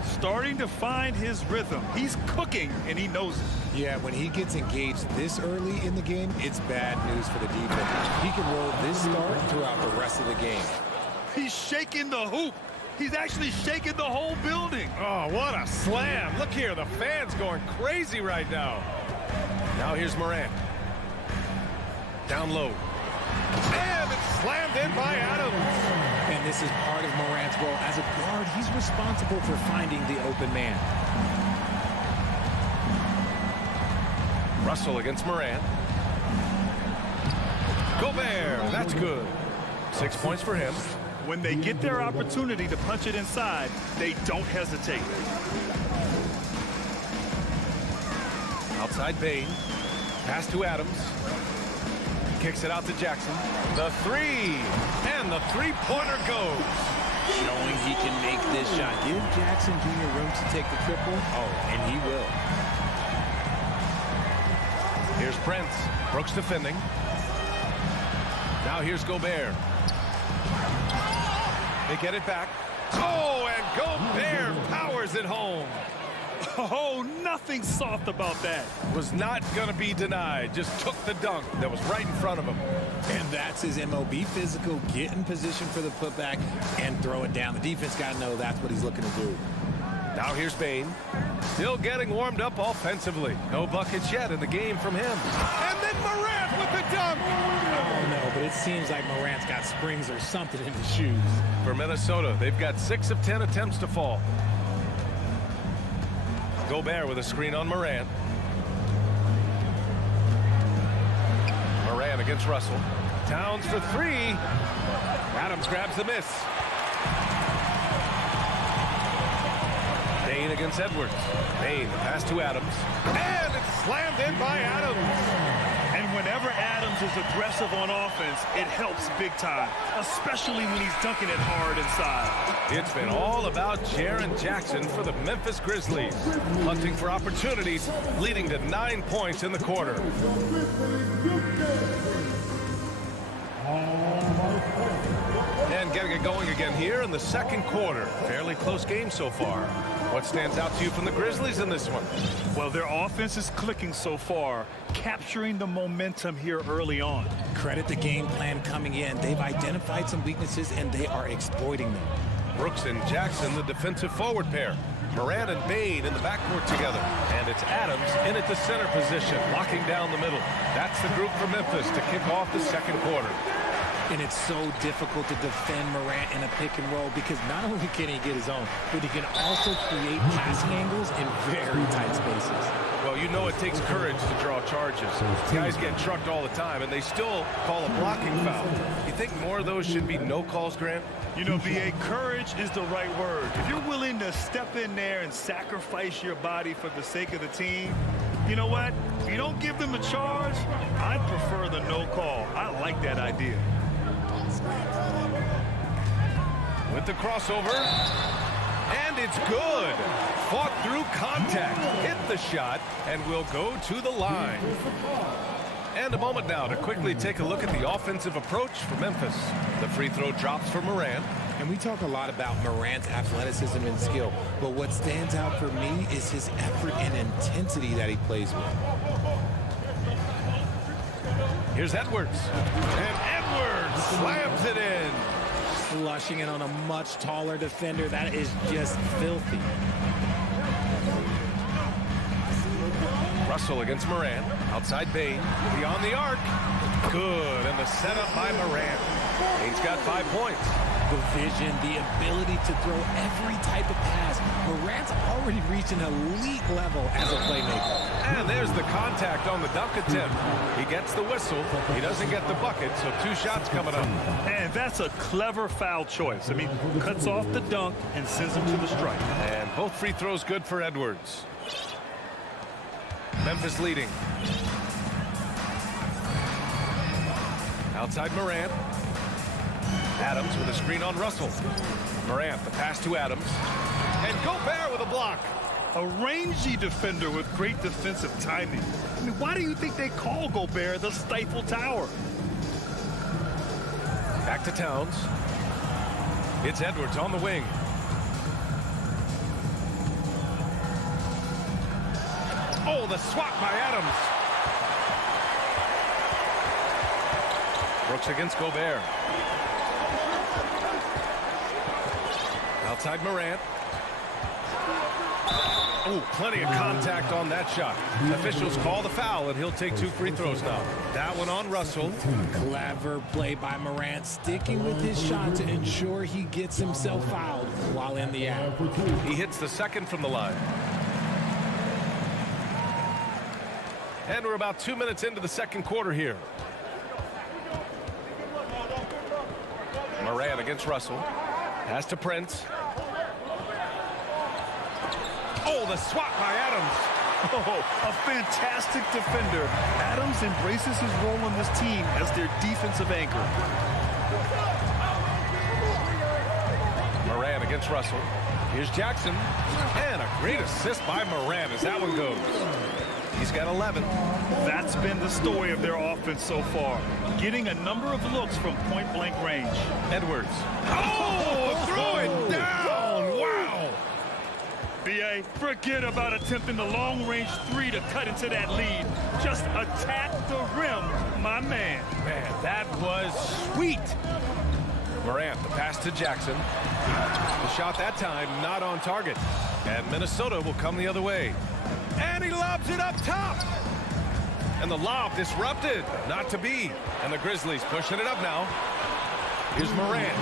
Starting to find his rhythm. He's cooking, and he knows it. Yeah, when he gets engaged this early in the game, it's bad news for the defense. He can roll this start throughout the rest of the game. He's shaking the hoop. He's actually shaking the whole building. Oh, what a slam. Look here, the fans going crazy right now. Now here's Morant. Down low. And it's slammed in by Adams. And this is part of Morant's role. As a guard, he's responsible for finding the open man. Russell against Morant. Gobert, that's good. 6 points for him. When they get their opportunity to punch it inside, they don't hesitate. Outside Bain. Pass to Adams. Kicks it out to Jackson. The 3. And the three-pointer goes. Showing he can make this shot. Give Jackson Jr. room to take the triple. Oh, and he will. Here's Prince. Brooks defending. Now here's Gobert. They get it back. Oh, and Gobert powers it home. Oh, nothing soft about that. Was not going to be denied. Just took the dunk that was right in front of him. And that's his MO. Be physical, get in position for the putback, and throw it down. The defense got to know that's what he's looking to do. Now here's Bain. Still getting warmed up offensively. No buckets yet in the game from him. And then Morant with the dunk. Oh, no, but it seems like Morant's got springs or something in his shoes. For Minnesota, they've got 6 of 10 attempts to fall. Gobert with a screen on Morant. Morant against Russell. Towns for 3. Adams grabs the miss. Bain against Edwards. Bain, pass to Adams. And it's slammed in by Adams. And whenever Adams is aggressive on offense, it helps big time, especially when he's dunking it hard inside. It's been all about Jaren Jackson for the Memphis Grizzlies. Hunting for opportunities, leading to 9 points in the quarter. And getting it going again here in the second quarter. Fairly close game so far. What stands out to you from the Grizzlies in this one? Well, their offense is clicking so far, capturing the momentum here early on. Credit the game plan coming in. They've identified some weaknesses, and they are exploiting them. Brooks and Jackson, the defensive forward pair. Morant and Bain in the backcourt together. And it's Adams in at the center position, locking down the middle. That's the group for Memphis to kick off the second quarter. And it's so difficult to defend Morant in a pick and roll because not only can he get his own, but he can also create passing angles in very tight spaces. Well, you know it takes courage to draw charges. Guys get trucked all the time, and they still call a blocking foul. You think more of those should be no calls, Grant? You know, B.A., courage is the right word. If you're willing to step in there and sacrifice your body for the sake of the team, you know what? If you don't give them a charge, I'd prefer the no call. I like that idea. With the crossover, and it's good. Fought through contact, hit the shot, and will go to the line. And a moment now to quickly take a look at the offensive approach for Memphis. The free throw drops for Morant. And we talk a lot about Morant's athleticism and skill, but what stands out for me is his effort and intensity that he plays with. Here's Edwards. And Edwards slams it in. Flushing it on a much taller defender. That is just filthy. Russell against Morant. Outside Bain. Beyond the arc. Good. And the setup by Morant. Bain's got 5 points. The vision, the ability to throw every type of pass. Morant's already reached an elite level as a playmaker. And there's the contact on the dunk attempt. He gets the whistle. He doesn't get the bucket, so 2 shots coming up. And that's a clever foul choice. I mean, cuts off the dunk and sends him to the strike. And both free throws good for Edwards. Memphis leading. Outside Morant. Adams with a screen on Russell. Morant, the pass to Adams. And Gobert with a block. A rangy defender with great defensive timing. I mean, why do you think they call Gobert the Stifle Tower? Back to Towns. It's Edwards on the wing. Oh, the swat by Adams. Brooks against Gobert. Outside Morant. Oh, plenty of contact on that shot. Officials call the foul, and he'll take 2 free throws now. That one on Russell. Clever play by Morant, sticking with his shot to ensure he gets himself fouled while in the act. He hits the second from the line. And we're about 2 minutes into the second quarter here. Morant against Russell. Pass to Prince. Oh, the swat by Adams. Oh, a fantastic defender. Adams embraces his role on this team as their defensive anchor. Morant against Russell. Here's Jackson. And a great assist by Morant as that one goes. He's got 11. That's been the story of their offense so far. Getting a number of looks from point-blank range. Edwards. Oh, throw it down. Wow. B.A., forget about attempting the long-range three to cut into that lead. Just attack the rim, my man. Man, that was sweet. Morant, the pass to Jackson. The shot that time not on target. And Minnesota will come the other way. And he lobs it up top. And the lob disrupted. Not to be. And the Grizzlies pushing it up now. Here's Morant.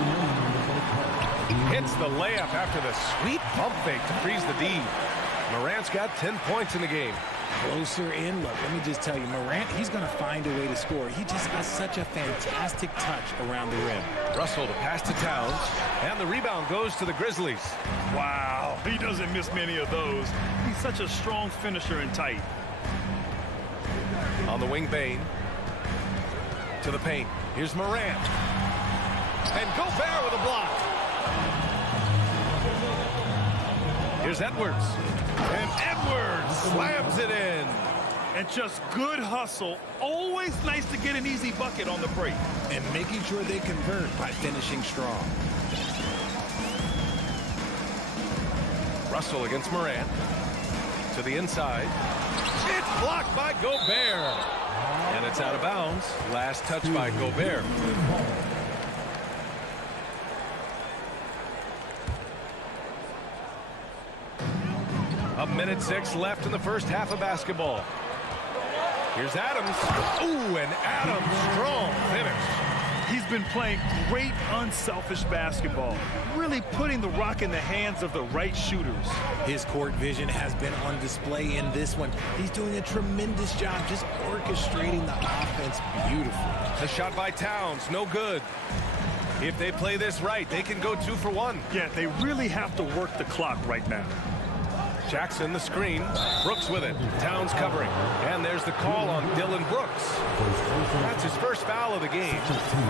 Hits the layup after the sweet pump fake to freeze the D. Morant's got 10 points in the game. Closer in. Look, let me just tell you, Morant, he's going to find a way to score. He just has such a fantastic touch around the rim. Russell to pass to Towns. And the rebound goes to the Grizzlies. Wow, he doesn't miss many of those. He's such a strong finisher and tight. On the wing, Bain. To the paint. Here's Morant. And Gobert with a block. Here's Edwards. And Edwards slams it in. And just good hustle. Always nice to get an easy bucket on the break. And making sure they convert by finishing strong. Russell against Morant. To the inside. It's blocked by Gobert. And it's out of bounds. Last touch by Gobert. A minute 6 left in the first half of basketball. Here's Adams. Ooh, and Adams, strong finish. He's been playing great unselfish basketball, really putting the rock in the hands of the right shooters. His court vision has been on display in this one. He's doing a tremendous job just orchestrating the offense beautifully. The shot by Towns, no good. If they play this right, they can go 2 for 1. Yeah, they really have to work the clock right now. Jackson the screen. Brooks with it. Towns covering. And there's the call on Dylan Brooks. That's his first foul of the game.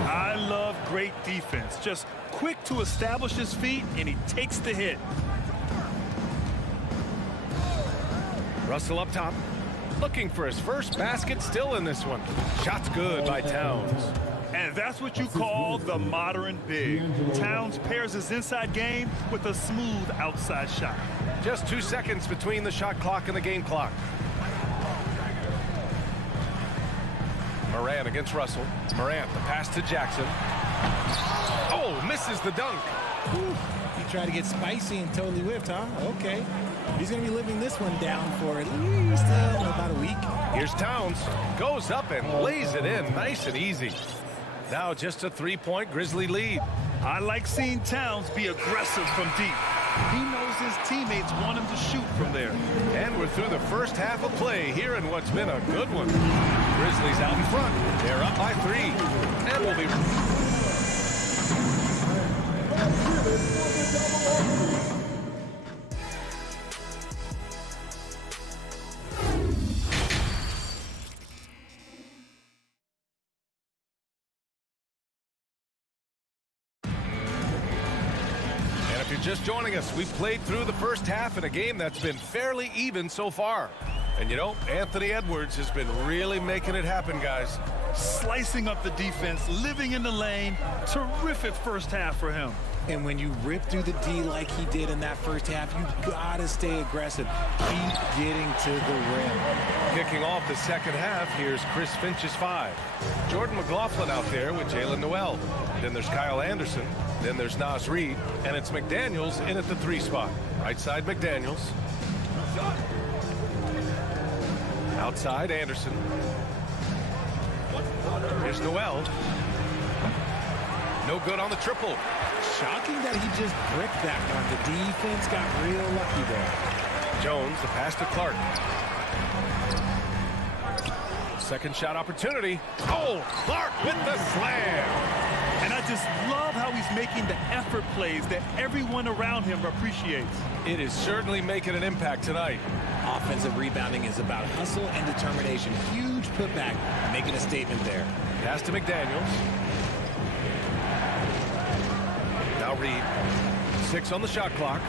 I love great defense. Just quick to establish his feet, and he takes the hit. Russell up top. Looking for his first basket still in this one. Shot's good by Towns. And that's what you call the modern big. Towns pairs his inside game with a smooth outside shot. Just 2 seconds between the shot clock and the game clock. Morant against Russell. Morant, the pass to Jackson. Oh, misses the dunk. Whew. He tried to get spicy and totally whiffed, huh? Okay. He's going to be living this one down for at least about a week. Here's Towns. Goes up and lays it in nice and easy. Now just a 3-point Grizzly lead. I like seeing Towns be aggressive from deep. He knows his teammates want him to shoot from there. And we're through the first half of play here in what's been a good one. Grizzlies out in front. They're up by 3. And we'll be... Just joining us, we've played through the first half in a game that's been fairly even so far. And you know, Anthony Edwards has been really making it happen, guys. Slicing up the defense, living in the lane. Terrific first half for him. And when you rip through the D like he did in that first half, you gotta stay aggressive. Keep getting to the rim. Kicking off the second half, here's Chris Finch's 5. Jordan McLaughlin out there with Jalen Noel. Then there's Kyle Anderson. Then there's Naz Reid. And it's McDaniels in at the 3 spot. Right side, McDaniels. Outside, Anderson. Here's Noel. No good on the triple. Shocking that he just bricked that one. The defense got real lucky there. Jones, the pass to Clark. Second shot opportunity. Oh, Clark with the slam. And I just love how he's making the effort plays that everyone around him appreciates. It is certainly making an impact tonight. Offensive rebounding is about hustle and determination. Huge putback, making a statement there. Pass to McDaniels. Now Reid. 6 on the shot clock.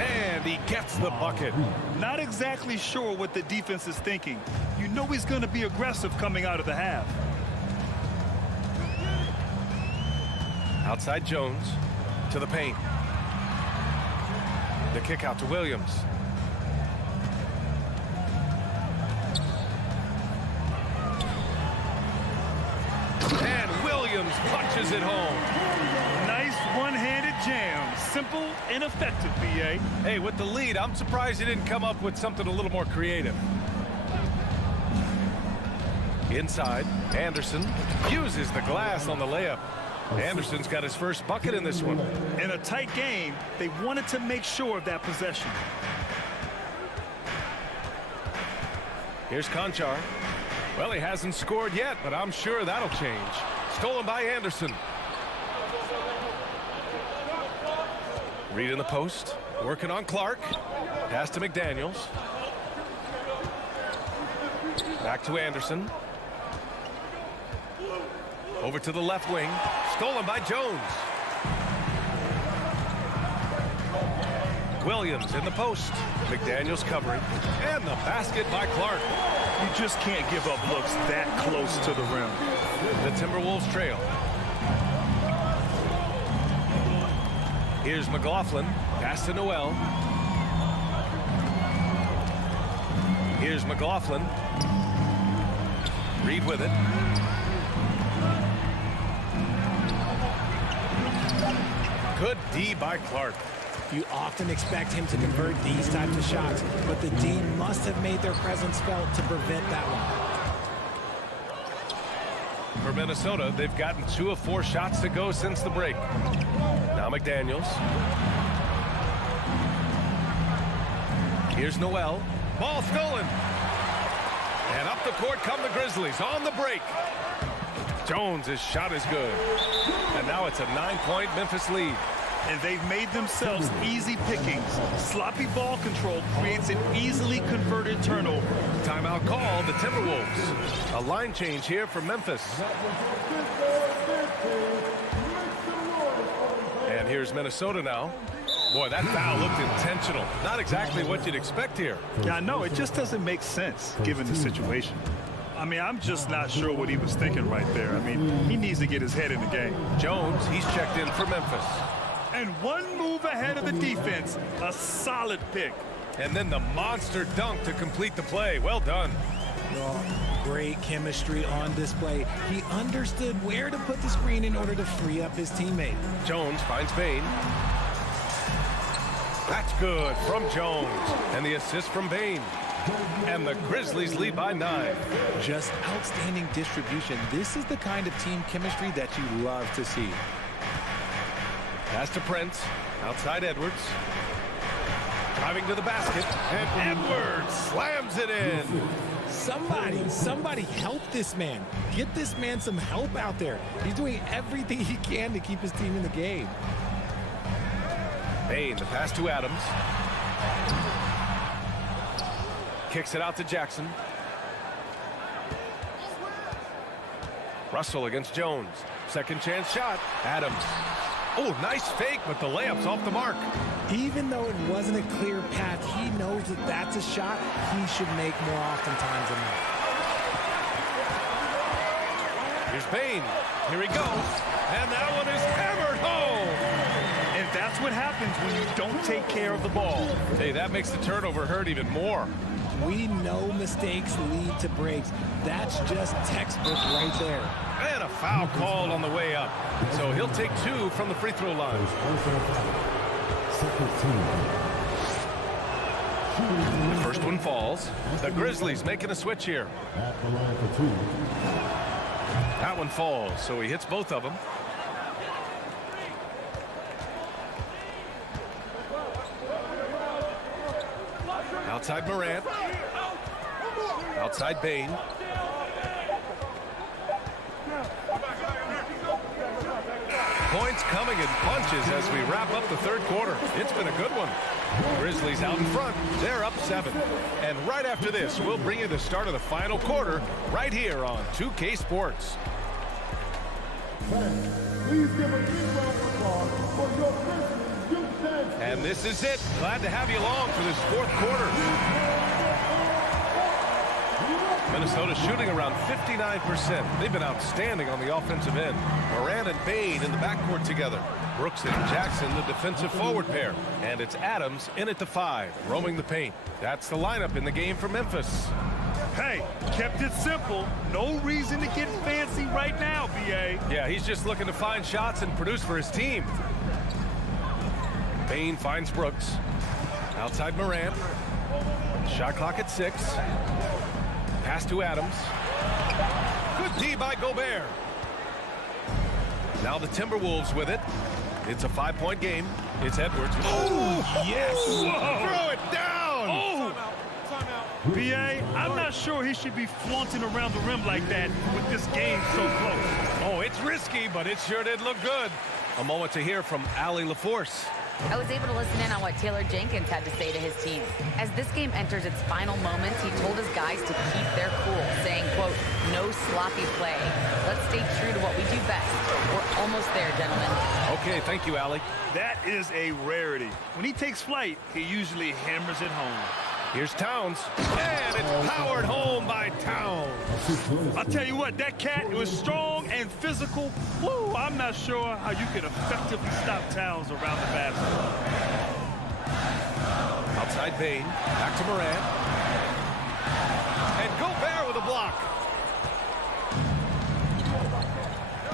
And he gets the bucket. Not exactly sure what the defense is thinking. You know he's going to be aggressive coming out of the half. Outside Jones to the paint. The kick out to Williams. And Williams punches it home. Nice one-handed jam. Simple and effective, B.A. Hey, with the lead, I'm surprised he didn't come up with something a little more creative. Inside, Anderson uses the glass on the layup. Anderson's got his first bucket in this one. In a tight game, they wanted to make sure of that possession. Here's Conchar. Well, he hasn't scored yet, but I'm sure that'll change. Stolen by Anderson. Reed in the post, working on Clark. Pass to McDaniels. Back to Anderson. Over to the left wing. Stolen by Jones. Williams in the post. McDaniels covering. And the basket by Clark. You just can't give up looks that close to the rim. The Timberwolves trail. Here's McLaughlin. Pass to Noel. Here's McLaughlin. Reed with it. Good D by Clark. You often expect him to convert these types of shots, but the D must have made their presence felt to prevent that one. For Minnesota, they've gotten 2 of 4 shots to go since the break. Now McDaniels. Here's Noel. Ball stolen. And up the court come the Grizzlies on the break. Jones' shot is good. And now it's a 9-point Memphis lead. And they've made themselves easy pickings. Sloppy ball control creates an easily converted turnover. Timeout call, the Timberwolves. A line change here for Memphis. And here's Minnesota now. Boy, that foul looked intentional. Not exactly what you'd expect here. Yeah, I know. It just doesn't make sense given the situation. I mean, I'm just not sure what he was thinking right there. I mean, he needs to get his head in the game. Jones, he's checked in for Memphis. And one move ahead of the defense. A solid pick. And then the monster dunk to complete the play. Well done. Oh, great chemistry on display. He understood where to put the screen in order to free up his teammate. Jones finds Bain. That's good from Jones. And the assist from Bain. And the Grizzlies lead by 9. Just outstanding distribution. This is the kind of team chemistry that you love to see. Pass to Prince. Outside Edwards. Driving to the basket. And Edwards slams it in. Somebody help this man. Get this man some help out there. He's doing everything he can to keep his team in the game. Bain, the pass to Adams. Kicks it out to Jackson. Russell against Jones. Second chance shot. Adams. Oh, nice fake, but the layup's off the mark. Even though it wasn't a clear path, he knows that that's a shot he should make more oftentimes than not. Here's Bain. Here he goes. And that one is hammered home. And that's what happens when you don't take care of the ball. Hey, that makes the turnover hurt even more. We know mistakes lead to breaks. That's just textbook right there. And a foul called on the way up. So he'll take 2 from the free throw line. The first one falls. The Grizzlies making a switch here. That one falls, so he hits both of them. Outside Morant. Outside Bain. Points coming in bunches as we wrap up the third quarter. It's been a good one. Grizzlies out in front. They're up 7. And right after this, we'll bring you the start of the final quarter right here on 2K Sports. Please give a big round of applause for your Grizzlies youth dance. And this is it. Glad to have you along for this fourth quarter. Minnesota shooting around 59%. They've been outstanding on the offensive end. Morant and Bain in the backcourt together. Brooks and Jackson, the defensive forward pair. And it's Adams in at the 5, roaming the paint. That's the lineup in the game for Memphis. Hey, kept it simple. No reason to get fancy right now, B.A. Yeah, he's just looking to find shots and produce for his team. Bain finds Brooks. Outside Morant. Shot clock at 6. Pass to Adams. Good D by Gobert. Now the Timberwolves with it. It's a 5-point game. It's Edwards. Oh, yes. Whoa. Throw it down. Oh. B.A., I'm not sure he should be flaunting around the rim like that with this game so close. Oh, it's risky, but it sure did look good. A moment to hear from Allie LaForce. I was able to listen in on what Taylor Jenkins had to say to his team. As this game enters its final moments, he told his guys to keep their cool, saying, quote, no sloppy play. Let's stay true to what we do best. We're almost there, gentlemen. Okay, thank you, Allie. That is a rarity. When he takes flight, he usually hammers it home. Here's Towns, and it's powered home by Towns. I'll tell you what, that cat was strong and physical. Woo, I'm not sure how you can effectively stop Towns around the basket. Outside Bain, back to Morant. And Gobert with a block.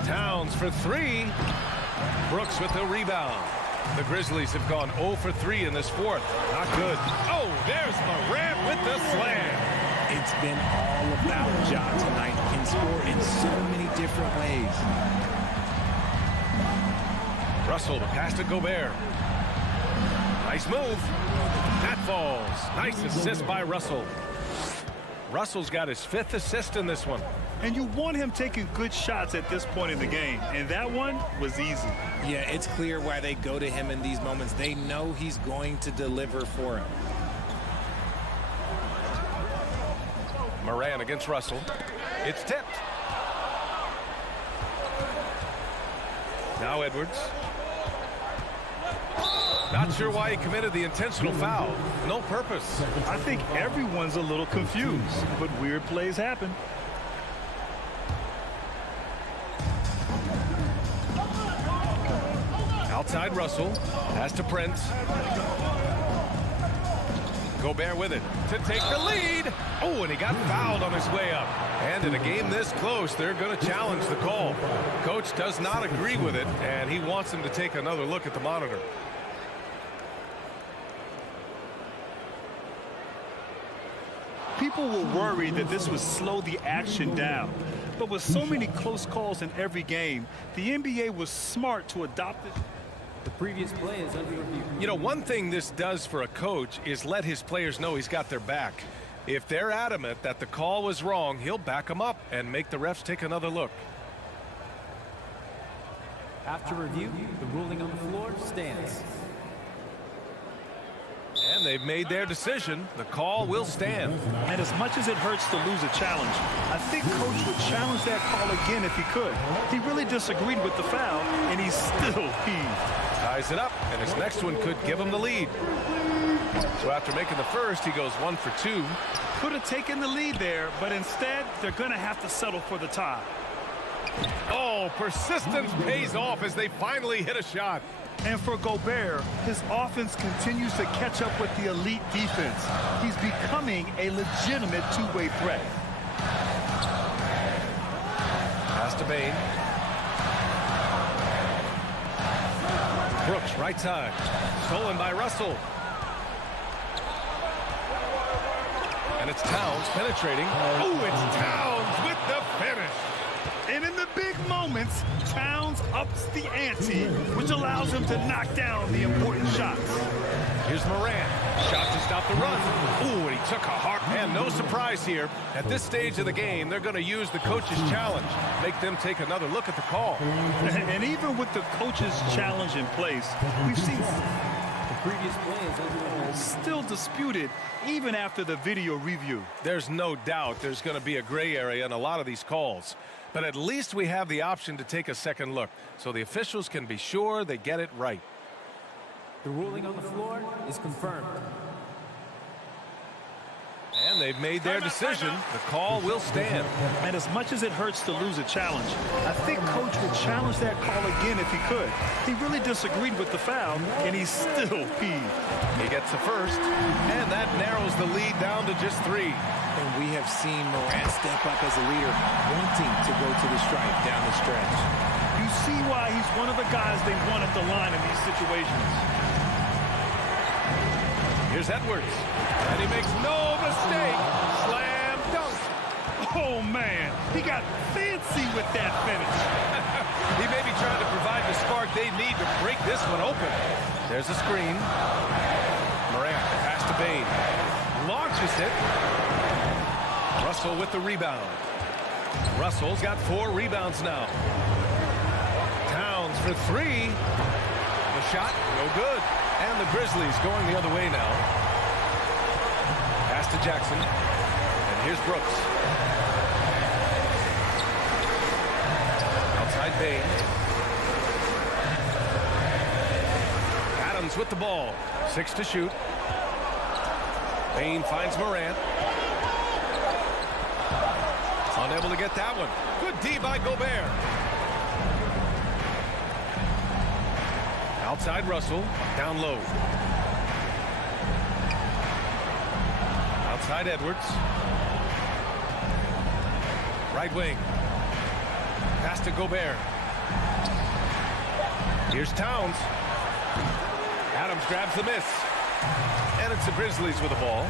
Towns for 3. Brooks with the rebound. The Grizzlies have gone 0 for 3 in this fourth. Not good. Oh, there's Morant with the slam. It's been all about Ja tonight. Can score in so many different ways. Russell, the pass to Gobert. Nice move. That falls. Nice assist by Russell. Russell's got his 5th assist in this one. And you want him taking good shots at this point in the game. And that one was easy. Yeah, it's clear why they go to him in these moments. They know he's going to deliver for him. Morant against Russell. It's tipped. Now Edwards. Not sure why he committed the intentional foul. No purpose. I think everyone's a little confused, but weird plays happen. Outside Russell. Pass to Prince. Gobert with it to take the lead. Oh, and he got fouled on his way up. And in a game this close, they're going to challenge the call. Coach does not agree with it, and he wants him to take another look at the monitor. People were worried that this would slow the action down. But with so many close calls in every game, the NBA was smart to adopt it. The previous play is under review. You know, one thing this does for a coach is let his players know he's got their back. If they're adamant that the call was wrong, he'll back them up and make the refs take another look. After review, the ruling on the floor stands. And they've made their decision. The call will stand. And as much as it hurts to lose a challenge, I think Coach would challenge that call again if he could. He really disagreed with the foul, and he's still peeved. Ties it up, and his next one could give him the lead. So after making the first, he goes 1 for 2. Could have taken the lead there, but instead, they're going to have to settle for the tie. Oh, persistence pays off as they finally hit a shot. And for Gobert, his offense continues to catch up with the elite defense. He's becoming a legitimate two-way threat. Pass to Bain. Brooks, right side. Stolen by Russell. And it's Towns penetrating. Oh, it's Towns with the finish. And in the big moments, Towns ups the ante, which allows him to knock down the important shots. Here's Morant. Shot to stop the run. Ooh, and he took a hard. And no surprise here. At this stage of the game, they're going to use the coach's challenge. Make them take another look at the call. And even with the coach's challenge in place, we've seen the previous play is under review. Still disputed even after the video review. There's no doubt there's going to be a gray area in a lot of these calls. But at least we have the option to take a second look, so the officials can be sure they get it right. The ruling on the floor is confirmed. And they've made their decision. The call will stand. And as much as it hurts to lose a challenge, I think Coach would challenge that call again if he could. He really disagreed with the foul, and he's still peeved. He gets the first, and that narrows the lead down to just 3. And we have seen Morant step up as a leader, wanting to go to the stripe down the stretch. You see why he's one of the guys they want at the line in these situations. Here's Edwards, and he makes no mistake. Slam dunk. Oh, man, he got fancy with that finish. He may be trying to provide the spark they need to break this one open. There's a screen. Morant, pass to Bain. Launches it. Russell with the rebound. Russell's got 4 rebounds now. Towns for 3. The shot, no good. And the Grizzlies going the other way now. Pass to Jackson. And here's Brooks. Outside Bain. Adams with the ball. 6 to shoot. Bain finds Morant. Unable to get that one. Good D by Gobert. Outside Russell. Down low. Outside Edwards. Right wing. Pass to Gobert. Here's Towns. Adams grabs the miss. And it's the Grizzlies with the ball.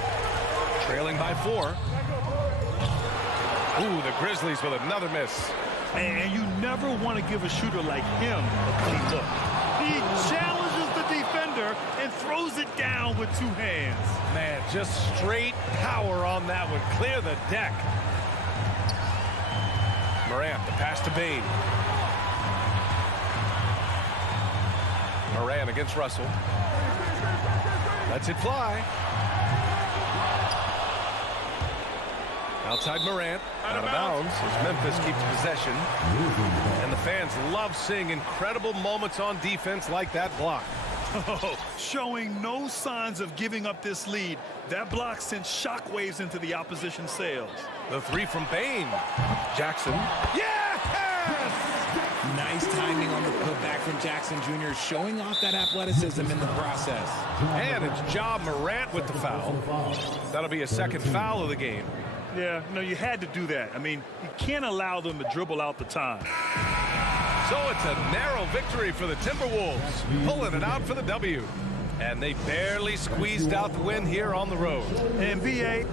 Trailing by 4. Ooh, the Grizzlies with another miss. And you never want to give a shooter like him a clean look. He challenges the defender and throws it down with 2 hands. Man, just straight power on that one. Clear the deck. Morant, the pass to Bain. Morant against Russell. Lets it fly. Outside Morant, out of bounds as Memphis keeps possession. And the fans love seeing incredible moments on defense like that block. Oh, showing no signs of giving up this lead. That block sent shockwaves into the opposition sails. The 3 from Bain. Jackson. Yes! Nice timing on the putback from Jackson Jr., showing off that athleticism in the process. And it's Ja Morant with the foul. That'll be a second foul of the game. Yeah, no, you had to do that. I mean, you can't allow them to dribble out the time. So it's a narrow victory for the Timberwolves, pulling it out for the W. And they barely squeezed out the win here on the road. NBA.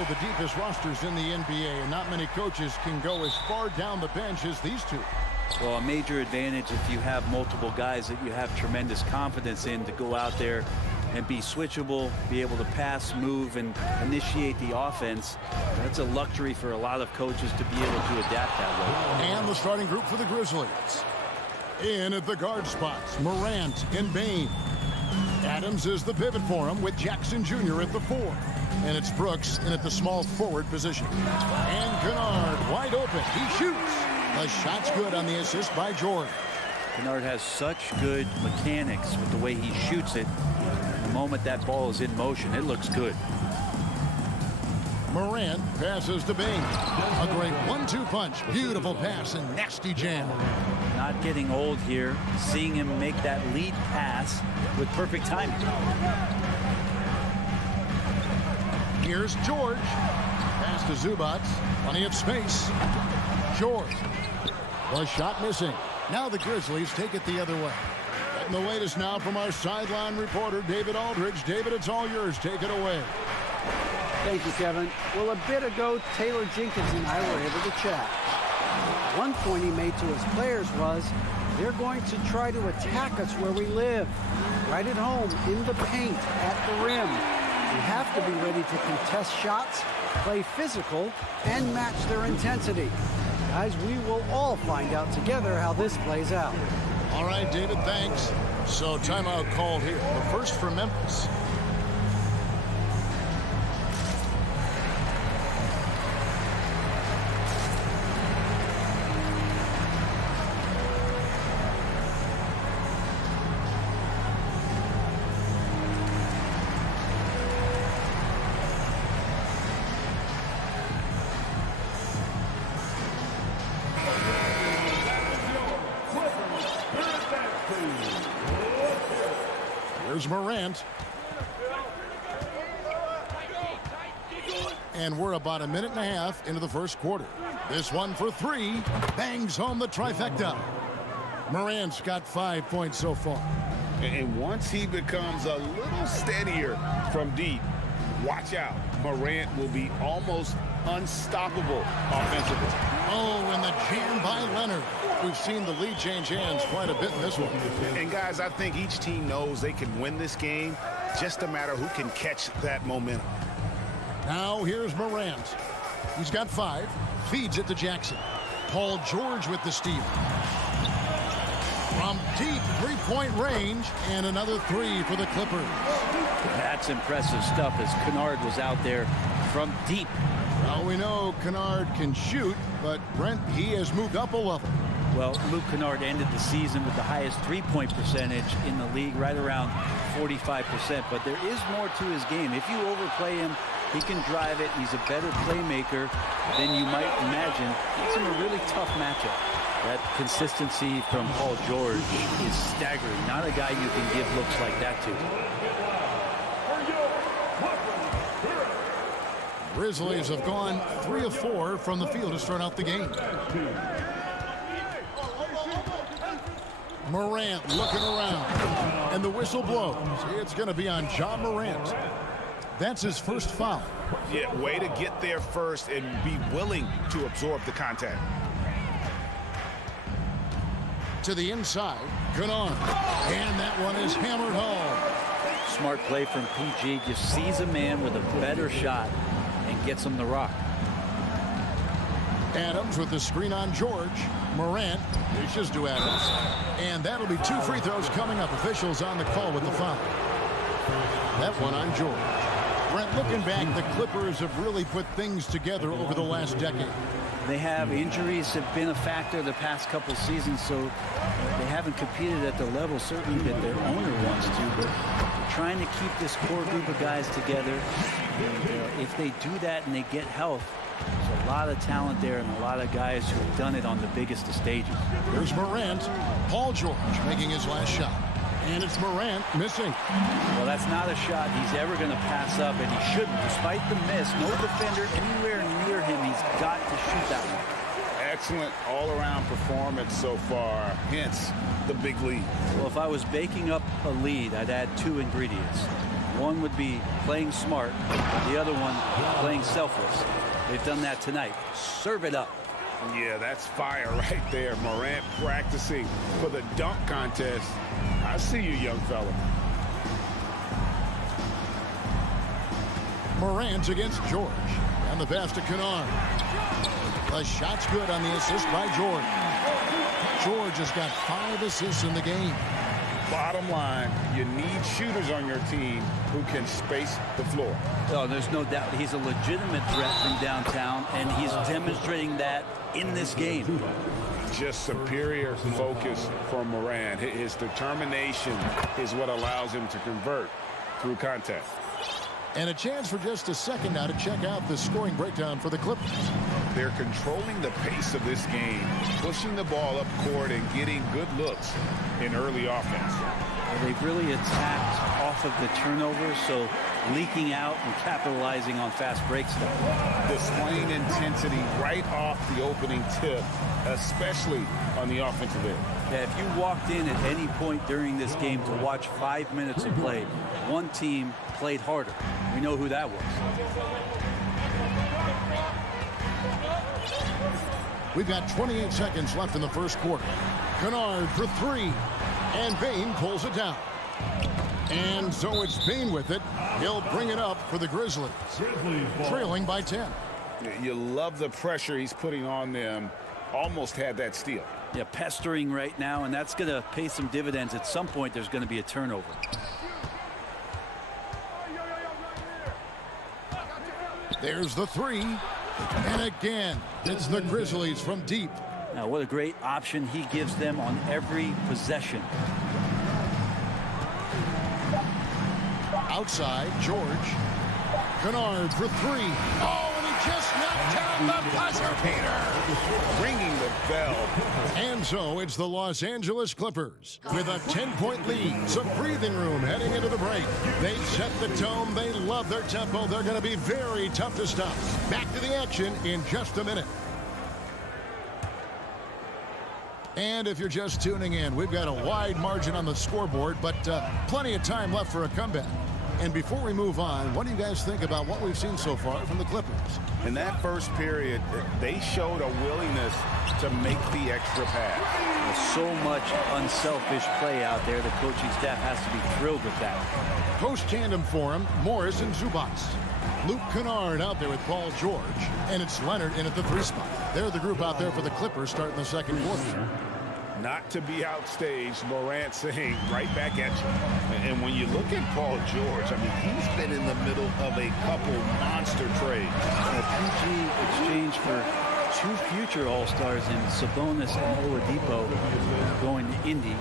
assembled the deepest rosters in the NBA, and not many coaches can go as far down the bench as these two. Well, a major advantage if you have multiple guys that you have tremendous confidence in to go out there and be switchable, be able to pass, move, and initiate the offense. That's a luxury for a lot of coaches to be able to adapt that way. And the starting group for the Grizzlies. In at the guard spots, Morant and Bain. Adams is the pivot for him with Jackson Jr. at the 4. And it's Brooks in at the small forward position. And Kennard wide open. He shoots. The shot's good on the assist by George. Kennard has such good mechanics with the way he shoots it. The moment that ball is in motion, it looks good. Morant passes to Bain. A great 1-2 punch. Beautiful pass and nasty jam. Not getting old here. Seeing him make that lead pass with perfect timing. Here's George. Pass to Zubac. Plenty of space. George. The shot missing. Now the Grizzlies take it the other way. And the latest now from our sideline reporter, David Aldridge. David, it's all yours. Take it away. Thank you, Kevin. Well, a bit ago, Taylor Jenkins and I were able to chat. One point he made to his players was, they're going to try to attack us where we live, right at home, in the paint, at the rim. We have to be ready to contest shots, play physical, and match their intensity. Guys, we will all find out together how this plays out. All right, David, thanks. So timeout called here. The first for Memphis. Here's Morant. And we're about a minute and a half into the first quarter. This one for 3. Bangs home the trifecta. Morant's got 5 points so far. And once he becomes a little steadier from deep, watch out. Morant will be almost unstoppable offensively. Oh, and the jam by Leonard. We've seen the lead change hands quite a bit in this one. And guys, I think each team knows they can win this game. Just a matter who can catch that momentum. Now here's Morant. He's got 5. Feeds it to Jackson. Paul George with the steal. From deep three-point range, and another 3 for the Clippers. That's impressive stuff as Kennard was out there from deep. Well, we know Kennard can shoot, but Brent, he has moved up a level. Well, Luke Kennard ended the season with the highest three-point percentage in the league, right around 45%. But there is more to his game. If you overplay him, he can drive it. He's a better playmaker than you might imagine. It's in a really tough matchup. That consistency from Paul George is staggering. Not a guy you can give looks like that to. Grizzlies have gone 3 of 4 from the field to start out the game. Morant looking around, and the whistle blows. It's going to be on John Morant. That's his first foul. Yeah, way to get there first and be willing to absorb the contact. To the inside, Kennard, and that one is hammered home. Smart play from PG. Just sees a man with a better shot and gets him the rock. Adams with the screen on George. Morant dishes to Adams. And that'll be 2 free throws coming up. Officials on the call with the foul. That one on George. Brent, looking back, the Clippers have really put things together over the last decade. They have injuries have been a factor the past couple seasons, so they haven't competed at the level certainly that their owner wants to, but they're trying to keep this core group of guys together. And if they do that and they get health, there's a lot of talent there and a lot of guys who have done it on the biggest of stages. Here's Morant. Paul George making his last shot. And it's Morant missing. Well, that's not a shot he's ever going to pass up, and he shouldn't. Despite the miss, no defender anywhere near him. He's got to shoot that one. Excellent all-around performance so far, hence the big lead. Well, if I was baking up a lead, I'd add 2 ingredients. One would be playing smart, the other one playing selfless. They've done that tonight. Serve it up. Yeah, that's fire right there. Morant practicing for the dunk contest. I see you, young fella. Morant against George. And the pass to Kennard. The shot's good on the assist by George. George has got 5 assists in the game. Bottom line, you need shooters on your team who can space the floor. Oh, there's no doubt he's a legitimate threat from downtown, and he's demonstrating that in this game. Just superior focus from Morant. His determination is what allows him to convert through contact. And a chance for just a second now to check out the scoring breakdown for the Clippers. They're controlling the pace of this game, pushing the ball up court and getting good looks in early offense. They've really attacked off of the turnovers, so leaking out and capitalizing on fast break stuff. Displaying intensity right off the opening tip, especially on the offensive end. Yeah, if you walked in at any point during this game to watch 5 minutes of play, one team played harder. We know who that was. We've got 28 seconds left in the first quarter. Kennard for 3. And Bane pulls it down. And so it's Bane with it. He'll bring it up for the Grizzlies. Trailing by 10. You love the pressure he's putting on them. Almost had that steal. Yeah, pestering right now, and that's going to pay some dividends. At some point, there's going to be a turnover. There's the 3. And again, it's the Grizzlies from deep. Now, what a great option he gives them on every possession. Outside, George. Kennard for 3. Oh, and he just knocked down the buzzer beater. Ringing the bell. And so it's the Los Angeles Clippers with a 10-point lead. Some breathing room heading into the break. They set the tone. They love their tempo. They're going to be very tough to stop. Back to the action in just a minute. And if you're just tuning in, we've got a wide margin on the scoreboard, but plenty of time left for a comeback. And before we move on, what do you guys think about what we've seen so far from the Clippers? In that first period, they showed a willingness to make the extra pass. There's so much unselfish play out there. The coaching staff has to be thrilled with that. Post-tandem for him, Morris and Zubac. Luke Kennard out there with Paul George. And it's Leonard in at the 3 spot. They're the group out there for the Clippers starting the second quarter. Not to be outstaged, Morant saying right back at you. And when you look at Paul George, I mean, he's been in the middle of a couple monster trades. A PG exchange for 2 future All-Stars in Sabonis and Oladipo going to Indy.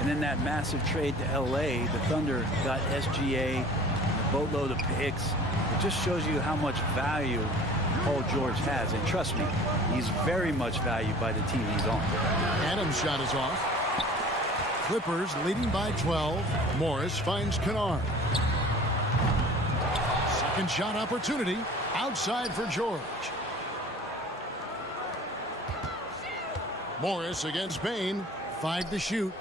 And then that massive trade to L.A., the Thunder got SGA, a boatload of picks. It just shows you how much value Paul George has. And trust me, he's very much valued by the team he's on. Adams' shot is off. Clippers leading by 12. Morris finds Kennard. Second shot opportunity. Outside for George. Morris against Bane. 5 to shoot.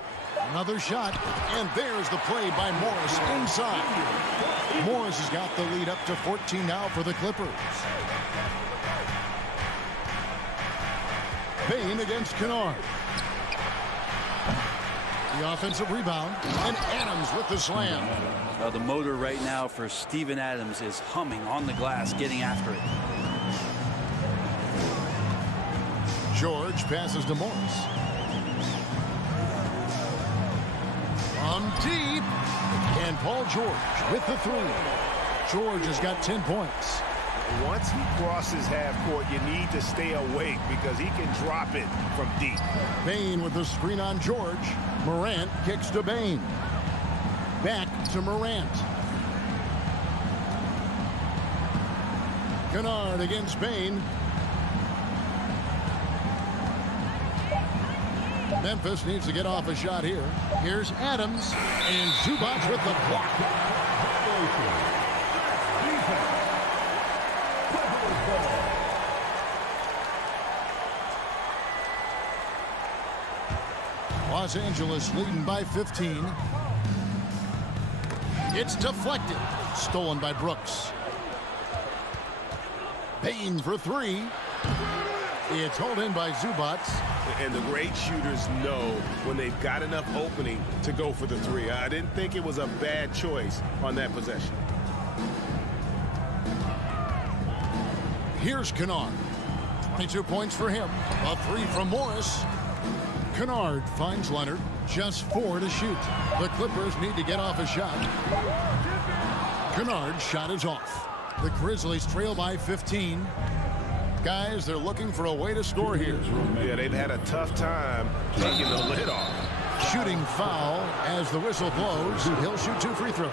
Another shot. And there's the play by Morris inside. Morris has got the lead up to 14 now for the Clippers. Bane against Kennard. The offensive rebound. And Adams with the slam. The motor right now for Steven Adams is humming on the glass, getting after it. George passes to Morris. From deep. And Paul George with the 3. George has got 10 points. Once he crosses half court, you need to stay awake because he can drop it from deep. Bane with the screen on George. Morant kicks to Bane. Back to Morant. Kennard against Bane. Memphis needs to get off a shot here. Here's Adams. And Zubac with the block. Los Angeles leading by 15. It's deflected. Stolen by Brooks. Payne for three. It's hauled in by Zubac. And the great shooters know when they've got enough opening to go for the three. I didn't think it was a bad choice on that possession. Here's Kennard. 22 points for him. A three from Morris. Kennard finds Leonard. Just 4 to shoot. The Clippers need to get off a shot. Kennard's shot is off. The Grizzlies trail by 15. Guys, they're looking for a way to score here. Yeah, they've had a tough time taking the lid off. Shooting foul as the whistle blows. He'll shoot 2 free throws.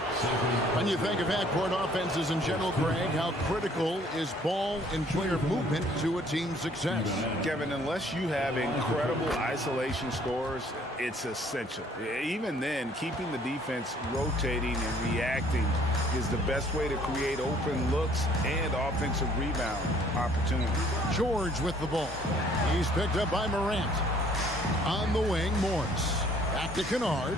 When you think of half-court offenses in general, Greg, how critical is ball and player movement to a team's success? Kevin, unless you have incredible isolation scores, it's essential. Even then, keeping the defense rotating and reacting is the best way to create open looks and offensive rebound opportunities. George with the ball. He's picked up by Morant. On the wing, Morris. Back to Kennard.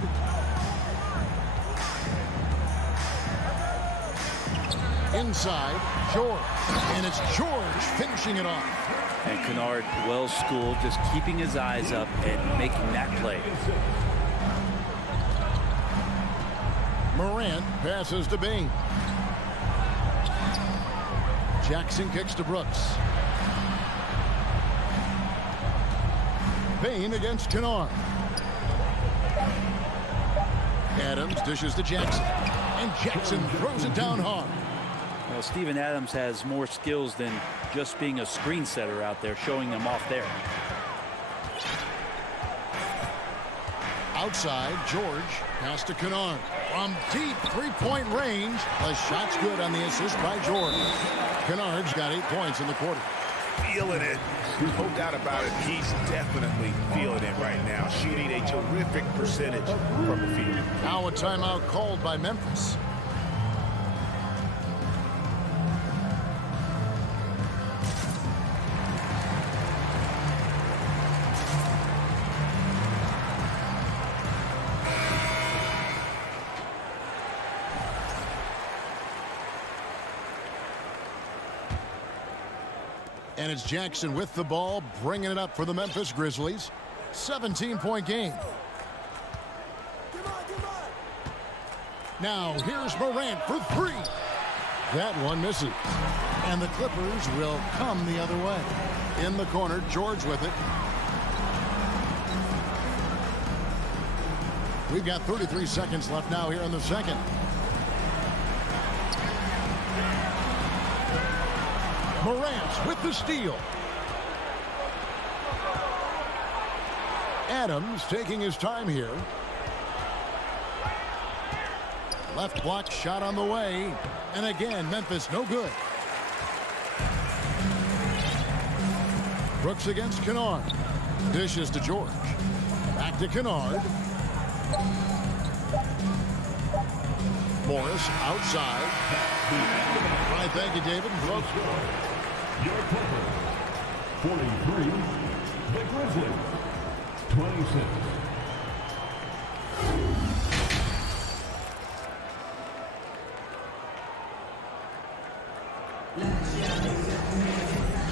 Inside, George. And it's George finishing it off. And Kennard, well schooled, just keeping his eyes up and making that play. Morant passes to Bain. Jackson kicks to Brooks. Bain against Kennard. Adams dishes to Jackson. And Jackson throws it down hard. Well, Steven Adams has more skills than just being a screen setter out there, showing them off there. Outside, George pass to Kennard. From deep three-point range, the shot's good on the assist by George. Kennard's got 8 points in the quarter. Feeling it. No doubt about it. He's definitely feeling it right now. Shooting a terrific percentage from the field. Now a timeout called by Memphis. And it's Jackson with the ball, bringing it up for the Memphis Grizzlies. 17-point game. Now here's Morant for three. That one misses. And the Clippers will come the other way. In the corner, George with it. We've got 33 seconds left now here in the second. Morant with the steal. Adams taking his time here. Left block shot on the way. And again, Memphis no good. Brooks against Kennard. Dishes to George. Back to Kennard. Morris outside. All right, thank you, David. Your Clippers, 43. The Grizzlies, 26.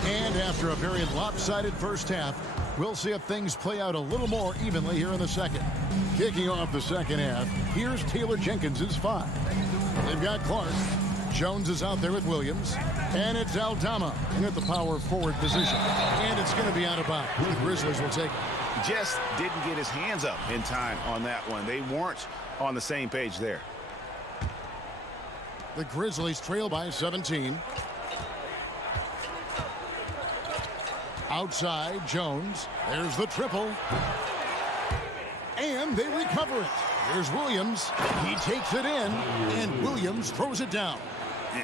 And after a very lopsided first half, we'll see if things play out a little more evenly here in the second. Kicking off the second half, here's Taylor Jenkins' 5. They've got Clark. Jones is out there with Williams. And it's Aldama at the power forward position. And it's going to be out of bounds. The Grizzlies will take it. Just didn't get his hands up in time on that one. They weren't on the same page there. The Grizzlies trail by 17. Outside, Jones. There's the triple. And they recover it. Here's Williams. He takes it in, and Williams throws it down.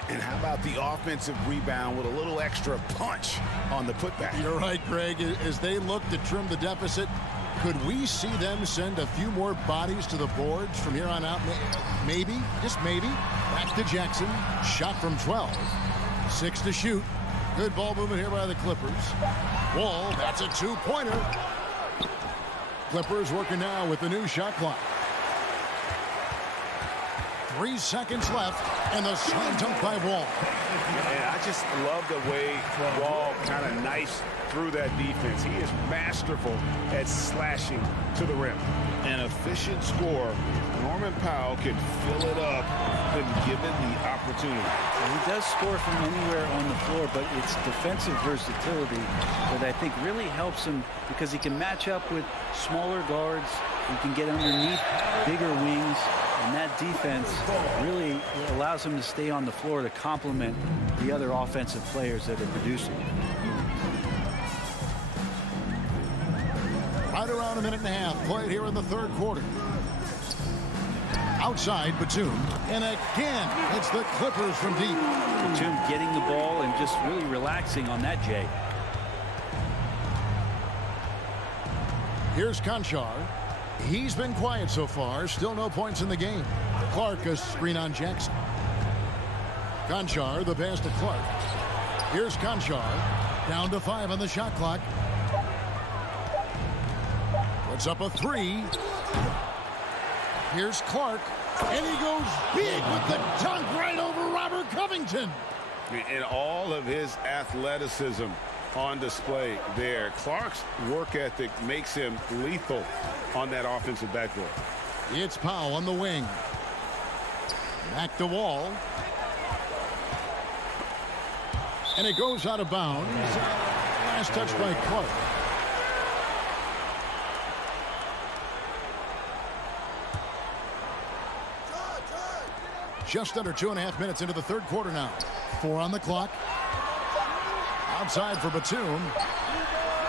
And how about the offensive rebound with a little extra punch on the putback? You're right, Greg. As they look to trim the deficit, could we see them send a few more bodies to the boards from here on out? Maybe, just maybe. Back to Jackson. Shot from 12. 6 to shoot. Good ball movement here by the Clippers. Wall, that's a two-pointer. Clippers working now with the new shot clock. 3 seconds left, And the slam dunk by Wall. And I just love the way Wall kind of knifes through that defense. He is masterful at slashing to the rim. An efficient scorer. Norman Powell can fill it up when given the opportunity. He does score from anywhere on the floor, but it's defensive versatility that I think really helps him because he can match up with smaller guards. He can get underneath bigger wings, and that defense really allows him to stay on the floor to complement the other offensive players that are producing. Right around a minute and a half played here in the third quarter. Outside Batum, and again it's the Clippers from deep. Batum getting the ball and just really relaxing on that, Jay. Here's Conchar. He's been quiet so far. Still no points in the game. Clark a screen on Jackson. Conchar the pass to Clark. Here's Conchar. Down to 5 on the shot clock. Puts up a 3. Here's Clark. And he goes big with the dunk right over Robert Covington. And all of his athleticism on display there. Clark's work ethic makes him lethal on that offensive backboard. It's Powell on the wing. Back to Wall. And it goes out of bounds. Last touch by Clark. Just under 2.5 minutes into the third quarter now. 4 on the clock. Outside for Batum.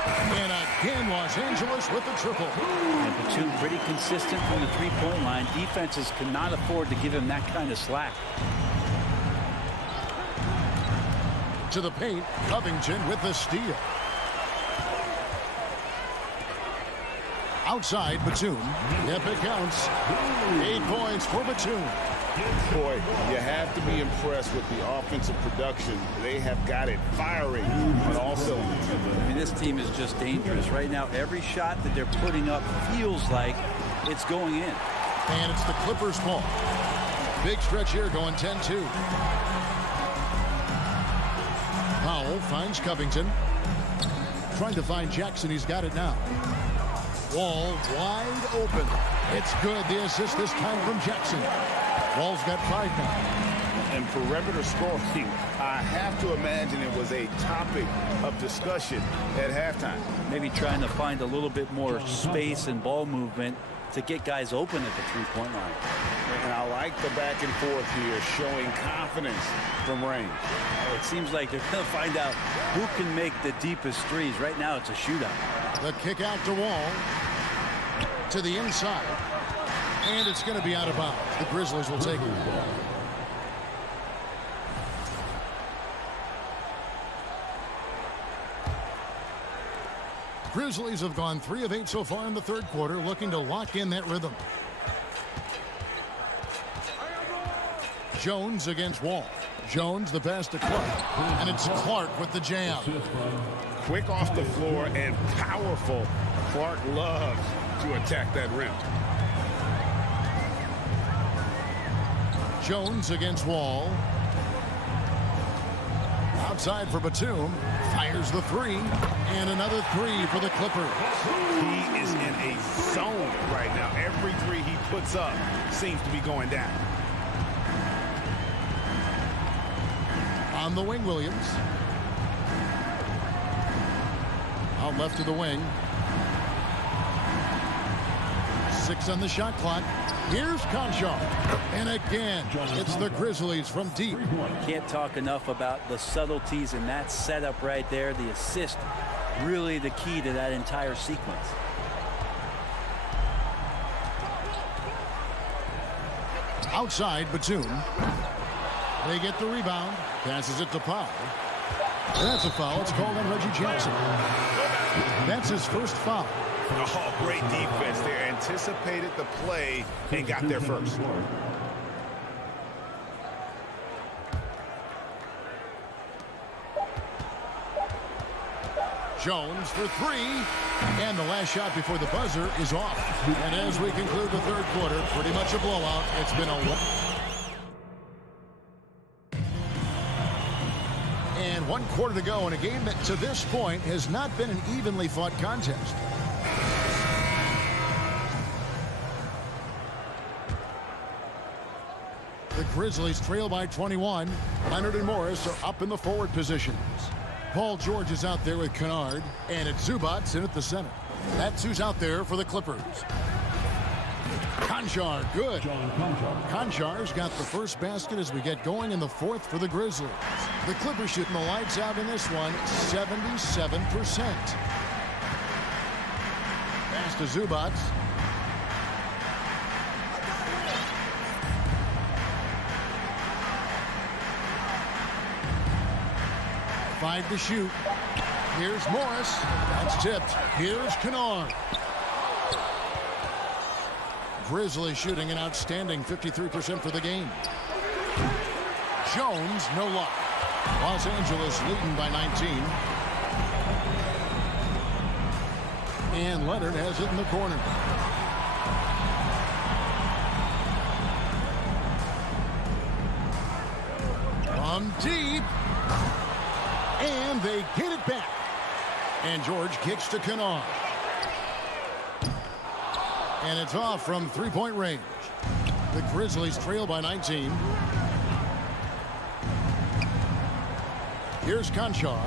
And again, Los Angeles with the triple. And Batum pretty consistent from the three-point line. Defenses cannot afford to give him that kind of slack. To the paint, Covington with the steal. Outside, Batum. Yep, it counts. 8 points for Batum. Boy, you have to be impressed with the offensive production. They have got it firing on all cylinders. I mean, this team is just dangerous. Right now, every shot that they're putting up feels like it's going in. And it's the Clippers' ball. Big stretch here going 10-2. Powell finds Covington. Trying to find Jackson. He's got it now. Wall wide open. It's good. The assist this time from Jackson. Wall's got 5 now. And perimeter scoring, I have to imagine it was a topic of discussion at halftime. Maybe trying to find a little bit more space and ball movement to get guys open at the three-point line. And I like the back and forth here, showing confidence from range. It seems like they're going to find out who can make the deepest threes. Right now, it's a shootout. The kick out to Wall. To the inside. And it's going to be out of bounds. The Grizzlies will take it. Grizzlies have gone 3 of 8 so far in the third quarter, looking to lock in that rhythm. Jones against Wall. Jones the pass to Clark. And it's Clark with the jam. Quick off the floor and powerful. Clark loves to attack that rim. Jones against Wall. Outside for Batum. Fires the 3. And another 3 for the Clippers. He is in a zone right now. Every 3 he puts up seems to be going down. On the wing, Williams. Out left to the wing. 6 on the shot clock. Here's Conchar. And again, it's the Grizzlies from deep. Can't talk enough about the subtleties in that setup right there. The assist, really the key to that entire sequence. Outside, Batum. They get the rebound. Passes it to Powell. That's a foul. It's called on Reggie Jackson. That's his first foul. Oh, great defense there. Anticipated the play and got there first. Jones for 3. And the last shot before the buzzer is off. And as we conclude the third quarter, pretty much a blowout. It's been a 1 quarter to go in a game that to this point has not been an evenly fought contest. The Grizzlies trail by 21. Leonard and Morris are up in the forward positions. Paul George is out there with Kennard, and it's Zubats in at the center. That's who's out there for the Clippers. Konchar, good. Konchar's got the first basket as we get going in the fourth for the Grizzlies. The Clippers shooting the lights out in this one, 77%. Pass to Zubats. Five to shoot. Here's Morris. That's tipped. Here's Kennard. Grizzlies shooting an outstanding 53% for the game. Jones, no luck. Los Angeles leading by 19. And Leonard has it in the corner. From deep. And they get it back. And George kicks to Kennard. And it's off from three-point range. The Grizzlies trail by 19. Here's Konchar.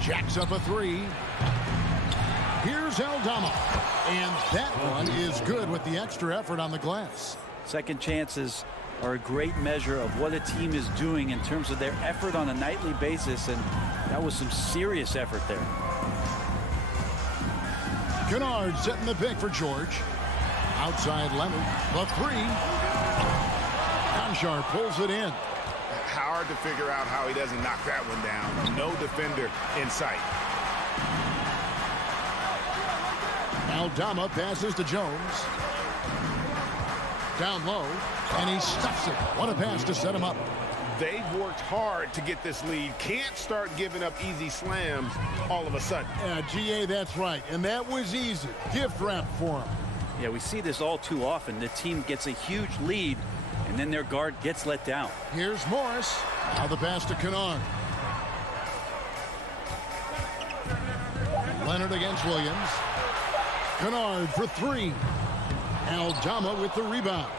Jacks up a three. Here's Aldama. And that one is good with the extra effort on the glass. Second chances are a great measure of what a team is doing in terms of their effort on a nightly basis, and that was some serious effort there. Kennard setting the pick for George. Outside Leonard. The three. Konchar pulls it in. Hard to figure out how he doesn't knock that one down. No defender in sight. Aldama passes to Jones. Down low, and he stuffs it. What a pass to set him up. They've worked hard to get this lead. Can't start giving up easy slams all of a sudden. Yeah, GA, that's right. And that was easy. Gift wrap for him. Yeah, we see this all too often. The team gets a huge lead, and then their guard gets let down. Here's Morris. Now the pass to Kennard. Leonard against Williams. Kennard for three. Aldama with the rebound.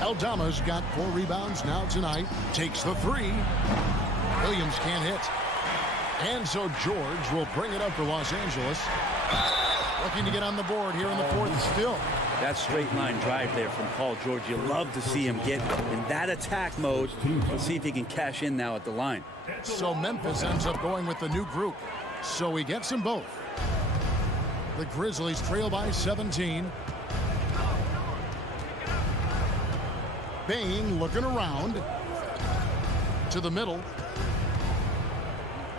Aldama's got 4 rebounds now tonight. Takes the three. Williams can't hit. And so George will bring it up for Los Angeles. Looking to get on the board here in the fourth still. That straight line drive there from Paul George. You love to see him get in that attack mode. Let's see if he can cash in now at the line. So Memphis ends up going with the new group. So he gets them both. The Grizzlies trail by 17. Bain looking around to the middle.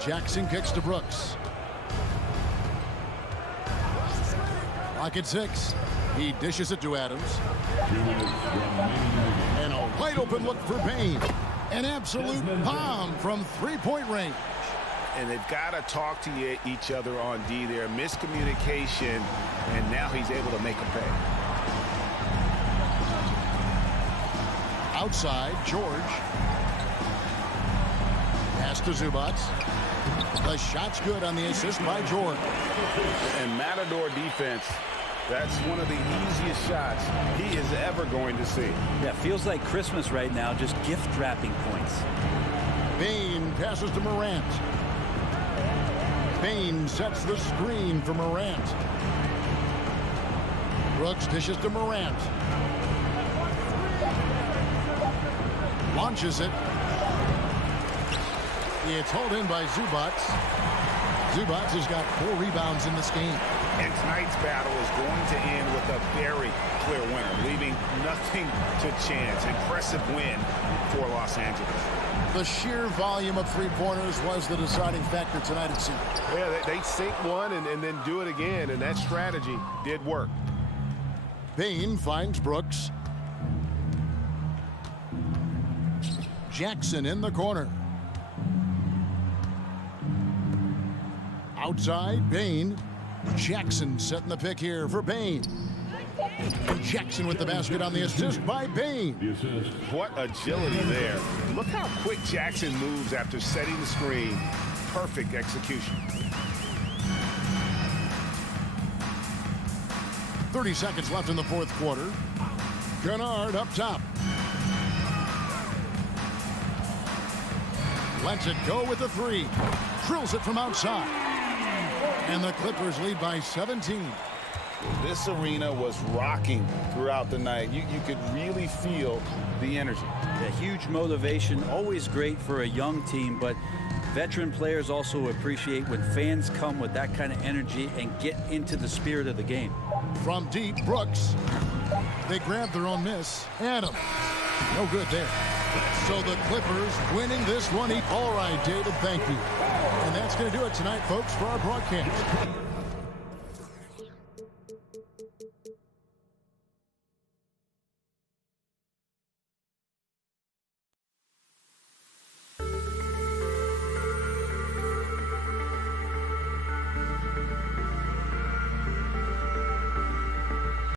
Jackson kicks to Brooks. Clock at 6. He dishes it to Adams. And a wide open look for Bain. An absolute bomb from three-point range. And they've got to talk to each other on D there. Miscommunication, and now he's able to make a pay. Outside, George. Pass to Zubats. The shot's good on the assist by George. And Matador defense, that's one of the easiest shots he is ever going to see. Yeah, feels like Christmas right now, just gift wrapping points. Bain passes to Morant. Bain sets the screen for Morant. Brooks dishes to Morant. Launches it. It's hauled in by Zubats. Zubats has got 4 rebounds in this game. And tonight's battle is going to end with a very clear winner, leaving nothing to chance. Impressive win for Los Angeles. The sheer volume of three-pointers was the deciding factor tonight, it seemed. Yeah, they sink one and then do it again, and that strategy did work. Bain finds Brooks. Jackson in the corner. Outside, Bain. Jackson setting the pick here for Bain. And Jackson with the basket on the assist by Bain. What agility there. Look how quick Jackson moves after setting the screen. Perfect execution. 30 seconds left in the fourth quarter. Kennard up top. Lets it go with the three. Drills it from outside. And the Clippers lead by 17. This arena was rocking throughout the night. You could really feel the energy. A huge motivation, always great for a young team, but veteran players also appreciate when fans come with that kind of energy and get into the spirit of the game. From deep, Brooks. They grab their own miss. Adams. No good there. So the Clippers winning this one. All right, David, thank you. And that's going to do it tonight, folks, for our broadcast.